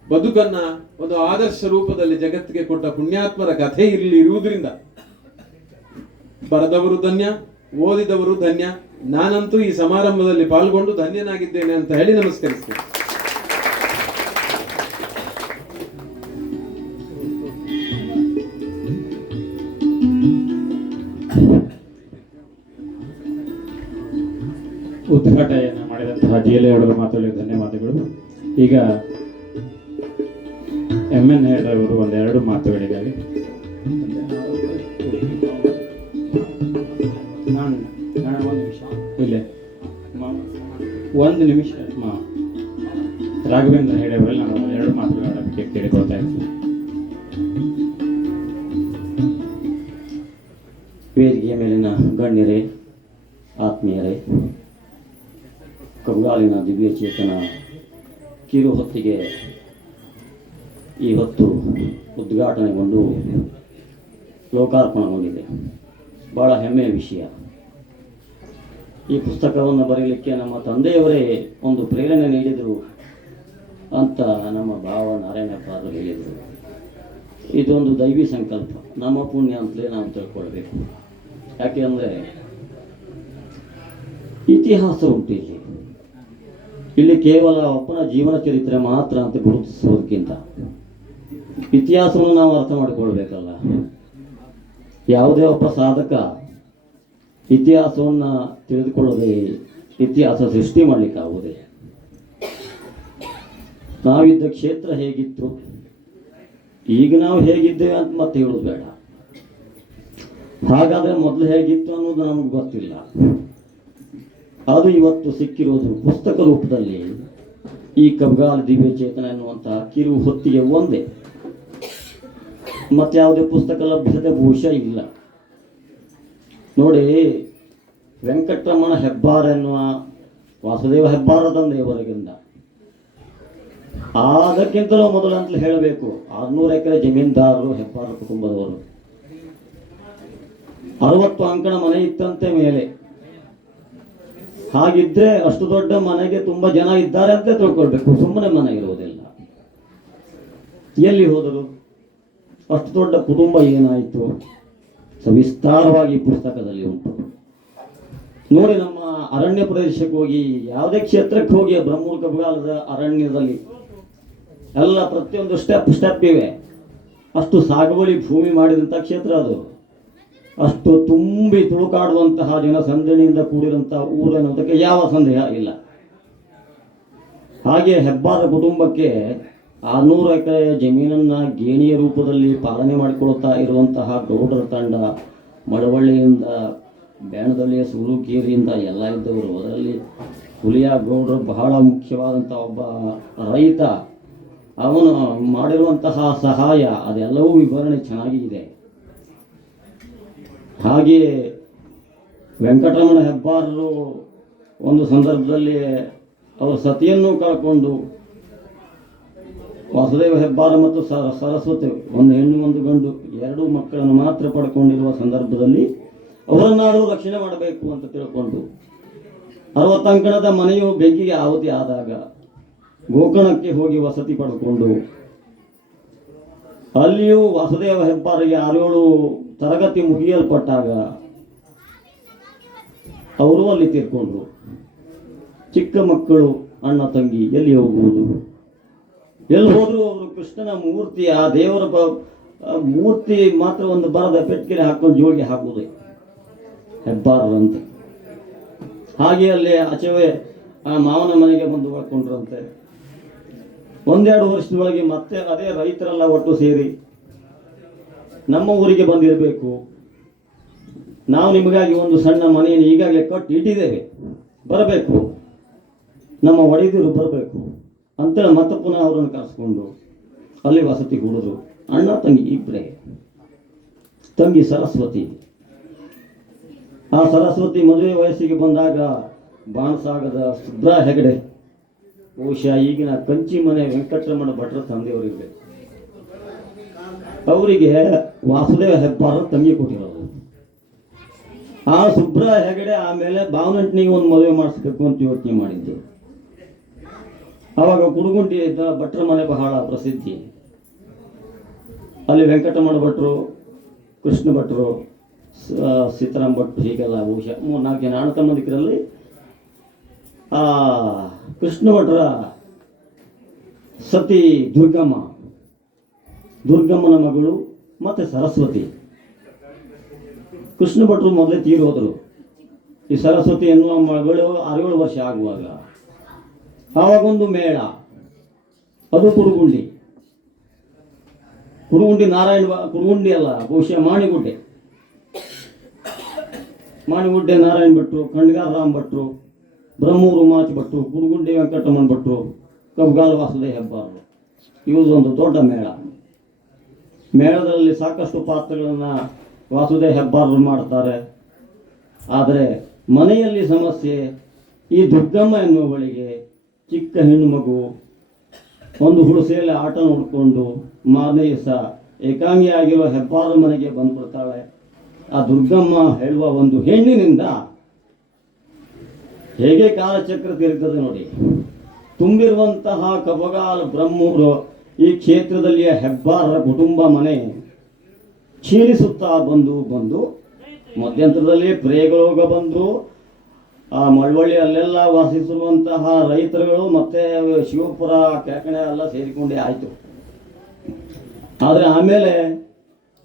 ಬದುಕನ್ನ ಒಂದು ಆದರ್ಶ ರೂಪದಲ್ಲಿ ಜಗತ್ತಿಗೆ ಕೊಟ್ಟ ಪುಣ್ಯಾತ್ಮರ ಕಥೆ ಇಲ್ಲಿ ಇರುವುದರಿಂದ ಬರೆದವರು ಧನ್ಯ, ಓದಿದವರು ಧನ್ಯ. ನಾನಂತೂ ಈ ಸಮಾರಂಭದಲ್ಲಿ ಪಾಲ್ಗೊಂಡು ಧನ್ಯನಾಗಿದ್ದೇನೆ ಅಂತ ಹೇಳಿ ನಮಸ್ಕರಿಸ್ತೇನೆ. ಉದ್ಘಾಟನೆ ಮಾಡಿದಂತಹ ಜಿಎಲ್ಎ ಅವರ ಮಾತುಗಳಿಗೆ ಧನ್ಯವಾದಗಳು. ಈಗ MN ಅವರು ಒಂದೆರಡು ಮಾತುಗಳಿಗಾಗಿ ಒಂದು ನಿಮಿಷ ರಾಘವೇಂದ್ರ ಹೇಳವರಲ್ಲಿ ನಾನು ಎರಡು ಮಾತುಗಳನ್ನ ಕೇಳಿಕೊಳ್ತಾ ಇದ್ದೀನಿ. ವೇದಿಕೆಯ ಮೇಲಿನ ಗಣ್ಯರೇ, ಆತ್ಮೀಯರೇ, ಕಬ್ಬುಗಾಲಿನ ದಿವ್ಯ ಚೇತನ ಕಿರು ಹೊತ್ತಿಗೆ ಇವತ್ತು ಉದ್ಘಾಟನೆಗೊಂಡು ಲೋಕಾರ್ಪಣೆಗೊಂಡಿದೆ. ಭಾಳ ಹೆಮ್ಮೆಯ ವಿಷಯ. ಈ ಪುಸ್ತಕವನ್ನು ಬರೀಲಿಕ್ಕೆ ನಮ್ಮ ತಂದೆಯವರೇ ಒಂದು ಪ್ರೇರಣೆ ನೀಡಿದರು ಅಂತ ನಮ್ಮ ಭಾವ ನಾರಾಯಣ ಹೆಬ್ಬಾರರು ಹೇಳಿದರು. ಇದೊಂದು ದೈವಿ ಸಂಕಲ್ಪ, ನಮ್ಮ ಪುಣ್ಯ ಅಂತಲೇ ನಾವು ತಿಳ್ಕೊಳ್ಬೇಕು. ಯಾಕೆ ಅಂದರೆ ಇತಿಹಾಸ ಉಂಟು ಇಲ್ಲಿ. ಇಲ್ಲಿ ಕೇವಲ ಒಬ್ಬನ ಜೀವನ ಚರಿತ್ರೆ ಮಾತ್ರ ಅಂತ ಗುರುತಿಸೋದಕ್ಕಿಂತ ಇತಿಹಾಸವನ್ನು ನಾವು ಅರ್ಥ ಮಾಡಿಕೊಳ್ಬೇಕಲ್ಲ. ಯಾವುದೇ ಒಬ್ಬ ಸಾಧಕ ಇತಿಹಾಸವನ್ನು ತಿಳಿದುಕೊಳ್ಳದೆ ಇತಿಹಾಸ ಸೃಷ್ಟಿ ಮಾಡಲಿಕ್ಕಾಗುವುದೇ? ನಾವಿದ್ದ ಕ್ಷೇತ್ರ ಹೇಗಿತ್ತು, ಈಗ ನಾವು ಹೇಗಿದ್ದೇವೆ ಅಂತ ಮತ್ತೆ ಹೇಳೋದು ಬೇಡ. ಹಾಗಾದರೆ ಮೊದಲು ಹೇಗಿತ್ತು ಅನ್ನೋದು ನಮಗೆ ಗೊತ್ತಿಲ್ಲ. ಅದು ಇವತ್ತು ಸಿಕ್ಕಿರೋದು ಪುಸ್ತಕ ರೂಪದಲ್ಲಿ ಈ ಕಬ್ಗಾಲ ದಿವ್ಯ ಚೇತನ ಎನ್ನುವಂತಹ ಕಿರು ಹೊತ್ತಿಗೆ ಒಂದೇ. ಮತ್ತೆ ಯಾವುದೇ ಪುಸ್ತಕ ಲಭ್ಯತೆ ಬಹುಶಃ ಇಲ್ಲ. ನೋಡಿ, ವೆಂಕಟರಮಣ ಹೆಬ್ಬಾರ ಎನ್ನುವ ವಾಸುದೇವ ಹೆಬ್ಬಾರ ತಂದೆಯವರೆಗಿಂದ ಅದಕ್ಕಿಂತಲೂ ಮೊದಲು ಅಂತಲೇ ಹೇಳಬೇಕು 600 ಎಕರೆ ಜಮೀನ್ದಾರರು ಹೆಬ್ಬಾರ ಕುಟುಂಬದವರು. 60 ಅಂಕಣ ಮನೆ ಇತ್ತಂತೆ ಮೇಲೆ. ಹಾಗಿದ್ರೆ ಅಷ್ಟು ದೊಡ್ಡ ಮನೆಗೆ ತುಂಬಾ ಜನ ಇದ್ದಾರೆ ಅಂತ ತಿಳ್ಕೊಳ್ಬೇಕು, ಸುಮ್ಮನೆ ಮನೆ ಇರುವುದಿಲ್ಲ. ಎಲ್ಲಿ ಹೋದರು? ಅಷ್ಟು ದೊಡ್ಡ ಕುಟುಂಬ ಏನಾಯಿತು ಸವಿಸ್ತಾರವಾಗಿ ಪುಸ್ತಕದಲ್ಲಿ ಉಂಟು. ನೋಡಿ, ನಮ್ಮ ಅರಣ್ಯ ಪ್ರದೇಶಕ್ಕೆ ಹೋಗಿ, ಯಾವುದೇ ಕ್ಷೇತ್ರಕ್ಕೆ ಹೋಗಿ, ಬ್ರಹ್ಮೂರು ಕಬ್ಗಾಲದ ಅರಣ್ಯದಲ್ಲಿ ಎಲ್ಲ ಪ್ರತಿಯೊಂದು ಸ್ಟೆಪ್ ಇವೆ. ಅಷ್ಟು ಸಾಗುವಳಿ ಭೂಮಿ ಮಾಡಿದಂಥ ಕ್ಷೇತ್ರ ಅದು. ಅಷ್ಟು ತುಂಬಿ ತುಳುಕಾಡುವಂತಹ ಜನಸಂದಣಿಯಿಂದ ಕೂಡಿರುವಂತಹ ಊರು ಅನ್ನೋದಕ್ಕೆ ಯಾವ ಸಂದೇಹ ಇಲ್ಲ. ಹಾಗೆ ಹೆಬ್ಬಾರ ಕುಟುಂಬಕ್ಕೆ 600 ಎಕರೆ ಜಮೀನನ್ನ ಗೇಣಿಯ ರೂಪದಲ್ಲಿ ಪಾಲನೆ ಮಾಡಿಕೊಳ್ಳುತ್ತಾ ಇರುವಂತಹ ಗೌಡರ ತಂಡ, ಮಳವಳ್ಳಿಯಿಂದ, ಬ್ಯಾಣದಲ್ಲಿ, ಸೂರುಕೇರಿಯಿಂದ ಎಲ್ಲ ಇದ್ದವರು. ಅದರಲ್ಲಿ ಹುಲಿಯ ಗೌಡರು ಬಹಳ ಮುಖ್ಯವಾದಂಥ ಒಬ್ಬ ರೈತ. ಅವನು ಮಾಡಿರುವಂತಹ ಸಹಾಯ ಅದೆಲ್ಲವೂ ವಿವರಣೆ ಚೆನ್ನಾಗಿ ಇದೆ. ಹಾಗೆಯೇ ವೆಂಕಟರಮಣ ಹೆಬ್ಬಾರರು ಒಂದು ಸಂದರ್ಭದಲ್ಲಿ ಅವರು ಸತಿಯನ್ನು ಕಳ್ಕೊಂಡು, ವಾಸುದೇವ ಹೆಬ್ಬಾರ ಮತ್ತು ಸರಸ್ವತಿ, ಒಂದು ಹೆಣ್ಣು ಒಂದು ಗಂಡು, 2 ಮಕ್ಕಳನ್ನು ಮಾತ್ರ ಪಡ್ಕೊಂಡಿರುವ ಸಂದರ್ಭದಲ್ಲಿ ಅವರನ್ನಾದರೂ ರಕ್ಷಣೆ ಮಾಡಬೇಕು ಅಂತ ತಿಳ್ಕೊಂಡು 60 ಅಂಕಣದ ಮನೆಯು ಬೆಂಕಿಗೆ ಆಹುತಿ ಆದಾಗ ಗೋಕರ್ಣಕ್ಕೆ ಹೋಗಿ ವಸತಿ ಪಡ್ಕೊಂಡು, ಅಲ್ಲಿಯೂ ವಾಸುದೇವ ಹೆಬ್ಬಾರಿಗೆ 6-7 ತರಗತಿ ಮುಗಿಯಲ್ಪಟ್ಟಾಗ ಅವರು ಅಲ್ಲಿ ತೀರ್ಕೊಂಡ್ರು. ಚಿಕ್ಕ ಮಕ್ಕಳು, ಅಣ್ಣ ತಂಗಿ ಎಲ್ಲಿ ಹೋಗುವುದು? ಎಲ್ಲಿ ಹೋದ್ರು ಅವರು ಕೃಷ್ಣನ ಮೂರ್ತಿ, ಆ ದೇವರ ಮೂರ್ತಿ ಮಾತ್ರ ಒಂದು ಬರದ ಪೆಟ್ಟಿಗೆ ಹಾಕೊಂಡು ಜೋಳಿಗೆ ಹಾಕುವುದೇ ಹೆಬ್ಬಾರರಂತೆ. ಹಾಗೆ ಅಲ್ಲಿ ಆಚೆವೆ ಆ ಮಾವನ ಮನೆಗೆ ಬಂದು ಹಾಕೊಂಡ್ರಂತೆ. 1-2 ವರ್ಷದೊಳಗೆ ಮತ್ತೆ ಅದೇ ರೈತರೆಲ್ಲ ಒಟ್ಟು ಸೇರಿ ನಮ್ಮ ಊರಿಗೆ ಬಂದಿರಬೇಕು, ನಾವು ನಿಮಗಾಗಿ ಒಂದು ಸಣ್ಣ ಮನೆಯನ್ನು ಈಗಾಗಲೇ ಕಟ್ಟಿ ಇಟ್ಟಿದ್ದೇವೆ, ಬರಬೇಕು, ನಮ್ಮ ಒಡೆದಿರು ಬರಬೇಕು ಅಂತೇಳಿ ಮತ್ತೆ ಪುನಃ ಅವರನ್ನು ಕರೆಸ್ಕೊಂಡು ಅಲ್ಲಿ ವಸತಿ ಹೂಡಿದ್ರು. ಅಣ್ಣ ತಂಗಿ ಇಬ್ಬರೇ. ತಂಗಿ ಸರಸ್ವತಿ. ಆ ಸರಸ್ವತಿ ಮದುವೆ ವಯಸ್ಸಿಗೆ ಬಂದಾಗ ಬಾಣಸಾಗದ ಸುಬ್ರ ಹೆಗಡೆ, ಬಹುಶಃ ಈಗಿನ ಕಂಚಿ ಮನೆ ವೆಂಕಟರಮಣ ಭಟ್ರ ತಂದೆಯವರಿರಬೇಕು, ಅವರಿಗೆ ವಾಸುದೇವ ಹೆಬ್ಬಾರ ತಂಗಿ ಕೊಟ್ಟಿರೋದು. ಆ ಸುಬ್ರ ಹೆಗಡೆ ಆಮೇಲೆ ಬಾವನಂಟನಿಗೆ ಒಂದು ಮದುವೆ ಮಾಡಿಸ್ಬೇಕು ಅಂತ ಯೋಚನೆ ಮಾಡಿದ್ದು. ಆವಾಗ ಕುಡುಗುಂಡಿ ಇದ್ದ ಭಟ್ರ ಮನೆ ಬಹಳ ಪ್ರಸಿದ್ಧಿ. ಅಲ್ಲಿ ವೆಂಕಟರಮಣ ಭಟ್ರು, ಕೃಷ್ಣ ಭಟ್ರು, ಸೀತಾರಾಮ್ ಭಟ್ರು, ಹೀಗೆಲ್ಲ ಬಹುಶಃ 3-4 ಜನ ಅಣ್ಣ ತಮ್ಮಂದಿರಲ್ಲಿ ಆ ಕೃಷ್ಣ ಭಟ್ರ ಸತಿ ದುರ್ಗಮ್ಮನ ಮಗಳು ಮತ್ತೆ ಸರಸ್ವತಿ. ಕೃಷ್ಣ ಭಟ್ರು ಮೊದಲೇ ತೀರಿ ಹೋದರು. ಈ ಸರಸ್ವತಿ ಎನ್ನುವ ಮಗಳು 6-7 ವರ್ಷ ಆಗುವಾಗ ಆವಾಗೊಂದು ಮೇಳ, ಅದು ಕುಡುಗುಂಡಿ ಕುಡುಗುಂಡಿ ಅಲ್ಲ, ಬಹುಶಃ ಮಾಣಿಗುಡ್ಡೆ ನಾರಾಯಣ ಭಟ್ರು, ಖಂಡಗಾರ ರಾಮ್ ಭಟ್ರು, ಬ್ರಹ್ಮೂರು ಮಾಚಿ ಭಟ್ರು, ಕುಡುಗುಂಡಿ ವೆಂಕಟರಮಣ ಭಟ್ರು, ಕಬ್ಗಾಲ ವಾಸುದೇವ ಹೆಬ್ಬಾರರು, ಇವುದೊಂದು ದೊಡ್ಡ ಮೇಳ. ಮೇಳದಲ್ಲಿ ಸಾಕಷ್ಟು ಪಾತ್ರಗಳನ್ನು ವಾಸುದೇವ ಹೆಬ್ಬಾರರು ಮಾಡ್ತಾರೆ. ಆದರೆ ಮನೆಯಲ್ಲಿ ಸಮಸ್ಯೆ. ಈ ದುರ್ಗಮ್ಮ ಎನ್ನುವಳಿಗೆ ಚಿಕ್ಕ ಹೆಣ್ಣು ಮಗು, ಒಂದು ಹುಡುಸೆಯಲ್ಲಿ ಆಟ ನೋಡಿಕೊಂಡು ಮಾರನೇ ದಿವಸ ಏಕಾಂಗಿಯಾಗಿರುವ ಹೆಬ್ಬಾರ ಮನೆಗೆ ಬಂದ್ಬಿಡ್ತಾಳೆ. ಆ ದುರ್ಗಮ್ಮ ಹೇಳುವ ಒಂದು ಹೆಣ್ಣಿನಿಂದ ಹೇಗೆ ಕಾಲಚಕ್ರ ತಿರುಗ್ತದೆ ನೋಡಿ. ತುಂಬಿರುವಂತಹ ಕಬಗಾಲ ಬ್ರಹ್ಮೂರು ಈ ಕ್ಷೇತ್ರದಲ್ಲಿಯ ಹೆಬ್ಬಾರರ ಕುಟುಂಬ ಮನೆ ಕ್ಷೀಣಿಸುತ್ತಾ ಬಂದು ಮಧ್ಯಂತರದಲ್ಲಿ ಪ್ರೇಗರೋಗ ಬಂದು ಆ ಮಳವಳ್ಳಿ ಅಲ್ಲೆಲ್ಲ ವಾಸಿಸಿರುವಂತಹ ರೈತರುಗಳು ಮತ್ತೆ ಶಿವಪುರ ಕೆಕಣೆ ಎಲ್ಲ ಸೇರಿಕೊಂಡೇ ಆಯಿತು. ಆದರೆ ಆಮೇಲೆ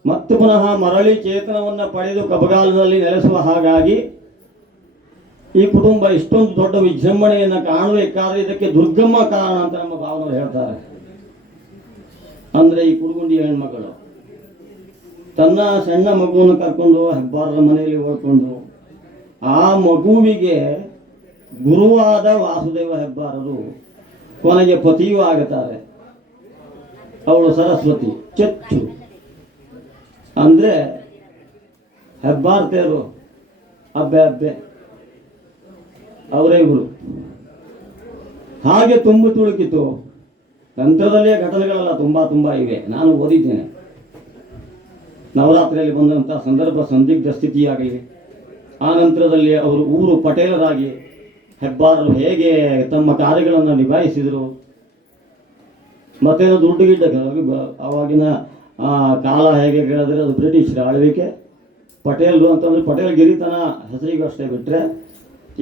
ಮತ್ತೆ ಪುನಃ ಮರಳಿ ಚೇತನವನ್ನು ಪಡೆದು ಕಬಗಾಲದಲ್ಲಿ ನೆಲೆಸುವ ಹಾಗಾಗಿ ಈ ಕುಟುಂಬ ಇಷ್ಟೊಂದು ದೊಡ್ಡ ವಿಜೃಂಭಣೆಯನ್ನು ಕಾಣಬೇಕಾದ್ರೆ ಇದಕ್ಕೆ ದುರ್ಗಮ್ಮ ಕಾರಣ ಅಂತ ನಮ್ಮ ಭಾವನವರು ಹೇಳ್ತಾರೆ. ಅಂದರೆ ಈ ಕುಡುಗುಂಡಿ ಹೆಣ್ಮಗಳು ತನ್ನ ಸಣ್ಣ ಮಗುವನ್ನು ಕರ್ಕೊಂಡು ಹೆಬ್ಬಾರರ ಮನೆಯಲ್ಲಿ ಉಳ್ಕೊಂಡು ಆ ಮಗುವಿಗೆ ಗುರುವಾದ ವಾಸುದೇವ ಹೆಬ್ಬಾರರು ಕೊನೆಗೆ ಪತಿಯೂ ಆಗುತ್ತಾರೆ. ಅವಳು ಸರಸ್ವತಿ ಚಚ್ಚು ಅಂದರೆ ಹೆಬ್ಬಾರ್ತೆಯರು ಅಬ್ಬೆ ಅವರೇ ಗುರು. ಹಾಗೆ ತುಂಬು ತುಳುಕಿತು. ನಂತರದಲ್ಲಿಯೇ ಘಟನೆಗಳೆಲ್ಲ ತುಂಬ ಇವೆ, ನಾನು ಓದಿದ್ದೇನೆ. ನವರಾತ್ರಿಯಲ್ಲಿ ಬಂದಂಥ ಸಂದರ್ಭ ಸಂದಿಗ್ಧ ಸ್ಥಿತಿಯಾಗಲಿ, ಆ ನಂತರದಲ್ಲಿ ಅವರು ಊರು ಪಟೇಲರಾಗಿ ಹೆಬ್ಬಾರರು ಹೇಗೆ ತಮ್ಮ ಕಾರ್ಯಗಳನ್ನು ನಿಭಾಯಿಸಿದರು, ಮತ್ತೇನು ದುಡ್ಡು ಗಿಡ್ಡ ಆವಾಗಿನ ಕಾಲ ಹೇಗೆ ಕೇಳಿದ್ರೆ ಅದು ಬ್ರಿಟಿಷರ ಆಳ್ವಿಕೆ. ಪಟೇಲರು ಅಂತಂದರೆ ಪಟೇಲ್ ಗಿರಿತನ ಹೆಸರಿಗೂ ಅಷ್ಟೇ ಬಿಟ್ಟರೆ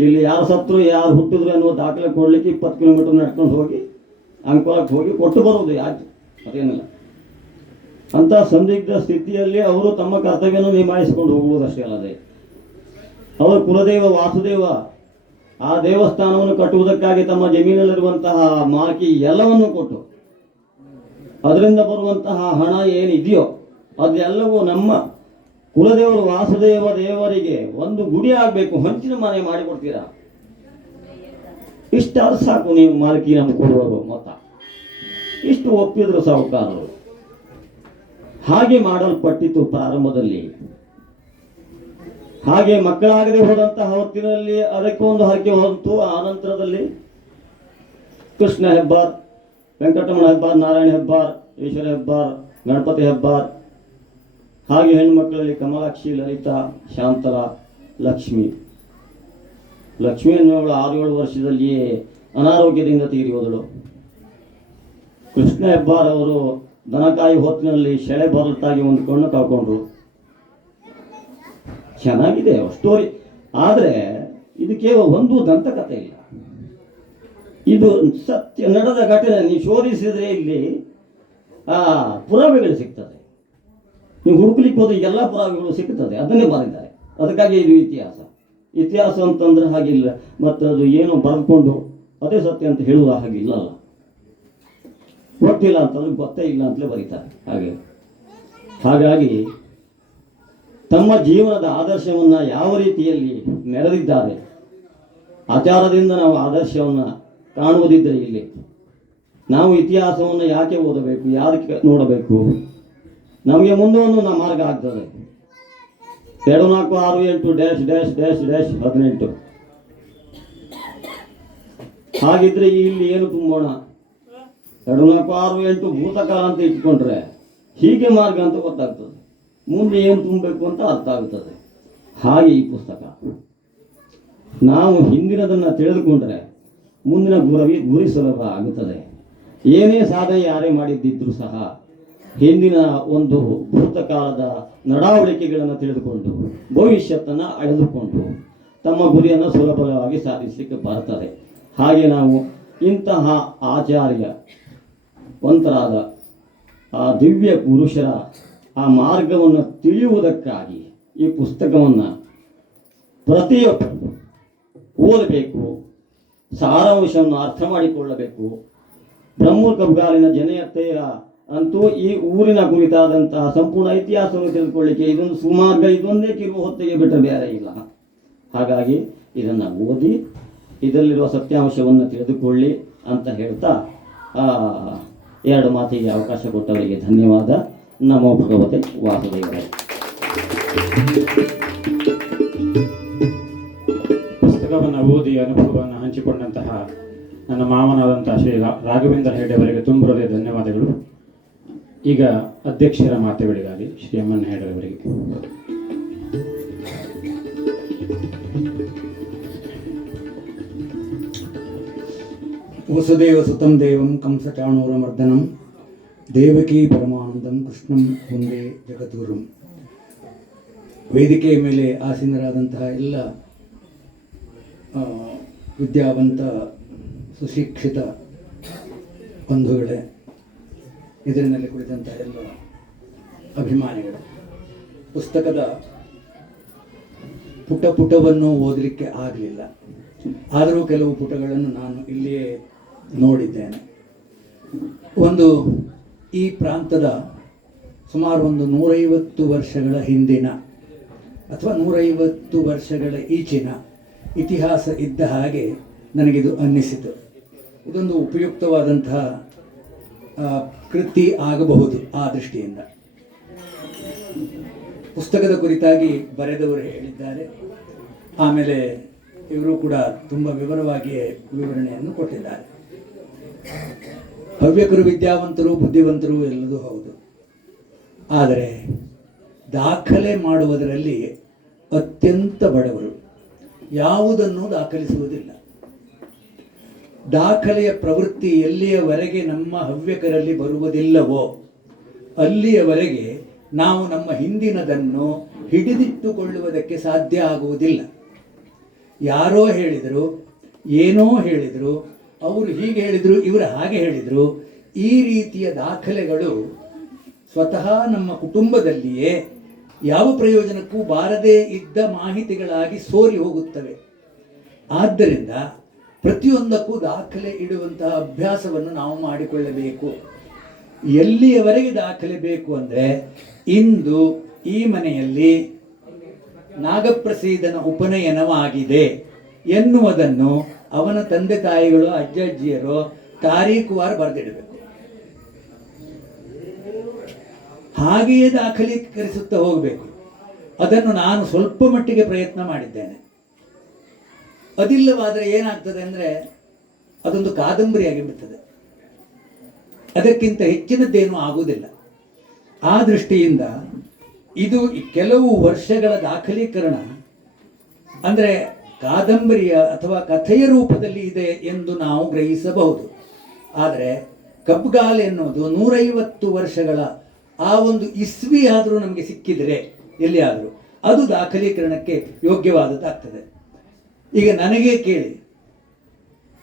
ಇಲ್ಲಿ ಯಾರು ಸತ್ರು ಯಾರು ಹುಟ್ಟಿದ್ರು ಅನ್ನುವ ದಾಖಲೆ ಕೊಡಲಿಕ್ಕೆ 20 ಕಿಲೋಮೀಟರ್ ನಡ್ಕೊಂಡು ಹೋಗಿ ಅಂಕೋಲಕ್ಕೆ ಹೋಗಿ ಕೊಟ್ಟು ಬರುವುದು, ಯಾಕೆ ಅದೇನಿಲ್ಲ. ಅಂಥ ಸಂದಿಗ್ಧ ಸ್ಥಿತಿಯಲ್ಲಿ ಅವರು ತಮ್ಮ ಕರ್ತವ್ಯವನ್ನು ನಿಭಾಯಿಸಿಕೊಂಡು ಹೋಗುವುದಷ್ಟೇ ಅಲ್ಲದೆ ಅವರು ಕುಲದೇವ ವಾಸುದೇವ ಆ ದೇವಸ್ಥಾನವನ್ನು ಕಟ್ಟುವುದಕ್ಕಾಗಿ ತಮ್ಮ ಜಮೀನಲ್ಲಿರುವಂತಹ ಮಾಕಿ ಎಲ್ಲವನ್ನೂ ಕೊಟ್ಟು ಅದರಿಂದ ಬರುವಂತಹ ಹಣ ಏನಿದೆಯೋ ಅದೆಲ್ಲವೂ ನಮ್ಮ ಕುಲದೇವರು ವಾಸುದೇವ ದೇವರಿಗೆ ಒಂದು ಗುಡಿ ಆಗಬೇಕು, ಹಂಚಿನ ಮನೆ ಮಾಡಿಕೊಡ್ತೀರಾ, ಇಷ್ಟಾದ್ರೂ ಸಾಕು ನೀವು ಮಾಲಕಿ ನಮ್ಗೆ ಕೊಡುವರು ಮೊತ್ತ. ಇಷ್ಟು ಒಪ್ಪಿದ್ರು ಸಾಹುಕಾರರು. ಹಾಗೆ ಮಾಡಲ್ಪಟ್ಟಿತು ಪ್ರಾರಂಭದಲ್ಲಿ. ಹಾಗೆ ಮಕ್ಕಳಾಗದೆ ಹೋದಂತಹ ಹೊತ್ತಿನಲ್ಲಿ ಅದಕ್ಕೆ ಒಂದು ಹರಕೆ ಹೊರತು. ಆ ನಂತರದಲ್ಲಿ ಕೃಷ್ಣ ಹೆಬ್ಬಾರ್, ವೆಂಕಟರಮಣ ಹೆಬ್ಬಾರ್, ನಾರಾಯಣ ಹೆಬ್ಬಾರ್, ಈಶ್ವರ ಹೆಬ್ಬಾರ್, ಗಣಪತಿ ಹೆಬ್ಬಾರ್, ಹಾಗೆ ಹೆಣ್ಣುಮಕ್ಕಳಲ್ಲಿ ಕಮಲಾಕ್ಷಿ, ಲಲಿತಾ, ಶಾಂತಲಾ, ಲಕ್ಷ್ಮಿ ಅನ್ನೋಳು 6-7 ವರ್ಷದಲ್ಲಿಯೇ ಅನಾರೋಗ್ಯದಿಂದ ತೀರಿ ಹೋದಳು. ಕೃಷ್ಣ ಹೆಬ್ಬಾರ್ ಅವರು ದನಕಾಯಿ ಹೊತ್ತಿನಲ್ಲಿ ಶೆಳೆ ಬರಲ್ಟಾಗಿ ಒಂದು ಕಣ್ಣು ಕಳ್ಕೊಂಡ್ರು. ಚೆನ್ನಾಗಿದೆ ಸ್ಟೋರಿ, ಆದರೆ ಇದು ಕೇವಲ ಒಂದು ದಂತಕಥೆ ಇಲ್ಲ, ಇದು ಸತ್ಯ ನಡೆದ ಘಟನೆ. ನೀವು ಶೋಧಿಸಿದ್ರೆ ಇಲ್ಲಿ ಪುರಾವೆಗಳು ಸಿಗ್ತದೆ. ನೀವು ಹುಡುಕ್ಲಿಕ್ಕೆ ಹೋದ್ರೆ ಎಲ್ಲ ಪುರಾವೆಗಳು ಸಿಗ್ತದೆ, ಅದನ್ನೇ ಬರೆದಿದ್ದಾರೆ. ಅದಕ್ಕಾಗಿ ಇದು ಇತಿಹಾಸ ಅಂತಂದ್ರೆ ಹಾಗಿಲ್ಲ. ಮತ್ತು ಅದು ಏನೋ ಬರೆದುಕೊಂಡು ಅದೇ ಸತ್ಯ ಅಂತ ಹೇಳುವ ಹಾಗಿಲ್ಲಲ್ಲ. ಗೊತ್ತಿಲ್ಲ ಅಂತಂದ್ರೆ ಗೊತ್ತೇ ಇಲ್ಲ ಅಂತಲೇ ಬರೀತಾರೆ. ಹಾಗಾಗಿ ತಮ್ಮ ಜೀವನದ ಆದರ್ಶವನ್ನು ಯಾವ ರೀತಿಯಲ್ಲಿ ಮೆರೆದಿದ್ದಾರೆ, ಆಚಾರದಿಂದ ನಾವು ಆದರ್ಶವನ್ನು ಕಾಣುವುದಿದ್ದರೆ ಇಲ್ಲಿ ನಾವು ಇತಿಹಾಸವನ್ನು ಯಾಕೆ ಓದಬೇಕು, ಯಾಕೆ ನೋಡಬೇಕು, ನಮಗೆ ಮುಂದೆ ಒಂದು ಮಾರ್ಗ ಆಗ್ತದೆ. 2-4-6-8-18 ಹಾಗಿದ್ರೆ ಇಲ್ಲಿ ಏನು ತುಂಬೋಣ? 2-4-6-8 ಭೂತಕಾಲ ಅಂತ ಇಟ್ಕೊಂಡ್ರೆ ಹೀಗೆ ಮಾರ್ಗ ಅಂತ ಗೊತ್ತಾಗ್ತದೆ, ಮುಂದೆ ಏನು ತುಂಬಬೇಕು ಅಂತ ಅರ್ಥ ಆಗುತ್ತದೆ. ಹಾಗೆ ಈ ಪುಸ್ತಕ ನಾವು ಹಿಂದಿನದನ್ನು ತಿಳಿದುಕೊಂಡ್ರೆ ಮುಂದಿನ ಗುರಿ ಸುಲಭ ಆಗುತ್ತದೆ. ಏನೇ ಸಾಧನೆ ಯಾರೇ ಮಾಡಿದ್ದಿದ್ರೂ ಸಹ ಹಿಂದಿನ ಒಂದು ಭೂತಕಾಲದ ನಡಾವಳಿಕೆಗಳನ್ನು ತಿಳಿದುಕೊಂಡು ಭವಿಷ್ಯತ್ತನ್ನು ಅಳೆದುಕೊಂಡು ತಮ್ಮ ಗುರಿಯನ್ನು ಸುಲಭವಾಗಿ ಸಾಧಿಸಲಿಕ್ಕೆ ಬರ್ತದೆ. ಹಾಗೆ ನಾವು ಇಂತಹ ಆಚಾರ್ಯವಂತರಾದ ಆ ದಿವ್ಯ ಪುರುಷರ ಆ ಮಾರ್ಗವನ್ನು ತಿಳಿಯುವುದಕ್ಕಾಗಿ ಈ ಪುಸ್ತಕವನ್ನು ಪ್ರತಿಯೊಬ್ಬರು ಓದಬೇಕು, ಸಾರಾಂಶವನ್ನು ಅರ್ಥ ಮಾಡಿಕೊಳ್ಳಬೇಕು. ಬ್ರಹ್ಮೂರ್ ಕಬ್ಗಾಲಿನ ಜನತೆಯ ಅಂತೂ ಈ ಊರಿನ ಕುರಿತಾದಂತಹ ಸಂಪೂರ್ಣ ಇತಿಹಾಸವನ್ನು ತಿಳಿದುಕೊಳ್ಳಿಕ್ಕೆ ಇದೊಂದು ಸುಮಾರ್ಗ, ಇದೊಂದೇ ಕಿರುವ ಹೊತ್ತಿಗೆ ಬಿಟ್ಟರೆ ಬೇರೆ ಇಲ್ಲ. ಹಾಗಾಗಿ ಇದನ್ನು ಓದಿ ಇದರಲ್ಲಿರುವ ಸತ್ಯಾಂಶವನ್ನು ತಿಳಿದುಕೊಳ್ಳಿ ಅಂತ ಹೇಳ್ತಾ 2 ಮಾತಿಗೆ ಅವಕಾಶ ಕೊಟ್ಟವರಿಗೆ ಧನ್ಯವಾದ. ನಮೋ ಭಗವತೆ ವಾಸುದೇವಾಯ. ಪುಸ್ತಕವನ್ನು ಓದಿ ಅನುಭವವನ್ನು ಹಂಚಿಕೊಂಡಂತಹ ನನ್ನ ಮಾವನಾದಂತಹ ಶ್ರೀ ರಾಘವೇಂದ್ರ ಹೆಗಡೆ ಅವರಿಗೆ ತುಂಬ ಹೃದಯ ಧನ್ಯವಾದಗಳು. ಈಗ ಅಧ್ಯಕ್ಷರ ಮಾತುಗಳಿಗಾಗಿ ಶ್ರೀ ಎಮ್ಮಣ್ಣ ಹೆಗಡೆ ಅವರಿಗೆ. ವಸುದೇವ ಸುತಂ ದೇವಂ ಕಂಸಚಾಣೂರಮರ್ದನಂ ದೇವಕೀ ಪರಮಾನಂದಂ ಕೃಷ್ಣಂ ಒಂದೇ ಜಗದ್ಗುರುಂ. ವೇದಿಕೆಯ ಮೇಲೆ ಆಸೀನರಾದಂತಹ ಎಲ್ಲ ವಿದ್ಯಾವಂತ ಸುಶಿಕ್ಷಿತ ಬಂಧುಗಳೇ, ಎದುರಿನಲ್ಲಿ ಕುಳಿತಂಥ ಎಲ್ಲ ಅಭಿಮಾನಿಗಳೇ, ಪುಸ್ತಕದ ಪುಟವನ್ನು ಓದಲಿಕ್ಕೆ ಆಗಲಿಲ್ಲ. ಆದರೂ ಕೆಲವು ಪುಟಗಳನ್ನು ನಾನು ಇಲ್ಲಿಯೇ ನೋಡಿದ್ದೇನೆ. ಈ ಪ್ರಾಂತದ ಸುಮಾರು 150 ವರ್ಷಗಳ ಹಿಂದಿನ ಅಥವಾ 150 ವರ್ಷಗಳ ಈಚಿನ ಇತಿಹಾಸ ಇದ್ದ ಹಾಗೆ ನನಗಿದು ಅನ್ನಿಸಿತು. ಇದೊಂದು ಉಪಯುಕ್ತವಾದಂತಹ ಕೃತಿ ಆಗಬಹುದು. ಆ ದೃಷ್ಟಿಯಿಂದ ಪುಸ್ತಕದ ಕುರಿತಾಗಿ ಬರೆದವರು ಹೇಳಿದ್ದಾರೆ. ಆಮೇಲೆ ಇವರು ಕೂಡ ತುಂಬ ವಿವರವಾಗಿಯೇ ವಿವರಣೆಯನ್ನು ಕೊಟ್ಟಿದ್ದಾರೆ. ಹವ್ಯಕರು ವಿದ್ಯಾವಂತರು, ಬುದ್ಧಿವಂತರು ಎಲ್ಲದೂ ಹೌದು. ಆದರೆ ದಾಖಲೆ ಮಾಡುವುದರಲ್ಲಿ ಅತ್ಯಂತ ಬಡವರು. ಯಾವುದನ್ನು ದಾಖಲಿಸುವುದಿಲ್ಲ. ದಾಖಲೆಯ ಪ್ರವೃತ್ತಿ ಎಲ್ಲಿಯವರೆಗೆ ನಮ್ಮ ಹವ್ಯಕರಲ್ಲಿ ಬರುವುದಿಲ್ಲವೋ ಅಲ್ಲಿಯವರೆಗೆ ನಾವು ನಮ್ಮ ಹಿಂದಿನದನ್ನು ಹಿಡಿದಿಟ್ಟುಕೊಳ್ಳುವುದಕ್ಕೆ ಸಾಧ್ಯ ಆಗುವುದಿಲ್ಲ. ಯಾರೋ ಹೇಳಿದರು, ಏನೋ ಹೇಳಿದರು, ಅವರು ಹೀಗೆ ಹೇಳಿದರು, ಇವರು ಹಾಗೆ ಹೇಳಿದರು, ಈ ರೀತಿಯ ದಾಖಲೆಗಳು ಸ್ವತಃ ನಮ್ಮ ಕುಟುಂಬದಲ್ಲಿಯೇ ಯಾವ ಪ್ರಯೋಜನಕ್ಕೂ ಬಾರದೇ ಇದ್ದ ಮಾಹಿತಿಗಳಾಗಿ ಸೋರಿ ಹೋಗುತ್ತವೆ. ಆದ್ದರಿಂದ ಪ್ರತಿಯೊಂದಕ್ಕೂ ದಾಖಲೆ ಇಡುವಂತಹ ಅಭ್ಯಾಸವನ್ನು ನಾವು ಮಾಡಿಕೊಳ್ಳಬೇಕು. ಎಲ್ಲಿಯವರೆಗೆ ದಾಖಲೆ ಬೇಕು ಅಂದರೆ, ಇಂದು ಈ ಮನೆಯಲ್ಲಿ ನಾಗಪ್ರಸೀದನ ಉಪನಯನವಾಗಿದೆ ಎನ್ನುವುದನ್ನು ಅವನ ತಂದೆ ತಾಯಿಗಳು, ಅಜ್ಜ ಅಜ್ಜಿಯರು ತಾರೀಕುವಾರು ಬರೆದಿಡಬೇಕು. ಹಾಗೆಯೇ ದಾಖಲೀಕರಿಸುತ್ತಾ ಹೋಗಬೇಕು. ಅದನ್ನು ನಾನು ಸ್ವಲ್ಪ ಮಟ್ಟಿಗೆ ಪ್ರಯತ್ನ ಮಾಡಿದ್ದೇನೆ. ಅದಿಲ್ಲವಾದರೆ ಏನಾಗ್ತದೆ ಅಂದರೆ ಅದೊಂದು ಕಾದಂಬರಿಯಾಗಿ ಬಿಡ್ತದೆ. ಅದಕ್ಕಿಂತ ಹೆಚ್ಚಿನದ್ದೇನೂ ಆಗುವುದಿಲ್ಲ. ಆ ದೃಷ್ಟಿಯಿಂದ ಇದು ಕೆಲವು ವರ್ಷಗಳ ದಾಖಲೀಕರಣ ಅಂದರೆ ಕಾದಂಬರಿಯ ಅಥವಾ ಕಥೆಯ ರೂಪದಲ್ಲಿ ಇದೆ ಎಂದು ನಾವು ಗ್ರಹಿಸಬಹುದು. ಆದರೆ ಕಬ್ಗಾಲ್ ಎನ್ನುವುದು 150 ವರ್ಷಗಳ ಆ ಒಂದು ಇಸ್ವಿ ಆದರೂ ನಮಗೆ ಸಿಕ್ಕಿದರೆ ಎಲ್ಲಿಯಾದರೂ ಅದು ದಾಖಲೀಕರಣಕ್ಕೆ ಯೋಗ್ಯವಾದದ್ದಾಗ್ತದೆ. ಈಗ ನನಗೆ ಕೇಳಿ,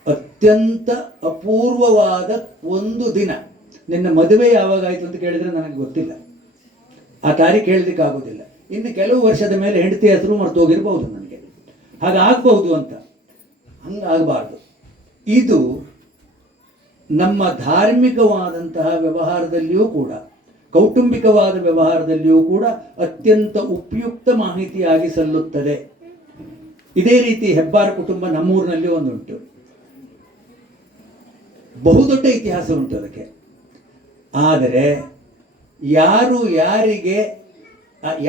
ಅತ್ಯಂತ ಅಪೂರ್ವವಾದ ಒಂದು ದಿನ, ನಿನ್ನ ಮದುವೆ ಯಾವಾಗ ಆಯಿತು ಅಂತ ಕೇಳಿದರೆ ನನಗೆ ಗೊತ್ತಿಲ್ಲ. ಆ ತಾರೀಖು ಹೇಳಲಿಕ್ಕಾಗೋದಿಲ್ಲ. ಇನ್ನು ಕೆಲವು ವರ್ಷದ ಮೇಲೆ ಹೆಂಡತಿ ಹೆಸರು ಮರೆತು ಹೋಗಿರ್ಬೋದು ನನಗೆ. ಹಾಗಾಗಬಹುದು ಅಂತ. ಹಂಗಾಗಬಾರ್ದು. ಇದು ನಮ್ಮ ಧಾರ್ಮಿಕವಾದಂತಹ ವ್ಯವಹಾರದಲ್ಲಿಯೂ ಕೂಡ, ಕೌಟುಂಬಿಕವಾದ ವ್ಯವಹಾರದಲ್ಲಿಯೂ ಕೂಡ ಅತ್ಯಂತ ಉಪಯುಕ್ತ ಮಾಹಿತಿಯಾಗಿ ಸಲ್ಲುತ್ತದೆ. ಇದೇ ರೀತಿ ಹೆಬ್ಬಾರ ಕುಟುಂಬ ನಮ್ಮೂರಿನಲ್ಲಿ ಒಂದುಂಟು. ಬಹುದೊಡ್ಡ ಇತಿಹಾಸ ಉಂಟು ಅದಕ್ಕೆ. ಆದರೆ ಯಾರು ಯಾರಿಗೆ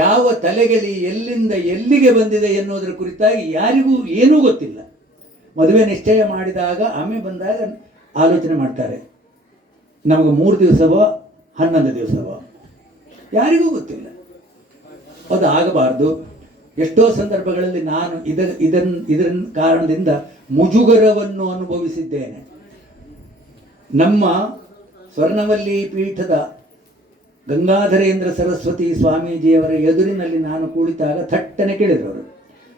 ಯಾವ ತಲೆಗಲಿ ಎಲ್ಲಿಂದ ಎಲ್ಲಿಗೆ ಬಂದಿದೆ ಎನ್ನುವುದರ ಕುರಿತಾಗಿ ಯಾರಿಗೂ ಏನೂ ಗೊತ್ತಿಲ್ಲ. ಮದುವೆ ನಿಶ್ಚಯ ಮಾಡಿದಾಗ ಆಮೇಲೆ ಬಂದಾಗ ಆಲೋಚನೆ ಮಾಡ್ತಾರೆ, ನಮಗೆ 3 ದಿವಸವೋ 11 ದಿವಸವೋ, ಯಾರಿಗೂ ಗೊತ್ತಿಲ್ಲ. ಅದು ಆಗಬಾರ್ದು. ಎಷ್ಟೋ ಸಂದರ್ಭಗಳಲ್ಲಿ ನಾನು ಇದರ ಕಾರಣದಿಂದ ಮುಜುಗರವನ್ನು ಅನುಭವಿಸಿದ್ದೇನೆ. ನಮ್ಮ ಸ್ವರ್ಣವಲ್ಲಿ ಪೀಠದ ಗಂಗಾಧರೇಂದ್ರ ಸರಸ್ವತಿ ಸ್ವಾಮೀಜಿಯವರ ಎದುರಿನಲ್ಲಿ ನಾನು ಕುಳಿತಾಗ ಥಟ್ಟನೆ ಕೇಳಿದರು ಅವರು,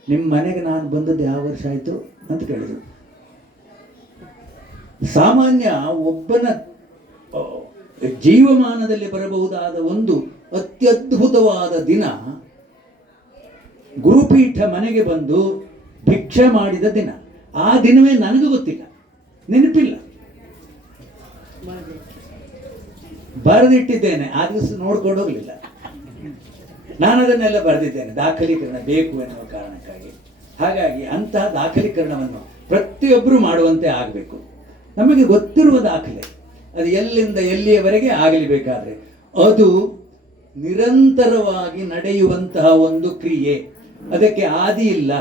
ನಿಮ್ಮ ಮನೆಗೆ ನಾನು ಬಂದದ್ದು ಯಾವ ವರ್ಷ ಆಯಿತು ಅಂತ ಕೇಳಿದರು. ಸಾಮಾನ್ಯ ಒಬ್ಬನ ಜೀವಮಾನದಲ್ಲಿ ಬರಬಹುದಾದ ಒಂದು ಅತ್ಯದ್ಭುತವಾದ ದಿನ ಗುರುಪೀಠ ಮನೆಗೆ ಬಂದು ಭಿಕ್ಷೆ ಮಾಡಿದ ದಿನ. ಆ ದಿನವೇ ನನಗೂ ಗೊತ್ತಿಲ್ಲ, ನೆನಪಿಲ್ಲ. ಬರೆದಿಟ್ಟಿದ್ದೇನೆ, ಆ ದಿವಸ ನೋಡ್ಕೊಂಡು ಹೋಗಲಿಲ್ಲ. ನಾನು ಅದನ್ನೆಲ್ಲ ಬರೆದಿದ್ದೇನೆ, ದಾಖಲೀಕರಣ ಬೇಕು ಎನ್ನುವ ಕಾರಣಕ್ಕಾಗಿ. ಹಾಗಾಗಿ ಅಂತಹ ದಾಖಲೀಕರಣವನ್ನು ಪ್ರತಿಯೊಬ್ಬರು ಮಾಡುವಂತೆ ಆಗಬೇಕು. ನಮಗೆ ಗೊತ್ತಿರುವ ದಾಖಲೆ ಅದು ಎಲ್ಲಿಂದ ಎಲ್ಲಿಯವರೆಗೆ ಆಗಲಿ, ಬೇಕಾದರೆ ಅದು ನಿರಂತರವಾಗಿ ನಡೆಯುವಂತಹ ಒಂದು ಕ್ರಿಯೆ. ಅದಕ್ಕೆ ಆದಿ ಇಲ್ಲ,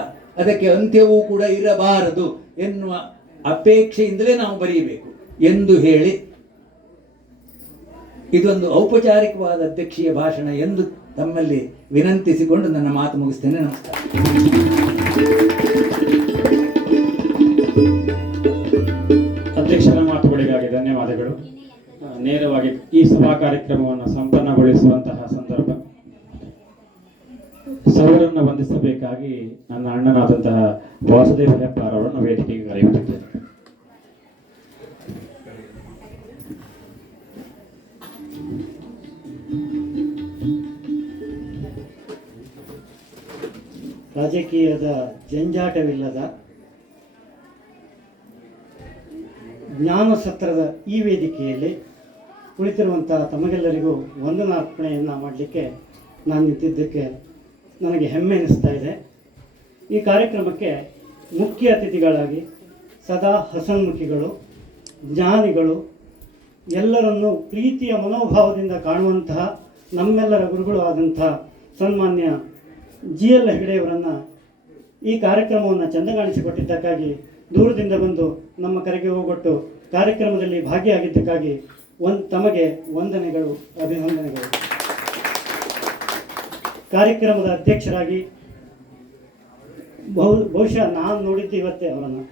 ಅದಕ್ಕೆ ಅಂತ್ಯವೂ ಕೂಡ ಇರಬಾರದು ಎನ್ನುವ ಅಪೇಕ್ಷೆಯಿಂದಲೇ ನಾವು ಬರೆಯಬೇಕು ಎಂದು ಹೇಳಿ, ಇದೊಂದು ಔಪಚಾರಿಕವಾದ ಅಧ್ಯಕ್ಷೀಯ ಭಾಷಣ ಎಂದು ತಮ್ಮಲ್ಲಿ ವಿನಂತಿಸಿಕೊಂಡು ನನ್ನ ಮಾತು ಮುಗಿಸ್ತೇನೆ. ನಮಸ್ಕಾರ. ಅಧ್ಯಕ್ಷರ ಮಾತುಗಳಿಗಾಗಿ ಧನ್ಯವಾದಗಳು. ನೇರವಾಗಿ ಈ ಸಭಾ ಕಾರ್ಯಕ್ರಮವನ್ನು ಸಂಪನ್ನಗೊಳಿಸುವಂತಹ ಸಂದರ್ಭ. ಸರ್ವ ಜನರನ್ನು ವಂದಿಸಬೇಕಾಗಿ ನನ್ನ ಅಣ್ಣನಾದಂತಹ ವಾಸುದೇವ ಹೆಬ್ಬಾರ್ ಅವರನ್ನು ವೇದಿಕೆಗೆ ಕರೆಯುತ್ತಿದ್ದೇನೆ. ರಾಜಕೀಯದ ಜಂಜಾಟವಿಲ್ಲದ ಜ್ಞಾನ ಸತ್ರದ ಈ ವೇದಿಕೆಯಲ್ಲಿ ಕುಳಿತಿರುವಂಥ ತಮಗೆಲ್ಲರಿಗೂ ವಂದನಾರ್ಪಣೆಯನ್ನು ಮಾಡಲಿಕ್ಕೆ ನಾನು ನಿಂತಿದ್ದಕ್ಕೆ ನನಗೆ ಹೆಮ್ಮೆ ಅನ್ನಿಸ್ತಾ ಇದೆ. ಈ ಕಾರ್ಯಕ್ರಮಕ್ಕೆ ಮುಖ್ಯ ಅತಿಥಿಗಳಾಗಿ ಸದಾ ಹಸನ್ಮುಖಿಗಳು, ಜ್ಞಾನಿಗಳು, ಎಲ್ಲರನ್ನೂ ಪ್ರೀತಿಯ ಮನೋಭಾವದಿಂದ ಕಾಣುವಂತಹ ನಮ್ಮೆಲ್ಲರ ಗುರುಗಳು ಆದಂತಹ ಸನ್ಮಾನ್ಯ GL ಹೆಗಡೆಯವರನ್ನು ಈ ಕಾರ್ಯಕ್ರಮವನ್ನು ಚೆಂದಗಾಣಿಸಿಕೊಟ್ಟಿದ್ದಕ್ಕಾಗಿ, ದೂರದಿಂದ ಬಂದು ನಮ್ಮ ಕರೆಗೆ ಹೋಗೊಟ್ಟು ಕಾರ್ಯಕ್ರಮದಲ್ಲಿ ಭಾಗಿಯಾಗಿದ್ದಕ್ಕಾಗಿ ತಮಗೆ ವಂದನೆಗಳು, ಅಭಿನಂದನೆಗಳು. ಕಾರ್ಯಕ್ರಮದ ಅಧ್ಯಕ್ಷರಾಗಿ ಬಹುಶಃ ನಾನು ನೋಡಿದ್ದೆ ಇವತ್ತೇ ಅವರನ್ನು.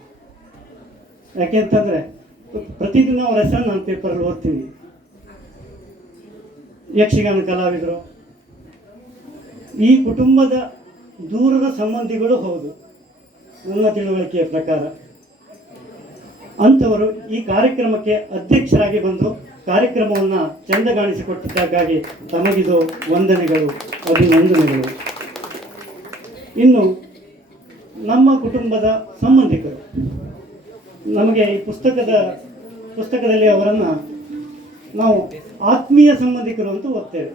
ಯಾಕೆಂತಂದರೆ ಪ್ರತಿದಿನ ಅವರ ಹೆಸರನ್ನು ನಾನು ಪೇಪರಲ್ಲಿ ಓದ್ತೀನಿ. ಯಕ್ಷಗಾನ ಕಲಾವಿದರು, ಈ ಕುಟುಂಬದ ದೂರದ ಸಂಬಂಧಿಗಳು ಹೌದು ನನ್ನ ತಿಳುವಳಿಕೆಯ ಪ್ರಕಾರ. ಅಂಥವರು ಈ ಕಾರ್ಯಕ್ರಮಕ್ಕೆ ಅಧ್ಯಕ್ಷರಾಗಿ ಬಂದು ಕಾರ್ಯಕ್ರಮವನ್ನು ಚೆಂದಗಾಣಿಸಿಕೊಟ್ಟಿದ್ದಕ್ಕಾಗಿ ತಮಗಿದು ವಂದನೆಗಳು, ಅಭಿನಂದನೆಗಳು. ಇನ್ನು ನಮ್ಮ ಕುಟುಂಬದ ಸಂಬಂಧಿಕರು, ನಮಗೆ ಈ ಪುಸ್ತಕದಲ್ಲಿ ಅವರನ್ನು ನಾವು ಆತ್ಮೀಯ ಸಂಬಂಧಿಕರು ಅಂತ ಓದ್ತೇವೆ.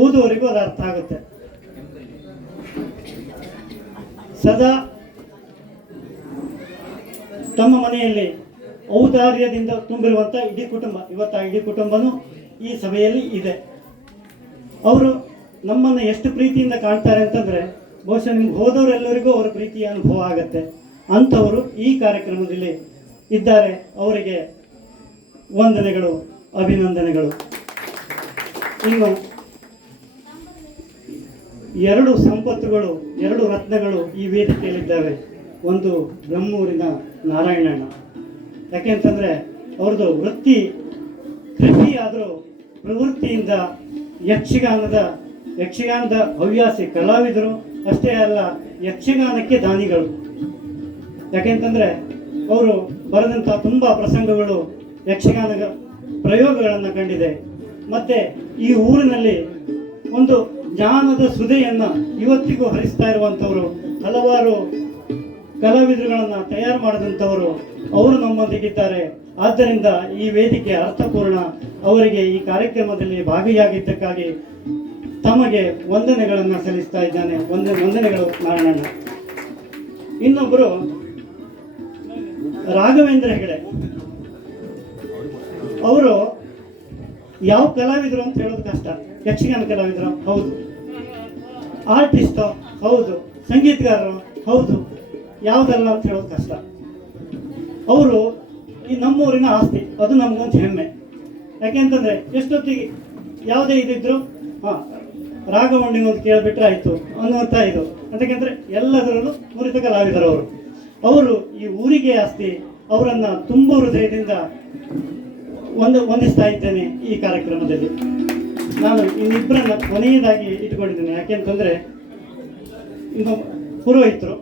ಓದುವವರಿಗೂ ಅದು ಅರ್ಥ ಆಗುತ್ತೆ. ಸದಾ ತಮ್ಮ ಮನೆಯಲ್ಲಿ ಔದಾರ್ಯದಿಂದ ತುಂಬಿರುವಂಥ ಇಡೀ ಕುಟುಂಬ, ಇವತ್ತು ಆ ಇಡೀ ಕುಟುಂಬನೂ ಈ ಸಭೆಯಲ್ಲಿ ಇದೆ. ಅವರು ನಮ್ಮನ್ನು ಎಷ್ಟು ಪ್ರೀತಿಯಿಂದ ಕಾಣ್ತಾರೆ ಅಂತಂದರೆ ಬಹುಶಃ ನಿಮ್ಗೆ ಹೋದವರೆಲ್ಲರಿಗೂ ಅವರ ಪ್ರೀತಿಯ ಅನುಭವ ಆಗುತ್ತೆ. ಅಂಥವರು ಈ ಕಾರ್ಯಕ್ರಮದಲ್ಲಿ ಇದ್ದಾರೆ. ಅವರಿಗೆ ವಂದನೆಗಳು, ಅಭಿನಂದನೆಗಳು. ಇನ್ನು ಎರಡು ಸಂಪತ್ತುಗಳು, ಎರಡು ರತ್ನಗಳು ಈ ವೇದಿಕೆಯಲ್ಲಿದ್ದಾವೆ. ಒಂದು ಬ್ರಹ್ಮೂರಿನ ನಾರಾಯಣಣ್ಣ. ಯಾಕೆಂತಂದರೆ ಅವ್ರದ್ದು ವೃತ್ತಿ ಕೃಷಿ ಆದರೂ ಪ್ರವೃತ್ತಿಯಿಂದ ಯಕ್ಷಗಾನದ ಹವ್ಯಾಸಿ ಕಲಾವಿದರು ಅಷ್ಟೇ ಅಲ್ಲ, ಯಕ್ಷಗಾನಕ್ಕೆ ದಾನಿಗಳು. ಯಾಕೆಂತಂದರೆ ಅವರು ಬರೆದಂಥ ತುಂಬ ಪ್ರಸಂಗಗಳು ಯಕ್ಷಗಾನ ಪ್ರಯೋಗಗಳನ್ನು ಕಂಡಿದೆ. ಮತ್ತು ಈ ಊರಿನಲ್ಲಿ ಒಂದು ಜ್ಞಾನದ ಸುದೆಯನ್ನು ಇವತ್ತಿಗೂ ಹರಿಸ್ತಾ ಇರುವಂಥವರು, ಹಲವಾರು ಕಲಾವಿದರುಗಳನ್ನು ತಯಾರು ಮಾಡಿದಂಥವರು ಅವರು ನಮ್ಮೊಂದಿಗಿದ್ದಾರೆ. ಆದ್ದರಿಂದ ಈ ವೇದಿಕೆ ಅರ್ಥಪೂರ್ಣ. ಅವರಿಗೆ ಈ ಕಾರ್ಯಕ್ರಮದಲ್ಲಿ ಭಾಗಿಯಾಗಿದ್ದಕ್ಕಾಗಿ ತಮಗೆ ವಂದನೆಗಳನ್ನು ಸಲ್ಲಿಸ್ತಾ ಇದ್ದಾನೆ. ವಂದನೆಗಳು ನಾರಾಯಣಣ್ಣ. ಇನ್ನೊಬ್ಬರು ರಾಘವೇಂದ್ರ ಹೆಗಡೆ. ಅವರು ಯಾವ ಕಲಾವಿದರು ಅಂತ ಹೇಳೋದು ಕಷ್ಟ. ಯಕ್ಷಗಾನ ಕಲಾವಿದರು ಹೌದು, ಆರ್ಟಿಸ್ಟು ಹೌದು, ಸಂಗೀತಗಾರರು ಹೌದು, ಯಾವುದಲ್ಲ ಅಂತ ಹೇಳೋದು ಕಷ್ಟ. ಅವರು ಈ ನಮ್ಮೂರಿನ ಆಸ್ತಿ, ಅದು ನಮಗೊಂದು ಹೆಮ್ಮೆ. ಯಾಕೆಂತಂದರೆ ಎಷ್ಟೊತ್ತಿಗೆ ಯಾವುದೇ ಇದಿದ್ರು ರಾಘವಣ್ಣಿನೊಂದು ಕೇಳಿಬಿಟ್ರೆ ಆಯಿತು ಅನ್ನುವಂಥ ಇದು. ಯಾಕೆಂದರೆ ಎಲ್ಲದರಲ್ಲೂ ನುರಿತ ಕಲಾವಿದರು ಅವರು ಈ ಊರಿಗೆ ಆಸ್ತಿ. ಅವರನ್ನು ತುಂಬ ಹೃದಯದಿಂದ ವಂದಿಸ್ತಾ ಇದ್ದೇನೆ ಈ ಕಾರ್ಯಕ್ರಮದಲ್ಲಿ. ನಾನು ಇನ್ನಿಬ್ಬರನ್ನ ಕೊನೆಯದಾಗಿ ಇಟ್ಕೊಂಡಿದ್ದೇನೆ. ಯಾಕೆಂತಂದರೆ ಇನ್ನು ಪುರೋಹಿತರು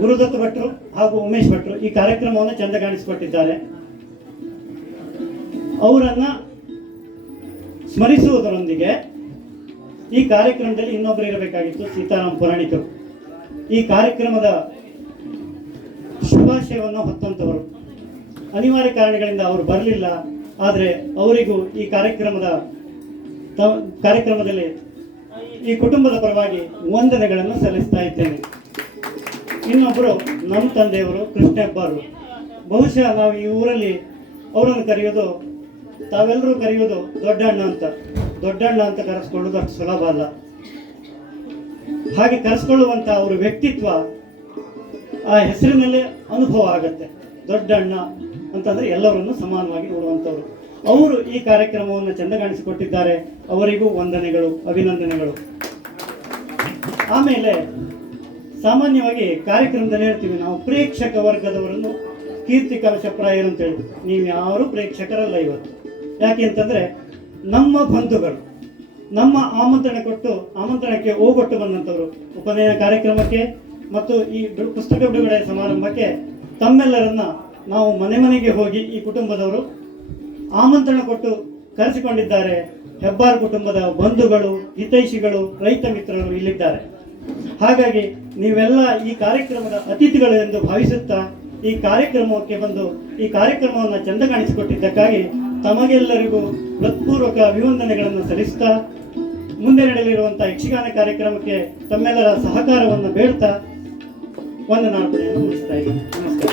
ಗುರುದತ್ತ ಭಟ್ರು ಹಾಗೂ ಉಮೇಶ್ ಭಟ್ರು ಈ ಕಾರ್ಯಕ್ರಮವನ್ನು ಚೆಂದಗಾಣಿಸಿಕೊಟ್ಟಿದ್ದಾರೆ. ಅವರನ್ನು ಸ್ಮರಿಸುವುದರೊಂದಿಗೆ ಈ ಕಾರ್ಯಕ್ರಮದಲ್ಲಿ ಇನ್ನೊಬ್ಬರು ಇರಬೇಕಾಗಿತ್ತು, ಸೀತಾರಾಮ್ ಪುರಾಣಿಕರು. ಈ ಕಾರ್ಯಕ್ರಮದ ಶುಭಾಶಯವನ್ನು ಹೊತ್ತಂಥವರು. ಅನಿವಾರ್ಯ ಕಾರಣಗಳಿಂದ ಅವರು ಬರಲಿಲ್ಲ. ಆದರೆ ಅವರಿಗೂ ಈ ಕಾರ್ಯಕ್ರಮದಲ್ಲಿ ಈ ಕುಟುಂಬದ ಪರವಾಗಿ ವಂದನೆಗಳನ್ನು ಸಲ್ಲಿಸ್ತಾ ಇದ್ದೇನೆ. ಇನ್ನೊಬ್ಬರು ನಮ್ಮ ತಂದೆಯವರು ಕೃಷ್ಣ ಹೆಬ್ಬಾರು. ಬಹುಶಃ ನಾವು ಈ ಊರಲ್ಲಿ ಅವರನ್ನು ಕರೆಯೋದು, ತಾವೆಲ್ಲರೂ ಕರೆಯೋದು ದೊಡ್ಡಣ್ಣ ಅಂತ ಕರೆಸ್ಕೊಳ್ಳೋದು ಅಷ್ಟು ಸುಲಭ ಅಲ್ಲ. ಹಾಗೆ ಕರೆಸ್ಕೊಳ್ಳುವಂಥ ಅವರ ವ್ಯಕ್ತಿತ್ವ ಆ ಹೆಸರಿನಲ್ಲೇ ಅನುಭವ ಆಗುತ್ತೆ. ದೊಡ್ಡಣ್ಣ ಅಂತಂದರೆ ಎಲ್ಲರನ್ನು ಸಮಾನವಾಗಿ ನೋಡುವಂಥವ್ರು. ಅವರು ಈ ಕಾರ್ಯಕ್ರಮವನ್ನು ಚೆಂದಗಾಣಿಸಿಕೊಟ್ಟಿದ್ದಾರೆ. ಅವರಿಗೂ ವಂದನೆಗಳು, ಅಭಿನಂದನೆಗಳು. ಆಮೇಲೆ ಸಾಮಾನ್ಯವಾಗಿ ಕಾರ್ಯಕ್ರಮದಲ್ಲಿ ಹೇಳ್ತೀವಿ ನಾವು ಪ್ರೇಕ್ಷಕ ವರ್ಗದವರನ್ನು ಕೀರ್ತಿ ಕಲಶಪ್ರಾಯರು ಅಂತೇಳಿ. ನೀವು ಯಾರು ಪ್ರೇಕ್ಷಕರಲ್ಲ ಇವತ್ತು. ಯಾಕೆ ಅಂತಂದರೆ ನಮ್ಮ ಬಂಧುಗಳು, ನಮ್ಮ ಆಮಂತ್ರಣಕ್ಕೆ ಓಗೊಟ್ಟು ಬಂದಂಥವರು ಉಪನಯನ ಕಾರ್ಯಕ್ರಮಕ್ಕೆ ಮತ್ತು ಈ ಪುಸ್ತಕ ಬಿಡುಗಡೆ ಸಮಾರಂಭಕ್ಕೆ ತಮ್ಮೆಲ್ಲರನ್ನ ನಾವು ಮನೆ ಮನೆಗೆ ಹೋಗಿ ಈ ಕುಟುಂಬದವರು ಆಮಂತ್ರಣ ಕೊಟ್ಟು ಕರೆಸಿಕೊಂಡಿದ್ದಾರೆ. ಹೆಬ್ಬಾರ್ ಕುಟುಂಬದ ಬಂಧುಗಳು, ಹಿತೈಷಿಗಳು, ರೈತ ಮಿತ್ರರು ಇಲ್ಲಿದ್ದಾರೆ. ಹಾಗಾಗಿ ನೀವೆಲ್ಲ ಈ ಕಾರ್ಯಕ್ರಮದ ಅತಿಥಿಗಳು ಎಂದು ಭಾವಿಸುತ್ತಾ ಈ ಕಾರ್ಯಕ್ರಮಕ್ಕೆ ಬಂದು ಈ ಕಾರ್ಯಕ್ರಮವನ್ನು ಚಂದ ಕಾಣಿಸಿಕೊಟ್ಟಿದ್ದಕ್ಕಾಗಿ ತಮಗೆಲ್ಲರಿಗೂ ಹೃತ್ಪೂರ್ವಕ ಅಭಿವಂದನೆಗಳನ್ನು ಸಲ್ಲಿಸುತ್ತಾ ಮುಂದೆ ನಡೆಯಲಿರುವಂತಹ ಯಕ್ಷಗಾನ ಕಾರ್ಯಕ್ರಮಕ್ಕೆ ತಮ್ಮೆಲ್ಲರ ಸಹಕಾರವನ್ನು ಬೇಡ್ತಾ ವಂದನಾರ್ಪಣೆಯನ್ನು ಮುಗಿಸ್ತಾ ಇದ್ದೀನಿ. ನಮಸ್ಕಾರ.